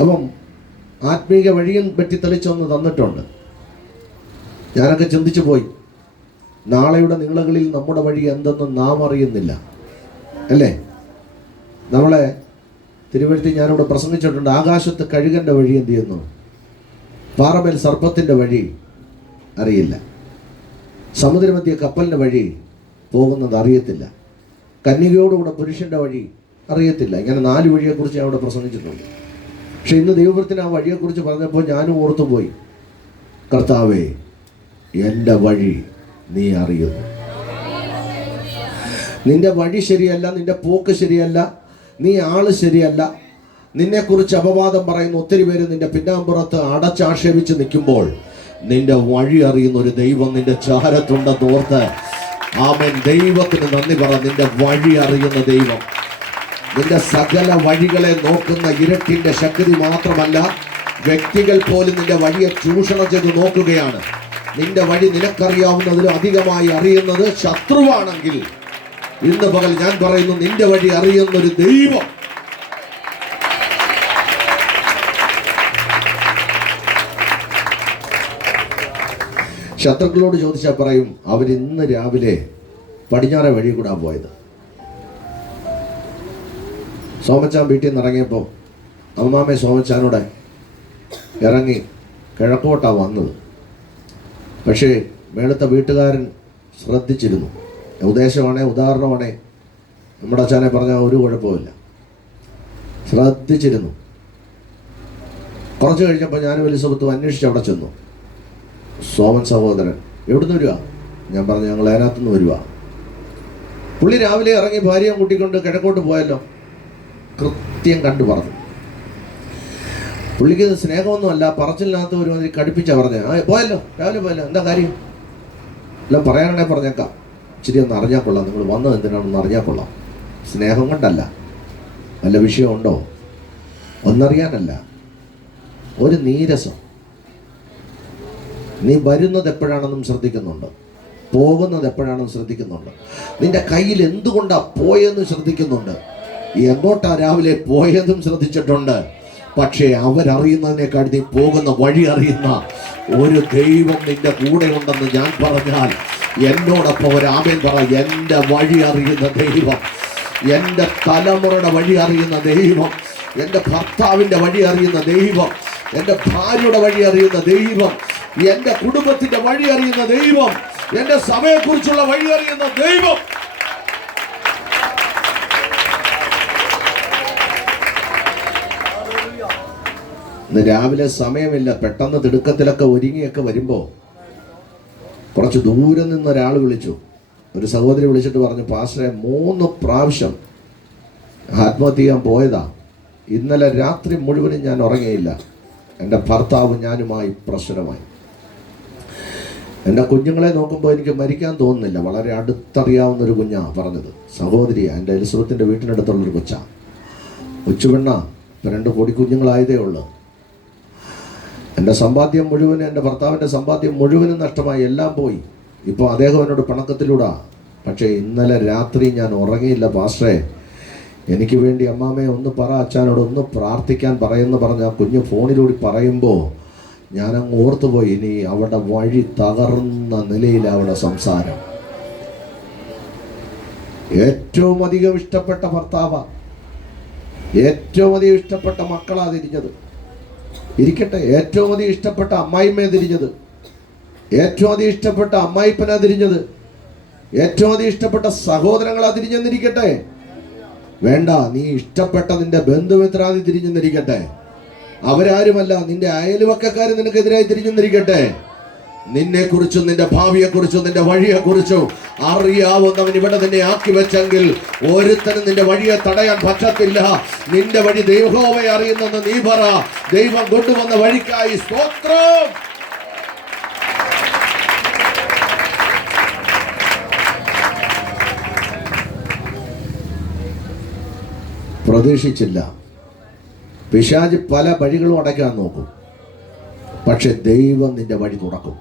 അപ്പം ആത്മീക വഴിയും പറ്റി തെളിച്ചൊന്ന് തന്നിട്ടുണ്ട്. ഞാനൊക്കെ ചിന്തിച്ചു പോയി, നാളെയുടെ നീളകളിൽ നമ്മുടെ വഴി എന്തെന്ന് നാം അറിയുന്നില്ല അല്ലേ? നമ്മളെ തിരുവഴുത്തി ഞാനിവിടെ പ്രസംഗിച്ചിട്ടുണ്ട്, ആകാശത്ത് കഴുകൻ്റെ വഴി എന്ത് ചെയ്യുന്നു? പാറമേൽ സർപ്പത്തിൻ്റെ വഴി അറിയില്ല. സമുദ്രമധ്യ കപ്പലിൻ്റെ വഴി പോകുന്നത് അറിയത്തില്ല. കന്യകയോടുകൂടെ പുരുഷൻ്റെ വഴി അറിയത്തില്ല. ഇങ്ങനെ 4 വഴിയെക്കുറിച്ച് ഞാൻ ഇവിടെ പ്രസംഗിച്ചിട്ടുണ്ട്. പക്ഷെ ഇന്ന് ദൈവത്തിന് ആ വഴിയെക്കുറിച്ച് പറഞ്ഞപ്പോൾ ഞാനും ഓർത്തുപോയി, കർത്താവേ എൻ്റെ വഴി നീ അറിയുന്നു. നിന്റെ വഴി ശരിയല്ല, നിന്റെ പോക്ക് ശരിയല്ല, നീ ആള് ശരിയല്ല. നിന്നെക്കുറിച്ച് അപവാദം പറയുന്ന ഒത്തിരി പേര് നിന്റെ പിന്നാമ്പുറത്ത് അടച്ചാക്ഷേപിച്ച് നിൽക്കുമ്പോൾ നിന്റെ വഴി അറിയുന്ന ഒരു ദൈവം നിന്റെ ചാരത്തുണ്ടെന്ന് ഓർത്ത് ആമേൻ ദൈവത്തിന് നന്ദി പറ. നിന്റെ വഴി അറിയുന്ന ദൈവം നിന്റെ സകല വഴികളെ നോക്കുന്ന ഇരട്ടിന്റെ ശക്തി മാത്രമല്ല, വ്യക്തികൾ പോലും നിന്റെ വഴിയെ ചൂഷണം ചെയ്ത് നോക്കുകയാണ്. നിന്റെ വഴി നിനക്കറിയാവുന്നതിലും അധികമായി അറിയുന്നത് ശത്രുവാണെങ്കിൽ ഇന്ന് പകൽ ഞാൻ പറയുന്നു, നിന്റെ വഴി അറിയുന്നൊരു ദൈവം. ശത്രുക്കളോട് ചോദിച്ചാൽ പറയും, അവരിന്ന് രാവിലെ പടിഞ്ഞാറെ വഴി കൂടാ പോയത്. സോമച്ചാൻ വീട്ടിൽ നിന്ന് ഇറങ്ങിയപ്പോൾ അമ്മാമ്മ സോമച്ചാനോടെ ഇറങ്ങി കിഴക്കോട്ടാണ് വന്നത്. പക്ഷേ മേളത്തെ വീട്ടുകാരൻ ശ്രദ്ധിച്ചിരുന്നു. ഉദ്ദേശമാണേ ഉദാഹരണമാണേ നമ്മുടെ അച്ഛനെ പറഞ്ഞാൽ ഒരു കുഴപ്പമില്ല, ശ്രദ്ധിച്ചിരുന്നു. കുറച്ച് കഴിഞ്ഞപ്പോൾ ഞാൻ വലിയ സുഹൃത്തും അന്വേഷിച്ച് അവിടെ ചെന്നു. സോമൻ സഹോദരൻ എവിടുന്ന് വരുവാ? ഞാൻ പറഞ്ഞു, ഞങ്ങൾ അതിനകത്തുനിന്ന് വരുവാ. പുള്ളി രാവിലെ ഇറങ്ങി ഭാര്യയും കൂട്ടിക്കൊണ്ട് കിഴക്കോട്ട് പോയല്ലോ. കൃത്യം കണ്ടു പറഞ്ഞു. പുള്ളിക്ക് സ്നേഹമൊന്നുമല്ല, പറച്ചിലിനകത്ത് ഒരുമാതിരി കടുപ്പിച്ചാ പറഞ്ഞത്. പോയല്ലോ, രാവിലെ പോയല്ലോ, എന്താ കാര്യം? എല്ലാം പറയാനാണെ പറഞ്ഞേക്കാം, ഇച്ചിരി ഒന്ന് അറിഞ്ഞാൽ കൊള്ളാം, നിങ്ങൾ വന്നത് എന്തിനാണെന്ന് അറിഞ്ഞാൽ കൊള്ളാം. സ്നേഹം കൊണ്ടല്ല, വല്ല വിഷയമുണ്ടോ ഒന്നറിയാനല്ല, ഒരു നീരസം. നീ വരുന്നത് എപ്പോഴാണെന്നും ശ്രദ്ധിക്കുന്നുണ്ട്, പോകുന്നത് എപ്പോഴാണെന്നും ശ്രദ്ധിക്കുന്നുണ്ട്, നിന്റെ കയ്യിൽ എന്തുകൊണ്ടാ പോയെന്നും ശ്രദ്ധിക്കുന്നുണ്ട്, എങ്ങോട്ടാ രാവിലെ പോയതും ശ്രദ്ധിച്ചിട്ടുണ്ട്. പക്ഷേ അവരറിയുന്നതിനേക്കാൾ നീ പോകുന്ന വഴി അറിയുന്ന ഒരു ദൈവം നിന്റെ കൂടെ ഉണ്ടെന്ന് ഞാൻ പറഞ്ഞാൽ എന്നോടൊപ്പം ഒരു ആമേൻ പറ. എൻ്റെ വഴി അറിയുന്ന ദൈവം, എൻ്റെ തലമുറയുടെ വഴി അറിയുന്ന ദൈവം, എൻ്റെ ഭർത്താവിൻ്റെ വഴി അറിയുന്ന ദൈവം, എൻ്റെ ഭാര്യയുടെ വഴി അറിയുന്ന ദൈവം, എൻ്റെ കുടുംബത്തിൻ്റെ വഴി അറിയുന്ന ദൈവം, എൻ്റെ സഭയെക്കുറിച്ചുള്ള വഴി അറിയുന്ന ദൈവം. ഇന്ന് രാവിലെ സമയമില്ല, പെട്ടെന്ന് തിടുക്കത്തിലൊക്കെ ഒരുങ്ങിയൊക്കെ വരുമ്പോൾ കുറച്ച് ദൂരെ നിന്ന് ഒരാൾ വിളിച്ചു, ഒരു സഹോദരി വിളിച്ചിട്ട് പറഞ്ഞു, പാസ്റ്ററെ 3 പ്രാവശ്യം ആത്മഹത്യ ചെയ്യാൻ പോയതാ, ഇന്നലെ രാത്രി മുഴുവനും ഞാൻ ഉറങ്ങിയില്ല, എൻ്റെ ഭർത്താവ് ഞാനുമായി പ്രശ്നമായി. എൻ്റെ കുഞ്ഞുങ്ങളെ നോക്കുമ്പോൾ എനിക്ക് മരിക്കാൻ തോന്നുന്നില്ല. വളരെ അടുത്തറിയാവുന്നൊരു കുഞ്ഞാണ് പറഞ്ഞത്, സഹോദരിയാണ്, എൻ്റെ എലിസബത്തിൻ്റെ വീട്ടിനടുത്തുള്ളൊരു കൊച്ചാണ്, കൊച്ചുപെണ്ണ, 2 പൊടിക്കുഞ്ഞുങ്ങളായതേ ഉള്ളൂ. എൻ്റെ സമ്പാദ്യം മുഴുവനും, എൻ്റെ ഭർത്താവിൻ്റെ സമ്പാദ്യം മുഴുവനും നഷ്ടമായി, എല്ലാം പോയി. ഇപ്പോൾ അദ്ദേഹം എന്നോട് പിണക്കത്തിലൂടെ. പക്ഷേ ഇന്നലെ രാത്രി ഞാൻ ഉറങ്ങിയില്ല പാസ്റ്ററെ, എനിക്ക് വേണ്ടി അമ്മാമ്മയെ ഒന്ന് പറ, അച്ഛനോട് ഒന്ന് പ്രാർത്ഥിക്കാൻ പറയുമെന്ന് പറഞ്ഞ് ആ കുഞ്ഞ് ഫോണിലൂടെ പറയുമ്പോൾ ഞാനങ്ങ് ഓർത്തുപോയി. ഇനി അവിടെ വഴി തകർന്ന നിലയിൽ അവിടെ സംസാരം. ഏറ്റവും അധികം ഇഷ്ടപ്പെട്ട ഭർത്താവാ, ഏറ്റവും അധികം ഇഷ്ടപ്പെട്ട മക്കളാ തിരിഞ്ഞത്, ഇരിക്കട്ടെ, ഏറ്റവും അധികം ഇഷ്ടപ്പെട്ട അമ്മായിമ്മയെ തിരിഞ്ഞത്, ഏറ്റവും അധികം ഇഷ്ടപ്പെട്ട അമ്മായിപ്പനാ തിരിഞ്ഞത്, ഏറ്റവും അധികം ഇഷ്ടപ്പെട്ട സഹോദരങ്ങളാ തിരിഞ്ഞെന്നിരിക്കട്ടെ. വേണ്ട, നീ ഇഷ്ടപ്പെട്ട നിന്റെ ബന്ധുമിത്രാദി തിരിഞ്ഞെന്നിരിക്കട്ടെ, അവരാരുമല്ല, നിന്റെ അയൽവക്കക്കാർ നിനക്കെതിരായി തിരിഞ്ഞെന്നിരിക്കട്ടെ. നിന്നെക്കുറിച്ചും നിന്റെ ഭാവിയെക്കുറിച്ചും നിന്റെ വഴിയെക്കുറിച്ചും അറിയാവുന്നവൻ ഇവിടെ നിന്നെ ആക്കി വെച്ചെങ്കിൽ ഒരുത്തനും നിന്റെ വഴിയെ തടയാൻ പറ്റത്തില്ല. നിന്റെ വഴി ദൈവഹോവയെ അറിയുന്നെന്ന് നീ പറ. ദൈവം കൊണ്ടുവന്ന വഴിക്കായി സ്തോത്രം. പ്രതീക്ഷിച്ചില്ല, പിശാച് പല വഴികളും അടയ്ക്കാൻ നോക്കും, പക്ഷെ ദൈവം നിന്റെ വഴി തുറക്കും.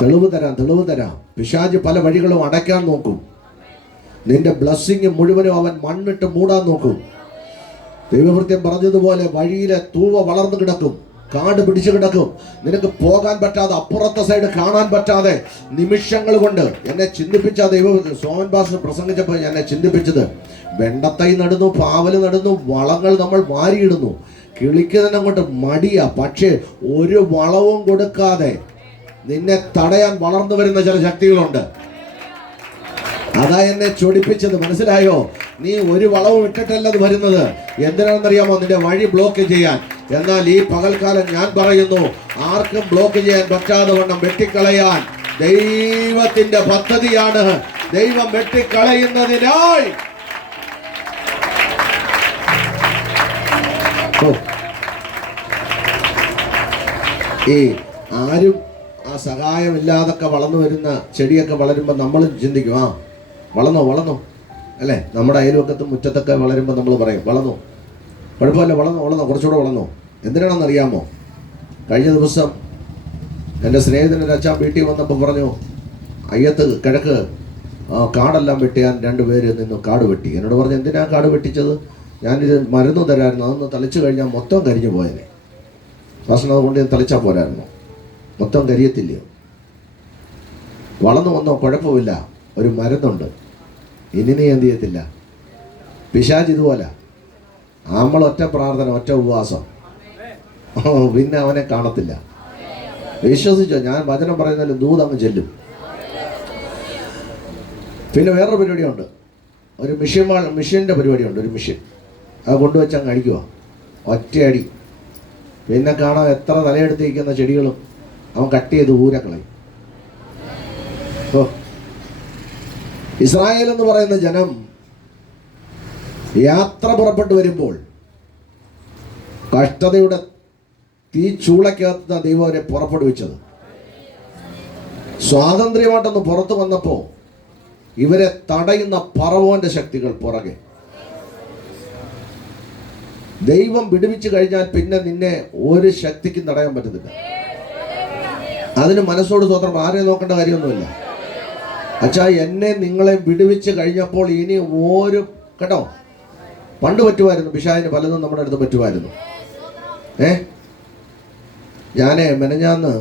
തെളിവ് തരാം. പിശാച് പല വഴികളും അടയ്ക്കാൻ നോക്കും, നിന്റെ ബ്ലെസ്സിങ് മുഴുവനും അവൻ മണ്ണിട്ട് മൂടാൻ നോക്കും. ദൈവകൃത്യം പറഞ്ഞതുപോലെ വഴിയിലെ തൂവ വളർന്നു കിടക്കും, കാട് പിടിച്ചു കിടക്കും, നിനക്ക് പോകാൻ പറ്റാതെ, അപ്പുറത്തെ സൈഡ് കാണാൻ പറ്റാതെ നിമിഷങ്ങൾ കൊണ്ട് എന്നെ ചിന്തിപ്പിച്ച സോമൻ പാസ്റ്റർ പ്രസംഗിച്ചപ്പോൾ എന്നെ ചിന്തിപ്പിച്ചത്, വെണ്ടത്തൈ നടുന്നു, പാവല് നടുന്നു, വളങ്ങൾ നമ്മൾ വാരിയിടുന്നു, കിളിക്ക് തന്നെ അങ്ങോട്ട് മടിയാ, പക്ഷേ ഒരു വളവും കൊടുക്കാതെ നിന്നെ തടയാൻ വളർന്നു വരുന്ന ചില ശക്തികളുണ്ട്. അതാ എന്നെ ചൊടിപ്പിച്ചത്, മനസ്സിലായോ? നീ ഒരു വളവും ഇട്ടിട്ടല്ലത് വരുന്നത്. എന്തിനാണെന്നറിയാമോ? നിന്റെ വഴി ബ്ലോക്ക് ചെയ്യാൻ. എന്നാൽ ഈ പകൽക്കാലം ഞാൻ പറയുന്നു, ആർക്കും ബ്ലോക്ക് ചെയ്യാൻ പറ്റാതെ വണ്ണം വെട്ടിക്കളയാൻ ദൈവത്തിന്റെ പദ്ധതിയാണ്. ദൈവം വെട്ടിക്കളയുന്നതിനായി ഈ ആരും ആ സഹായമില്ലാതൊക്കെ വളർന്നു വരുന്ന ചെടിയൊക്കെ വളരുമ്പോൾ നമ്മൾ ചിന്തിക്കും, ആ വളർന്നോ അല്ലേ? നമ്മുടെ അയൽവക്കത്തും മുറ്റത്തൊക്കെ വളരുമ്പോൾ നമ്മൾ പറയും, വളർന്നു, കുഴപ്പമില്ല, വളർന്നോ, കുറച്ചുകൂടെ വളർന്നോ. എന്തിനാണെന്നറിയാമോ? കഴിഞ്ഞ ദിവസം എൻ്റെ സ്നേഹിതൻ്റെ അച്ഛൻ വീട്ടിൽ വന്നപ്പോൾ പറഞ്ഞു, അയ്യത്ത് കിഴക്ക് കാടെല്ലാം വെട്ടിയാൻ 2 പേര് നിന്ന് കാട് വെട്ടി. എന്നോട് പറഞ്ഞു, എന്തിനാ കാട് വെട്ടിച്ചത്? ഞാനിത് മരുന്ന് തരായിരുന്നു, അതൊന്ന് തളിച്ചു കഴിഞ്ഞാൽ മൊത്തം കരിഞ്ഞു പോയനെ. ഭക്ഷണം അതുകൊണ്ട് ഞാൻ തളിച്ചാൽ പോരായിരുന്നു, മൊത്തം കരിയത്തില്ലയോ? വളർന്നു വന്നോ, കുഴപ്പമില്ല, ഒരു മരുന്നുണ്ട്, ഇനി നീ എന്ത് ചെയ്യത്തില്ല. പിശാച് ഇതുപോലെ, നമ്മൾ ഒറ്റ പ്രാർത്ഥന, ഒറ്റ ഉപവാസം, പിന്നെ അവനെ കാണത്തില്ല. വിശ്വസിച്ചോ? ഞാൻ വചനം പറയുന്നതിൽ ദൂതങ്ങ് ചെല്ലും. പിന്നെ വേറൊരു പരിപാടിയുണ്ട്, ഒരു മെഷീൻ്റെ പരിപാടിയുണ്ട്. ഒരു മെഷീൻ അത് കൊണ്ടുവച്ചങ്ങ് അടിക്കുക, ഒറ്റയടി. പിന്നെ കാണാൻ എത്ര തലയെടുത്തിരിക്കുന്ന ചെടികളും അവൻ കട്ട് ചെയ്ത് ഊരക്കളയും. ഇസ്രായേൽ എന്ന് പറയുന്ന ജനം യാത്ര പുറപ്പെട്ടു വരുമ്പോൾ കഷ്ടതയുടെ തീ ചൂളയ്ക്കകത്ത് ദൈവം അവരെ പുറപ്പെടുവിച്ചത്. സ്വാതന്ത്ര്യമായിട്ടൊന്ന് പുറത്തു വന്നപ്പോൾ ഇവരെ തടയുന്ന ഫറവോന്റെ ശക്തികൾ പുറകെ. ദൈവം വിടുവിച്ചു കഴിഞ്ഞാൽ പിന്നെ നിന്നെ ഒരു ശക്തിക്കും തടയാൻ പറ്റത്തില്ല. അതിന് മനസ്സോട് സ്വതന്ത്രം, ആരെയും നോക്കേണ്ട കാര്യമൊന്നുമില്ല. അച്ഛാ, എന്നെ നിങ്ങളെ വിടുവിച്ച് കഴിഞ്ഞപ്പോൾ ഇനി ഒരു കേട്ടോ പണ്ട് പറ്റുമായിരുന്നു, പിശാചിന് പലതും നമ്മുടെ അടുത്ത് പറ്റുമായിരുന്നു. ഞാൻ മെനഞ്ഞാന്ന്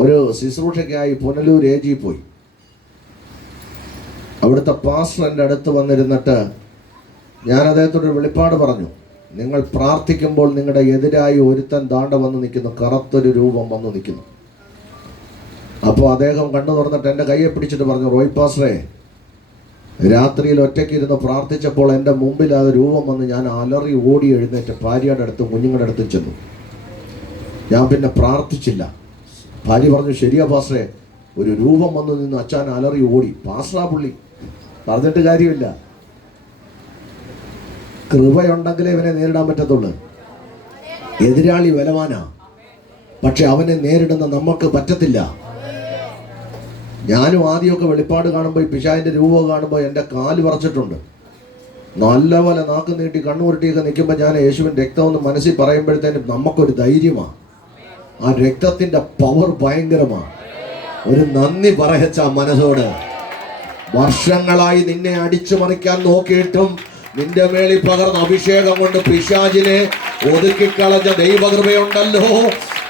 ഒരു ശുശ്രൂഷയ്ക്കായി പുനലൂർ AG പോയി. അവിടുത്തെ പാസ്റ്റർ എൻ്റെ അടുത്ത് വന്നിരുന്നിട്ട് ഞാൻ അദ്ദേഹത്തോട് വെളിപ്പാട് പറഞ്ഞു, നിങ്ങൾ പ്രാർത്ഥിക്കുമ്പോൾ നിങ്ങളുടെ എതിരായി ഒരുത്തൻ ദാണ്ട വന്ന് നിൽക്കുന്നു, കറുത്തൊരു രൂപം വന്ന് നിൽക്കുന്നു. അപ്പോൾ അദ്ദേഹം കണ്ണു തുറന്നിട്ട് എൻ്റെ കയ്യെ പിടിച്ചിട്ട് പറഞ്ഞു, റോയ് പാസ്റ്ററെ, രാത്രിയിൽ ഒറ്റയ്ക്കിരുന്ന് പ്രാർത്ഥിച്ചപ്പോൾ എൻ്റെ മുമ്പിൽ ആ രൂപം വന്ന് ഞാൻ അലറി ഓടി എഴുന്നേറ്റ് ഭാര്യയുടെ അടുത്തും കുഞ്ഞുങ്ങളുടെ അടുത്തും ചെന്നു. ഞാൻ പിന്നെ പ്രാർത്ഥിച്ചില്ല. ഭാര്യ പറഞ്ഞു, ശരിയാ പാസ്റ്ററെ, ഒരു രൂപം വന്നു നിന്ന് അച്ഛൻ അലറി ഓടി. പാസ്റ്ററാ പുള്ളി, പറഞ്ഞിട്ട് കാര്യമില്ല. കൃപയുണ്ടെങ്കിലേ ഇവനെ നേരിടാൻ പറ്റത്തുള്ളൂ. എതിരാളി ബലവാനാ, പക്ഷെ അവനെ നേരിടുന്ന നമുക്ക് പറ്റത്തില്ല. ഞാനും ആദ്യമൊക്കെ വെളിപ്പാട് കാണുമ്പോൾ ഈ പിശാചിൻ്റെ രൂപം കാണുമ്പോൾ എൻ്റെ കാല് പറിച്ചിട്ടുണ്ട്. നല്ലപോലെ നാക്ക് നീട്ടി കണ്ണുരുട്ടിയൊക്കെ നിൽക്കുമ്പോൾ ഞാൻ യേശുവിൻ്റെ രക്തമെന്ന് മനസ്സിൽ പറയുമ്പോഴത്തേനും നമുക്കൊരു ധൈര്യമാണ്. ആ രക്തത്തിൻ്റെ പവർ ഭയങ്കരമാണ്. ഒരു നന്ദി പറയച്ച മനസ്സോട്. വർഷങ്ങളായി നിന്നെ അടിച്ചു മറിക്കാൻ നോക്കിയിട്ടും നിന്റെ മേളിൽ പകർന്ന അഭിഷേകം കൊണ്ട് പിശാചിനെ ഒതുക്കിക്കളഞ്ഞ ദൈവകൃപയുണ്ടല്ലോ.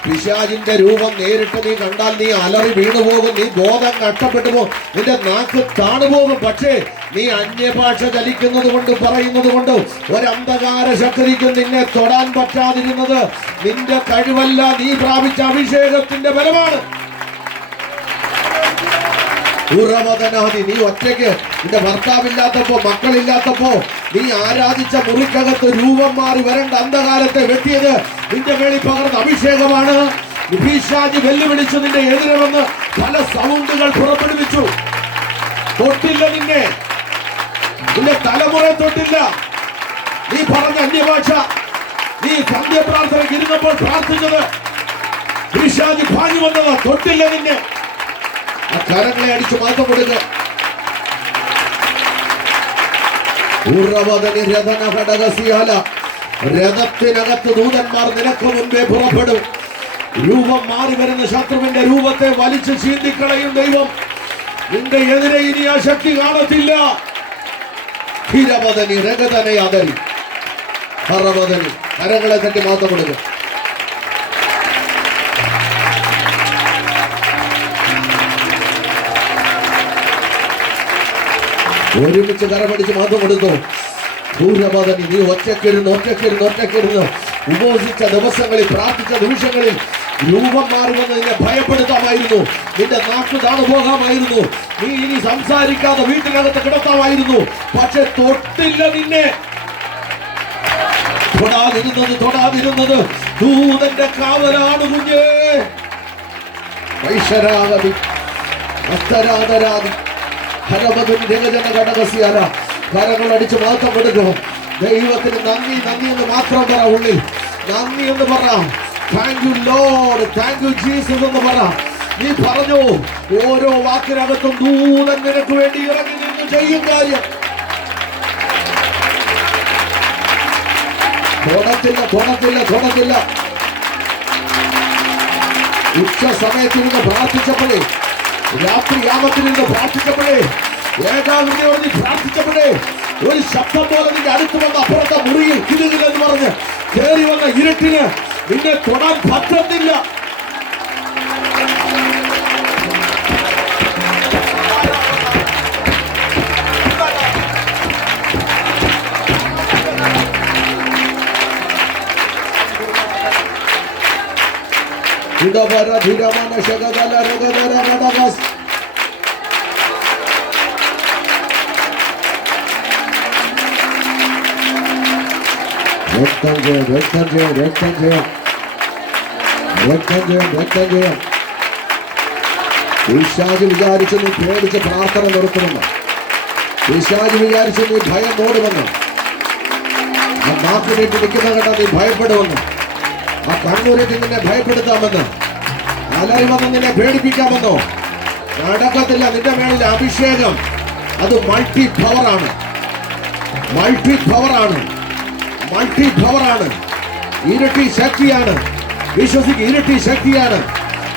പിശാചിന്റെ രൂപം നേരിട്ട് നീ കണ്ടാൽ നീ അലറി വീണുപോകും, നീ ബോധം നഷ്ടപ്പെട്ടു പോകും, നിന്റെ നാക്ക് താണുപോകും. പക്ഷേ നീ അന്യഭാഷ ചലിക്കുന്നത് കൊണ്ട് പറയുന്നത് കൊണ്ട് ഒരന്ധകാര ശക്തിക്കും നിന്നെ തൊടാൻ പറ്റാതിരുന്നത് നിന്റെ കഴിവല്ല, നീ പ്രാപിച്ച അഭിഷേകത്തിന്റെ ബലമാണ്. ഉറവതനാദി, നീ ഒറ്റയ്ക്ക് നിന്റെ ഭർത്താവില്ലാത്തപ്പോ മക്കളില്ലാത്തപ്പോ നീ ആരാധിച്ച മുറിക്കകത്ത് രൂപം മാറി വരേണ്ട അന്ധകാരത്തെ വെട്ടിയത് നിന്റെ മേളിൽ പകർന്ന അഭിഷേകമാണ്. പിശാച് വെല്ലുവിളിച്ചു നിന്റെ എതിരെ വന്ന് പല സൗണ്ടുകൾ പുറപ്പെടുവിച്ചു. തൊട്ടില്ല നിന്നെ, നിന്റെ തലമുറ തൊട്ടില്ല. നീ പറഞ്ഞ അന്യഭാഷ, നീ സന്ധ്യപ്രാർത്ഥനയ്ക്ക് ഇരുന്നപ്പോൾ പ്രാർത്ഥിച്ചത് പിശാച് ഭാഗ്യം വന്നത് തൊട്ടില്ല നിന്നെ. ആ കരങ്ങളെ അടിച്ചു മാറ്റം കൊടുക്കുക. രഥത്തിനകത്ത് ദൂതന്മാർ നിനക്ക് മുൻപേ പുറപ്പെടും. രൂപം മാറി വരുന്ന ശത്രുവിന്റെ രൂപത്തെ വലിച്ചു ചീന്തിക്കളയും ദൈവം. നിന്റെ എതിരെ ഇനി ആ ശക്തി കാണത്തില്ല. കരങ്ങളെ തട്ടി മാറ്റം കൊടുക്കുക. ഒരുമിച്ച് കരമടിച്ച് മാറ്റം കൊടുത്തു. ഭൂരപദനി, നീ ഒറ്റക്കിരുന്ന് ഉപവസിച്ച ദിവസങ്ങളിൽ, പ്രാർത്ഥിച്ച നിമിഷങ്ങളിൽ രൂപം മാറുമെന്ന് നിന്നെ ഭയപ്പെടുത്താമായിരുന്നു. നിന്റെ നാക്ക് താണു പോകാമായിരുന്നു. നീ ഇനി സംസാരിക്കാതെ വീട്ടിനകത്ത് കിടത്താമായിരുന്നു. പക്ഷെ തൊട്ടില്ല നിന്നെ. തൊടാതിരുന്നത് ദൂതന്റെ കാവലാണ് കുഞ്ഞേ. വൈശരാഗതി അസ്തരാതരാതി കരങ്ങൾ അടിച്ച് മാത്രം കൊടുക്കും. ദൈവത്തിന് നന്ദി എന്ന് മാത്രം പറ. ഉള്ളിൽ നന്ദി എന്ന് പറ. Thank you Lord, thank you Jesus എന്ന് പറ. നീ പറഞ്ഞു, ഓരോ വാക്കിനകത്തും ദൂതൻ നിനക്ക് വേണ്ടി ഇറങ്ങി നിന്ന് ചെയ്യും കാര്യം. തൊടത്തില്ല. ഉച്ച സമയത്തിരുന്ന് പ്രാർത്ഥിച്ചപ്പോഴേ, രാത്രി യാമത്തിലിരുന്ന് പ്രാർത്ഥിച്ചപ്പോഴേ, ഏകാഗ്രതയോടെ പ്രാർത്ഥിച്ചപ്പോഴേ ഒരു ശബ്ദം പോലെ നിന്റെ അടുത്ത് വന്ന അപ്പുറത്തെ മുറിയിൽ കിലുകിലെന്ന് പറഞ്ഞ് കയറി വന്ന ഇരുട്ടിന് നിന്നെ തൊടാൻ പറ്റത്തില്ല. രക്തം ചെയ്യാം. പിശാച് വിചാരിച്ചു നീ പേടിച്ച് പ്രാർത്ഥന നിർത്തണമെന്ന്. പിശാച് വിചാരിച്ചു നീ ഭയം ഓടുമെന്ന്. ആ നാക്കിനേറ്റ് നിൽക്കുന്ന കണ്ട നീ ഭയപ്പെടുമെന്ന്. ആ കണ്ണൂരേറ്റ് നിന്നെ ഭയപ്പെടുത്താമെന്ന്. അലറി വന്ന് നിന്നെ പേടിപ്പിക്കാമെന്നോ? നടക്കത്തില്ല. നിന്റെ മേളിലെ അഭിഷേകം അത് മൾട്ടി പവറാണ്. ഇരട്ടി ശക്തിയാണ്. വിശ്വസിക്ക്, ഇരട്ടി ശക്തിയാണ്.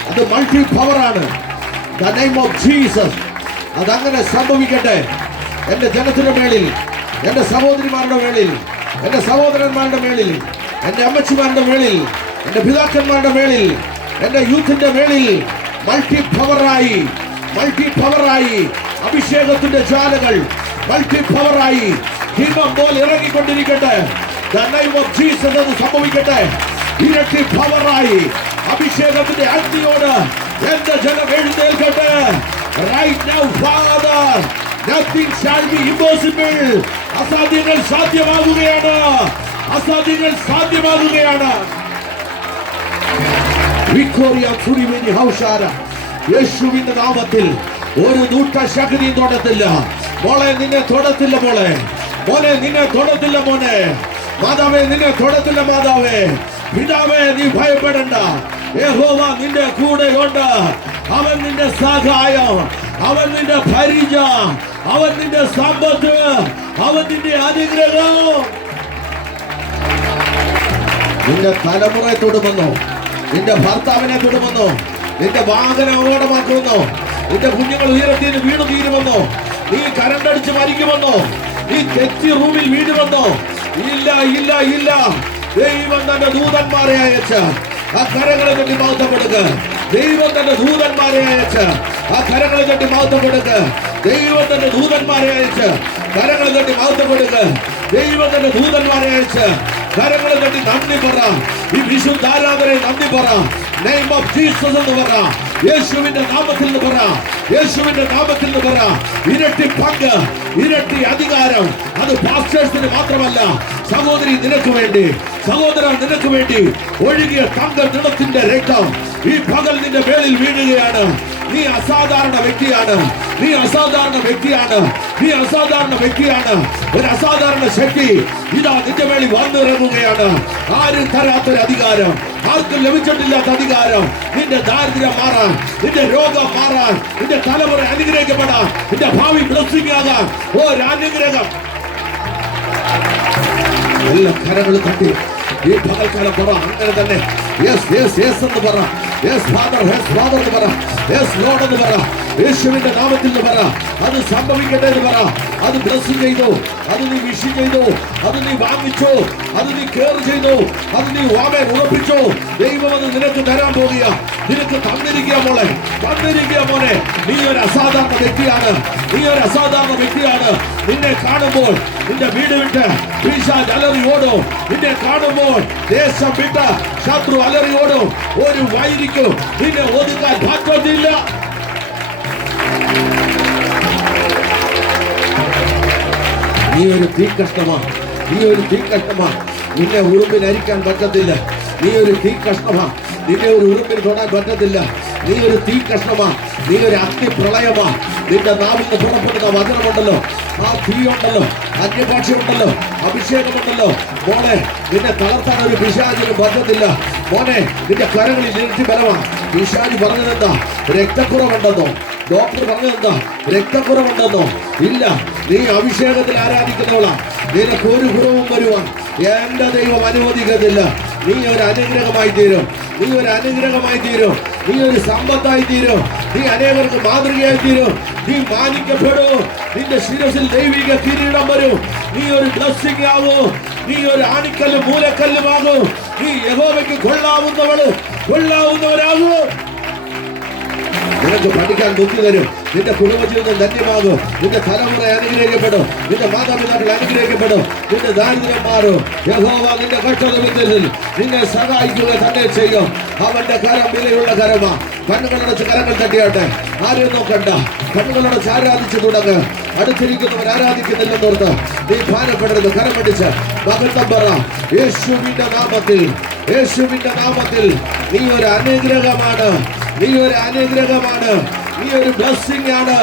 അത് മൾട്ടി പവറാണ്. The name of Jesus. അതങ്ങനെ സംഭവിക്കട്ടെ. എന്റെ ജനത്തിന്റെ മേളിൽ, എന്റെ സഹോദരിമാരുടെ മേളിൽ, എന്റെ സഹോദരന്മാരുടെ മേളിൽ, എന്റെ അമ്മച്ചിമാരുടെ മേളിൽ, എന്റെ പിതാക്കന്മാരുടെ മേളിൽ, എന്റെ യൂത്തിന്റെ മേളിൽ മൾട്ടി പവറായി അഭിഷേകത്തിന്റെ ജ്വാലകൾ മൾട്ടി പവറായി ഹിമം പോലെ ഇറങ്ങിക്കൊണ്ടിരിക്കട്ടെ. The name of Jesus എന്ന് സംഭവിക്കട്ടെ. ഇരട്ടി പവറായി അഭിഷേകത്തിന്റെ അഗ്നിയോട് എന്റെ ജനം എഴുന്നേൽക്കട്ടെ. Right now, Father, nothing shall be impossible. അസാധ്യങ്ങൾ സാധ്യമാകുകയാണ്. അസാധ്യങ്ങൾ സാധ്യമാകുകയാണ്. വിക്ടോറിയ സുരിമിനി ഹൗഷാര യേശുവിന്റെ നാമത്തിൽ ഒരു നൂട്ട ശക്തിയും തൊടത്തില്ല. മോളെ നിന്നെ തൊടത്തില്ല. മോനെ നിന്നെ തൊടത്തില്ല. മോനെ മാതാവേ നിന്നെ തൊടത്തില്ല. മാതാവേ പിതാവേ നീ ഭയപ്പെടണ്ട. യഹോവ നിന്റെ കൂടെയുണ്ട്. അവൻ നിന്റെ സഹായം, അവൻ നിന്റെ പരിച, അവൻ നിന്റെ സമ്പത്ത്, അവൻ നിന്റെ അനുഗ്രഹം. നിന്റെ തലമുറയെ തൊടുമെന്നോ, നിന്റെ ഭർത്താവിനെ തൊടുമെന്നോ, നിന്റെ വാഹനം അപകടമാക്കുമെന്നോ, നിന്റെ കുഞ്ഞുങ്ങൾ ഉയരത്തിന് വീണു തീരുമെന്നോ, നീ കരണ്ടടിച്ച് മരിക്കുമെന്നോ, നീ തെറ്റി റൂമിൽ വീഴുമെന്നോ? ഇല്ല. ദൈവം തന്റെ ദൂതന്മാരെ അയച്ച് ആ കരങ്ങളെ തട്ടി മഹത്വപ്പെടുക. ദൈവം തന്റെ ദൂതന്മാരെ അയച്ച് ആ കരങ്ങളെ തട്ടി മഹത്വപ്പെടുക. ദൈവം തന്റെ ദൂതന്മാരെ അയച്ച് കരങ്ങളെ തട്ടി മഹത്വപ്പെടുക. ദൈവം തന്റെ ദൂതന്മാരെ അയച്ച് കരങ്ങളെ തട്ടി നന്ദി പറ. ഈ വിശുദ്ധാരാധനയെ നന്ദി പറ. നെയിം ഓഫ് ജീസസ് എന്ന് പറ. യേശുവിന്റെ നാമത്തിൽ നിന്ന് പറ. യേശുവിന്റെ നാമത്തിൽ നിന്ന് പറ. ഇരട്ടി പങ്ക്, ഇരട്ടി അധികാരം. അത് പാസ്റ്റേഴ്സിന് മാത്രമല്ല, സഹോദരി നിനക്ക് വേണ്ടി, സഹോദര നിനക്ക് വേണ്ടി ഒഴുകിയ തങ്ക നിണത്തിന്റെ രക്തം ഈ പകൽ നിന്റെ മേളിൽ വീഴുകയാണ്. നീ അസാധാരണ വ്യക്തിയാണ്. നീ അസാധാരണ വ്യക്തിയാണ്. നീ അസാധാരണ വ്യക്തിയാണ്. ഒരു അസാധാരണ ശക്തി ഇതാ നിന്റെ മേളിൽ വന്നിറങ്ങുകയാണ്. ആരും തരാത്തൊരു അധികാരം, ആർക്കും ലഭിച്ചിട്ടില്ലാത്ത അധികാരം. നിന്റെ ദാരിദ്ര്യം മാറാൻ, നിന്റെ രോഗം മാറാൻ, നിന്റെ തലമുറ അനുഗ്രഹിക്കപ്പെടാൻ, നിന്റെ ഭാവി ബ്ലെസ്സിംഗ് ആകാൻ ഒരനുഗ്രഹം. എല്ലാ കരങ്ങളും തട്ടി ഈ പകൽക്കാലം പറ. അങ്ങനെ തന്നെ യെസ് എന്ന് പറ. യെസ് ഫാദർ എന്ന് പറ. യെസ് ലോർഡ് എന്ന് പറ. യേശുവിന്റെ നാമത്തിൽ എന്ന് പറ. അത് സംഭവിക്കട്ടെ എന്ന് പറ. അത് ബ്ലെസ് ചെയ്തു, അത് നീ വിഷ് ചെയ്തു, അത് നീ വാങ്ങിച്ചു, അത് നീ കെയർ ചെയ്തു, അത് നീ വാമേ ഉറപ്പിച്ചു. ദൈവം അത് നിനക്ക് തരാൻ പോകുക. നിനക്ക് തന്നിരിക്കുക മോളെ, തന്നിരിക്കുക മോനെ. നീ ഒരു അസാധാരണ വ്യക്തിയാണ്. നീ ഒരു അസാധാരണ വ്യക്തിയാണ്. നിന്നെ കാണുമ്പോൾ നിന്റെ വീട് വിട്ട് പിശാച് അലറിയോടും. നിന്നെ കാണുമ്പോൾ ദേശം വിട്ട് ശത്രു അലറിയോടും. ഒരു വൈരിക്കും നിന്നെ ഒതുക്കാൻ പറ്റത്തില്ല. നീ ഒരു തീക്കഷ്ടമാണ്. നിന്നെ ഉറുമ്പിന് അരിക്കാൻ പറ്റത്തില്ല. നീ ഒരു തീക്കഷ്ടമാണ്. നിന്നെ ഒരു ഉറുമ്പിന് തൊടാൻ പറ്റത്തില്ല. നീ ഒരു തീക്കഷ്ടമാണ്. നീ ഒരു അഗ്നിപ്രളയമാ. നിന്റെ നാവിൽ നിന്ന് പുറപ്പെടുന്ന വചനമുണ്ടല്ലോ, ആ തീയുണ്ടല്ലോ, അന്യഭാഷയുണ്ടല്ലോ, അഭിഷേകമുണ്ടല്ലോ. മോനെ നിന്നെ തളർത്താൻ ഒരു പിശാചിനും പറ്റത്തില്ല. മോനെ നിന്റെ കരങ്ങളിൽ ഇരട്ടി ബലമാണ്. പിശാചി പറഞ്ഞതെന്താ? രക്തക്കുറവുണ്ടെന്നോ? ഡോക്ടർ പറഞ്ഞതെന്താ? രക്തക്കുറവുണ്ടെന്നോ? ഇല്ല, നീ അഭിഷേകത്തിൽ ആരാധിക്കുന്നവളാ. നിനക്ക് ഒരു കുറവും വരുവാൻ എന്റെ ദൈവം അനുവദിക്കത്തില്ല. നീ ഒരു അനുഗ്രഹമായി തീരും. നീ ഒരു അനുഗ്രഹമായി തീരും. നീ ഒരു സമ്പത്തായി തീരും. നീ അനേകർക്ക് മാതൃകയായി തീരും. നീ മാനിക്കപ്പെടും. നിന്റെ ശിരസിൽ ദൈവിക കിരീടം വരും. നീ ഒരു ബ്ലെസ്സിംഗ് ആവും. നീ ഒരു ആണിക്കല്ലും മൂലക്കല്ലുമാകും. നീ യഹോവയ്ക്ക് കൊള്ളാവുന്നവരാകും. നിനക്ക് പഠിക്കാൻ ബുദ്ധി തരും. നിന്റെ കുടുംബജീവിതം ധന്യമാകും. നിന്റെ തലമുറ അനുഗ്രഹിക്കപ്പെടും. നിന്റെ മാതാപിതാക്കൾ അനുഗ്രഹിക്കപ്പെടും. നിന്റെ ദാരിദ്ര്യം മാറും. യഹോവ നിന്റെ കഷ്ടത്തിൽ നിന്നെ സഹായിക്കുക തന്നെ ചെയ്യും. അവന്റെ കരം വിലയുള്ള കരമാ. കണ്ണുകളടച്ച് കരങ്ങൾ തട്ടിയാട്ടെ. ആരും നോക്കണ്ട. കണ്ണുകളടച്ച് ആരാധിച്ചു തുടങ്ങ്. അടുത്തിരിക്കുന്നവർ ആരാധിക്കുന്നില്ലെന്നോർത്ത് നീ ഭാരപ്പെടരുത്. കരമടിച്ച് മകത്തം പറ. യേശുവിന്റെ നാമത്തിൽ, യേശുവിന്റെ നാമത്തിൽ നീ ഒരു അനുഗ്രഹമാണ്. നീ ഒരു അനുഗ്രഹമാണ്. നീ ഒരു ബ്ലെസ്സിംഗ് ആണ്.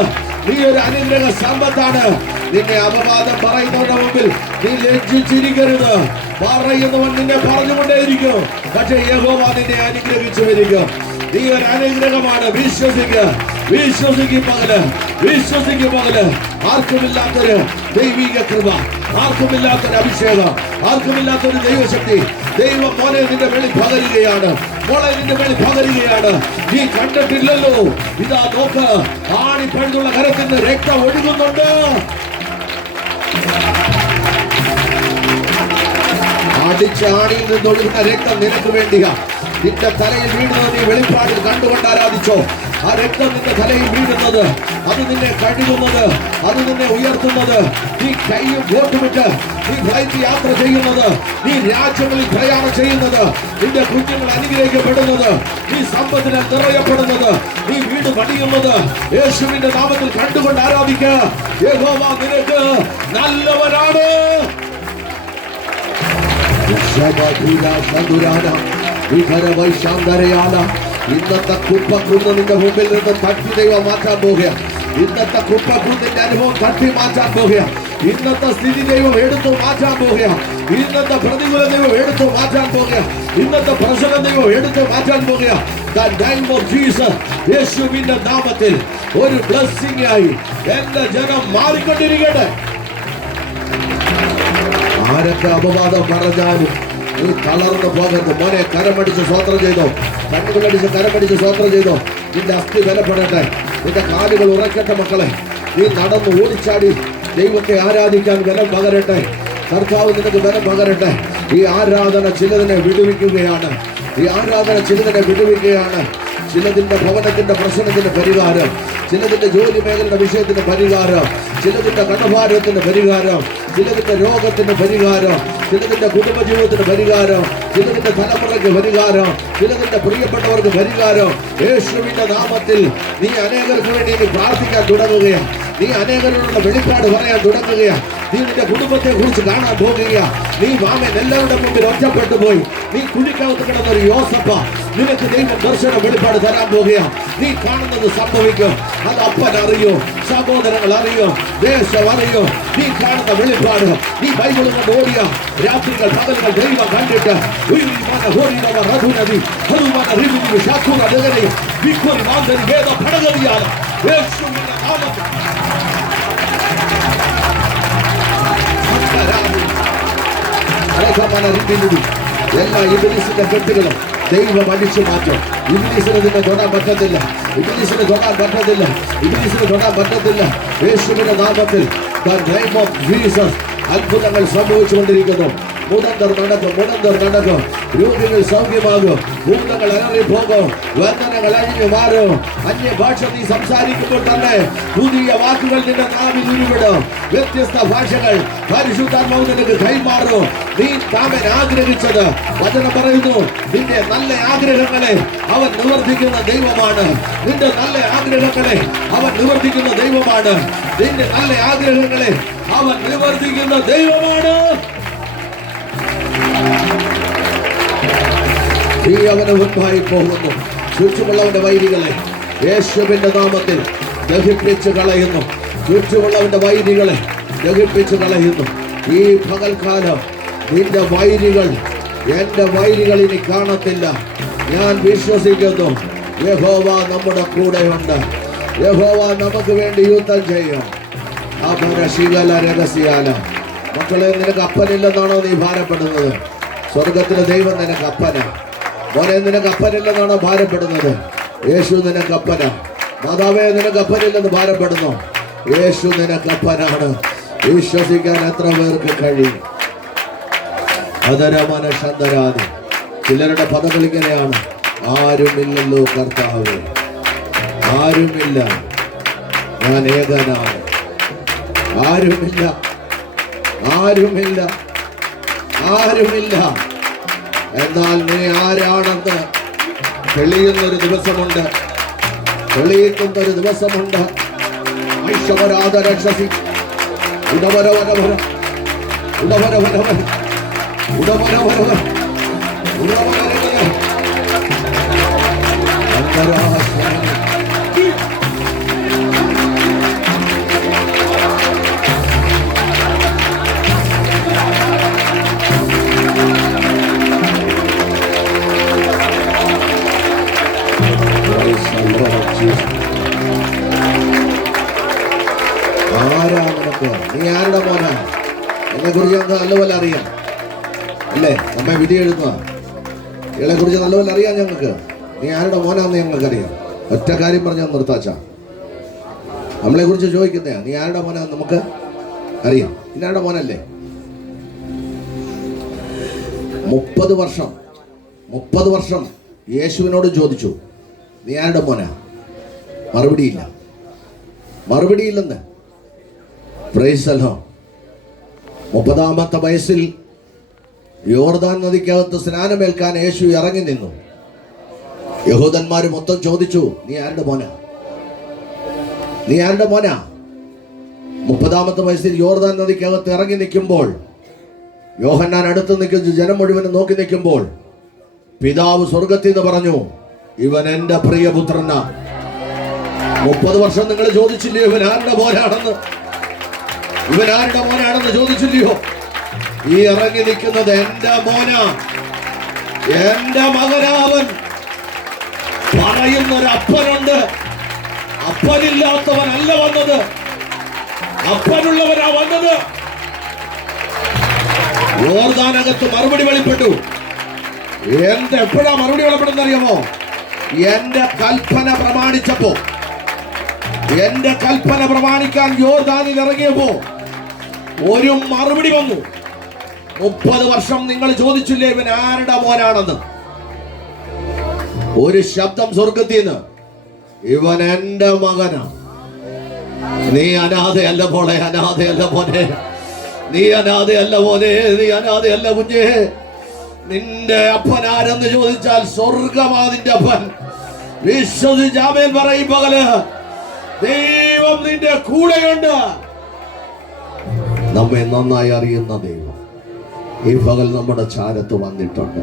നീ ഒരു അനുഗ്രഹ സമ്പത്താണ്. നിന്നെ അപവാദം പറയുന്നവരുടെ മുമ്പിൽ നീ ലജ്ജിച്ചിരിക്കരുത്. പറയുന്നവൻ നിന്നെ പറഞ്ഞുകൊണ്ടേയിരിക്കും. പക്ഷേ യഹോവ നിന്നെ അനുഗ്രഹിച്ചു വരിക്കും. നീ ഒരു അനുഗ്രഹമാണ്. വിശ്വസിക്കും പകല്. ആർക്കുമില്ലാത്തൊരു ദൈവിക കൃപ, ആർക്കുമില്ലാത്തൊരു അഭിഷേകം, ആർക്കുമില്ലാത്തൊരു ദൈവശക്തി ദൈവം മോനെ നിന്റെ മേളിൽ പകരുകയാണ്. മോളെ നിന്റെ മേളിൽ പകരുകയാണ്. നീ കണ്ടിട്ടില്ലല്ലോ. ഇതാ നോക്ക്, ആണി പഴുതുള്ള കരത്തിൽ നിന്ന് രക്തം ഒഴുകുന്നുണ്ട്. അടിച്ചാണിയിൽ നിന്നൊഴുകുന്ന രക്തം നിനക്ക് വേണ്ടിയാ. നിന്റെ തലയിൽ വീഴുന്നത് നീ വെളിപ്പാടിൽ കണ്ടുകൊണ്ട് ആരാധിച്ചോ. ആ രക്തം നിന്റെ തലയിൽ വീഴുന്നത്, അത് നിന്നെ കഴുകുന്നത്, അത് നിന്നെ ഉയർത്തുന്നത്, നീ കൈയും ബോട്ടുമിട്ട് നീ ഫ്ലൈറ്റ് യാത്ര ചെയ്യുന്നത്, നീ രാജ്യങ്ങളിൽ പ്രയാണം ചെയ്യുന്നത്, നിന്റെ കുഞ്ഞുങ്ങൾ അനുഗ്രഹിക്കപ്പെടുന്നത്, നീ സമ്പത്തിനെ നിറയപ്പെടുന്നത്, നീ വീട് പണിയുന്നത് യേശുവിന്റെ നാമത്തിൽ കണ്ടുകൊണ്ട് ആരാധിക്കുക. യഹോവ നിനക്ക് നല്ലവനാണ്. ഇന്നത്തെ കുപ്പക്കുന്ന് നിന്റെ മുമ്പിൽ നിന്ന് തട്ടി ദൈവം മാറ്റാൻ പോകുക. ഇന്നത്തെ കുപ്പക്കുന്നിന്റെ അനുഭവം തട്ടി മാറ്റാൻ പോകുക. ഇന്നത്തെ സ്ഥിതി ദൈവം എടുത്തു മാറ്റാൻ പോകുക. ഇന്നത്തെ പ്രതികൂല ദൈവം എടുത്തു മാറ്റാൻ പോകുക. ഇന്നത്തെ പ്രശ്നം ദൈവം എടുത്തു മാറ്റാൻ പോകുക. The name of Jesus, യേശുവിന്റെ നാമത്തിൽ ഒരു ബ്ലെസ്സിംഗ് ആയി എന്റെ ജനം മാറിക്കൊണ്ടിരിക്കട്ടെ. ആരൊക്കെ അപവാദം പറഞ്ഞാലും നീ തളർന്നു പോകരുത്. മോനെ കരമടിച്ച് സ്വോത്രം ചെയ്തോ, കണ്ണുകളടിച്ച് കരമടിച്ച് സ്വോത്രം ചെയ്തോ. നിന്റെ അസ്ഥി ബലപ്പെടട്ടെ, നിന്റെ കാലുകൾ ഉറക്കട്ടെ. മക്കളെ, നീ നടന്ന് ഓടിച്ചാടി ദൈവത്തെ ആരാധിക്കാൻ ബലം പകരട്ടെ. കർത്താവ് നിനക്ക് ബലം പകരട്ടെ. ഈ ആരാധന ചിലതിനെ വിടുവിക്കുകയാണ്. ഈ ആരാധന ചിലതിനെ വിടുവിക്കുകയാണ്. ചിലതിന്റെ ഭവനത്തിന്റെ പ്രശ്നത്തിന്റെ പരിഹാരം, ചിലതിന്റെ ജോലി മേഖലയുടെ വിഷയത്തിന്റെ പരിഹാരം, ചിലതിന്റെ കടഭാരത്തിന്റെ പരിഹാരം, ചിലതിന്റെ രോഗത്തിന്റെ പരിഹാരം, ചിലതിന്റെ കുടുംബജീവിതത്തിന് പരിഹാരം, ചിലതിന്റെ തലമുറയ്ക്ക് പരിഹാരം, ചിലതിന്റെ പ്രിയപ്പെട്ടവർക്ക് പരിഹാരം. യേശുവിന്റെ നാമത്തിൽ നീ അനേകർക്ക് വേണ്ടി നീ പ്രാർത്ഥിക്കാൻ തുടങ്ങുകയാണ്. നീ അനേകരോടുള്ള വെളിപ്പാട് പറയാൻ തുടങ്ങുകയാണ്. നീ നിന്റെ കുടുംബത്തെ കുറിച്ച് കാണാൻ പോകുക. നീ വാമൻ എല്ലാവരുടെ മുമ്പിൽ ഒറ്റപ്പെട്ടു പോയി. നീ കുഴിക്കകത്ത് കിടന്നൊരു യോസപ്പ, നിനക്ക് ദൈവം ദർശനം വെളിപ്പാട് തരാൻ പോകുക. നീ കാണുന്നത് സംഭവിക്കും. അത് അപ്പൻ അറിയോ, സഹോദരങ്ങൾ അറിയോ, ദേശം അറിയോ. നീ കാണുന്ന വെളിപ്പാട് നീ ബൈബിൾ കൊണ്ട് ഓടിയ രാത്രികൾ പകലുകൾ ദൈവം കണ്ടിട്ട് എല്ലാ ഇബ്ലീസിന്റെ കെട്ടുകളും ദൈവം അടിച്ചു മാറ്റും. ഇബ്ലീസിന് നിന്നെ തൊടാൻ പറ്റത്തില്ല. ഇബ്ലീസിന് തൊടാൻ പറ്റത്തില്ല. ഇബ്ലീസിന് തൊടാൻ പറ്റത്തില്ല. യേശുവിന്റെ നാമത്തിൽ the name of Jesus അത്ഭുതങ്ങൾ സംഭവിച്ചുകൊണ്ടിരിക്കുന്നു. മുടന്തർ നടക്കും. രോഗികൾ സൗഖ്യമാകും. ഭൂതങ്ങൾ അലറിപ്പോകും. വേദനകൾ അഴിഞ്ഞു മാറും. അന്യഭാഷ നീ സംസാരിക്കുമ്പോൾ തന്നെ പുതിയ വാക്കുകൾ നിന്റെ നാവിൽ ഉരുവിടും. വ്യത്യസ്ത ഭാഷകൾ പരിശുദ്ധാത്മാവ് നിനക്ക് കൈമാറും. നീ താമൻ ആഗ്രഹിച്ചത് വചനം പറയുന്നു, നിന്റെ നല്ല ആഗ്രഹങ്ങളെ അവൻ നിവർത്തിക്കുന്ന ദൈവമാണ്. നിന്റെ നല്ല ആഗ്രഹങ്ങളെ അവൻ നിവർത്തിക്കുന്ന ദൈവമാണ്. നിന്റെ നല്ല ആഗ്രഹങ്ങളെ അവൻ നിവർത്തിക്കുന്ന ദൈവമാണ്. നീ അവന് മുൻപായി പോകുന്നു. ചുറ്റുമുള്ളവന്റെ വൈരികളെ യേശുവിന്റെ നാമത്തിൽ ദഹിപ്പിച്ച് കളയുന്നു. ചുറ്റുമുള്ളവന്റെ വൈരികളെ ദഹിപ്പിച്ച് കളയുന്നു. ഈ പകൽക്കാലം നിന്റെ വൈരികൾ എന്റെ വൈരികൾ ഇനി കാണത്തില്ല. ഞാൻ വിശ്വസിക്കുന്നു യഹോവ നമ്മുടെ കൂടെയുണ്ട്. യഹോവ നമുക്ക് വേണ്ടി യുദ്ധം ചെയ്യും. രഹസ്യാല മക്കളെ, നിനക്ക് അപ്പനില്ലെന്നാണോ നീ ഭാരപ്പെടുന്നത്? സ്വർഗത്തിലെ ദൈവം നിനക്ക് അപ്പന. മോനെ, നിനക്ക് അപ്പനില്ലെന്നാണോ ഭാരപ്പെടുന്നത്? യേശു നിനക്ക് അപ്പന. മാതാവേ, നിനക്ക് അപ്പനില്ലെന്ന് ഭാരപ്പെടുന്നു. യേശു നിനക്ക് അപ്പനാണ്. വിശ്വസിക്കാൻ എത്ര പേർക്ക് കഴിയും? അതരമന ശന്തരാതി. ചിലരുടെ പദങ്ങൾ ഇങ്ങനെയാണ്, ആരുമില്ലല്ലോ കർത്താവേ, ആരുമില്ല, ഞാൻ ഏകനാണ്. ആരുമില്ല, ആരുമില്ല, ആരുമില്ല. എന്നാൽ നീ ആരാണെന്ന് തെളിയുന്നൊരു ദിവസമുണ്ട്. തെളിയിക്കുന്നൊരു ദിവസമുണ്ട്. ഐശ്വരാധരക്ഷസി ഉടവരവരവര ഉടവരവരവര ഉടവരവരവര ഉടവരവരവര അന്തരാശ്വാസ ആരാ നിനക്ക്? നീ ആരുടെ മോനാ? എന്നെ കുറിച്ച് ഞങ്ങൾക്ക് നല്ലപോലെ അറിയാം അല്ലേ? നമ്മെ വിധി എഴുതുക. ഇയാളെ കുറിച്ച് നല്ലപോലെ അറിയാം ഞങ്ങൾക്ക്. നീ ആരുടെ മോനാന്ന് ഞങ്ങൾക്കറിയാം. ഒറ്റ കാര്യം പറഞ്ഞാൽ നിർത്താച്ച. നമ്മളെ കുറിച്ച് ചോദിക്കുന്നയാ, നീ ആരുടെ മോനാന്ന് നമുക്ക് അറിയാം. ഇന്നാരുടെ മോനല്ലേ? 30 വർഷം യേശുവിനോട് ചോദിച്ചു, നീ ആരുടെ മോനാ? മറുപടിയില്ലെന്ന്. Praise the lord. 30-ാമത്തെ വയസ്സിൽ യോർദാൻ നദിക്കകത്ത് സ്നാനമേൽക്കാൻ യേശു ഇറങ്ങി നിന്നു. യഹൂദന്മാര് മൊത്തം ചോദിച്ചു, നീ ആരുടെ മോനാ? 30-ാമത്തെ വയസ്സിൽ യോർദാൻ നദിക്കകത്ത് ഇറങ്ങി നിൽക്കുമ്പോൾ, യോഹന്നാൻ അടുത്ത് നിൽക്കുന്ന ജനം മുഴുവനും നോക്കി നിൽക്കുമ്പോൾ, പിതാവ് സ്വർഗത്തിൽ നിന്ന് പറഞ്ഞു, ഇവൻ എന്റെ പ്രിയപുത്രനാ. 30 വർഷം നിങ്ങൾ ചോദിച്ചില്ലയോ ഇവൻ ആരുടെ മോനാണെന്ന് ചോദിച്ചില്ലയോ? ഈ ഇറങ്ങി നിൽക്കുന്നത് എന്റെ മോനാ, എന്റെ മകനാവൻ. പറയുന്നൊരു അപ്പനുണ്ട്. അപ്പനില്ലാത്തവനല്ല വന്നത്, അപ്പനുള്ളവനാ വന്നത്. യോർദാനകത്ത് മറുപടി വെളിപ്പെട്ടു. എപ്പോഴാ മറുപടി വെളിപ്പെടുന്ന അറിയാമോ? എന്റെ കൽപ്പന പ്രമാണിക്കാൻ യോർദാനിൽ ഇറങ്ങിയപ്പോ ഒരു മറുപടി വന്നു. 30 വർഷം നിങ്ങൾ ചോദിച്ചില്ലേ ഇവൻ ആരുടെ മോനാണെന്ന്? ഒരു ശബ്ദം സ്വർഗത്തിൽ നിന്ന്, ഇവൻ എന്റെ മകനാ. നീ അനാഥയല്ല മോളെ, അനാഥയല്ല മോനെ, നീ അനാഥയല്ല മോനെ, നീ അനാഥയല്ല കുഞ്ഞേ. നിന്റെ അപ്പൻ ആരെന്ന് ചോദിച്ചാൽ സ്വർഗമാ നിന്റെ അപ്പൻ. വിശ്വസിച്ച് ആമേൻ പറയും. പകല് ദൈവം നിന്റെ കൂടെയുണ്ട്. നമ്മെ നന്നായി അറിയുന്ന ദൈവം ഈ പകൽ നമ്മുടെ ചാരത്ത് വന്നിട്ടുണ്ട്.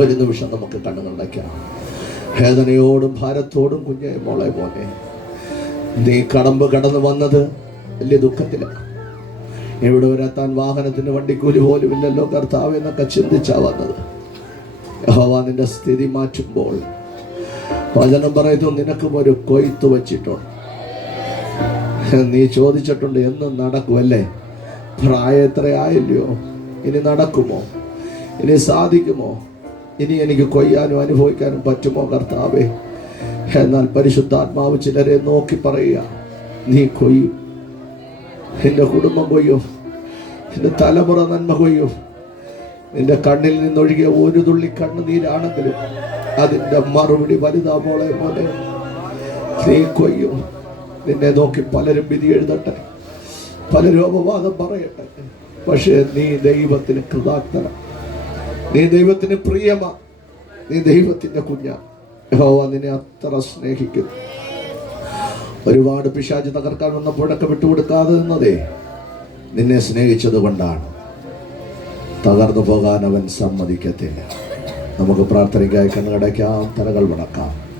ഒരു നിമിഷം നമുക്ക് കണ്ണുകളടയ്ക്കാം. വേദനയോടും ഭാരത്തോടും കുഞ്ഞേ മോളെ മോനെ, നീ കടന്നു വന്നത് വലിയ ദുഃഖത്തിലാണ്. ഇവിടെ വരെത്താൻ വാഹനത്തിന് വണ്ടിക്കൂലി പോലും ഇല്ലല്ലോ കർത്താവ് എന്നൊക്കെ ചിന്തിച്ചാ വന്നത്. യഹോവ നിന്റെ സ്ഥിതി മാറ്റുമ്പോൾ വചനം പറയുന്നു, നിനക്കും ഒരു കൊയ്ത്ത് വച്ചിട്ടുണ്ട്. നീ ചോദിച്ചിട്ടുണ്ട് എന്ന് നടക്കുമല്ലേ? പ്രായം എത്രയായില്ലയോ? ഇനി നടക്കുമോ? ഇനി സാധിക്കുമോ? ഇനി എനിക്ക് കൊയ്യാനും അനുഭവിക്കാനും പറ്റുമോ കർത്താവേ? എന്നാൽ പരിശുദ്ധാത്മാവ് ചിലരെ നോക്കി പറയുക, നീ കൊയ്യും. നിന്റെ കുടുംബം കൊയ്യും, നിന്റെ തലമുറ നന്മ കൊയ്യും. നിന്റെ കണ്ണിൽ നിന്നൊഴുകിയ ഒരു തുള്ളി കണ്ണുനീരാണെങ്കിലും അതിന്റെ മറുപടി വലുതാ മോളെ മോനെ. നീ കൊയ്യും. നിന്നെ നോക്കി പലരും വിധി എഴുതട്ടെ, പലരും അപവാദം പറയട്ടെ. പക്ഷേ നീ ദൈവത്തിന് കൃതാർത്ഥന, നീ ദൈവത്തിന് പ്രിയമാ, നീ ദൈവത്തിന്റെ കുഞ്ഞാ. യഹോവ നിന്നെ അത്ര സ്നേഹിക്കുന്നു. ഒരുപാട് പിശാച് തകർക്കാൻ വന്നപ്പോഴൊക്കെ വിട്ടുകൊടുക്കാതെ നിന്നതേ നിന്നെ സ്നേഹിച്ചത് കൊണ്ടാണ്. തകർന്നു പോകാൻ അവൻ സമ്മതിക്കത്തില്ല. നമുക്ക് പ്രാർത്ഥനയ്ക്കായി കണ്ണടയ്ക്കാം, തലകൾ വണക്കാം.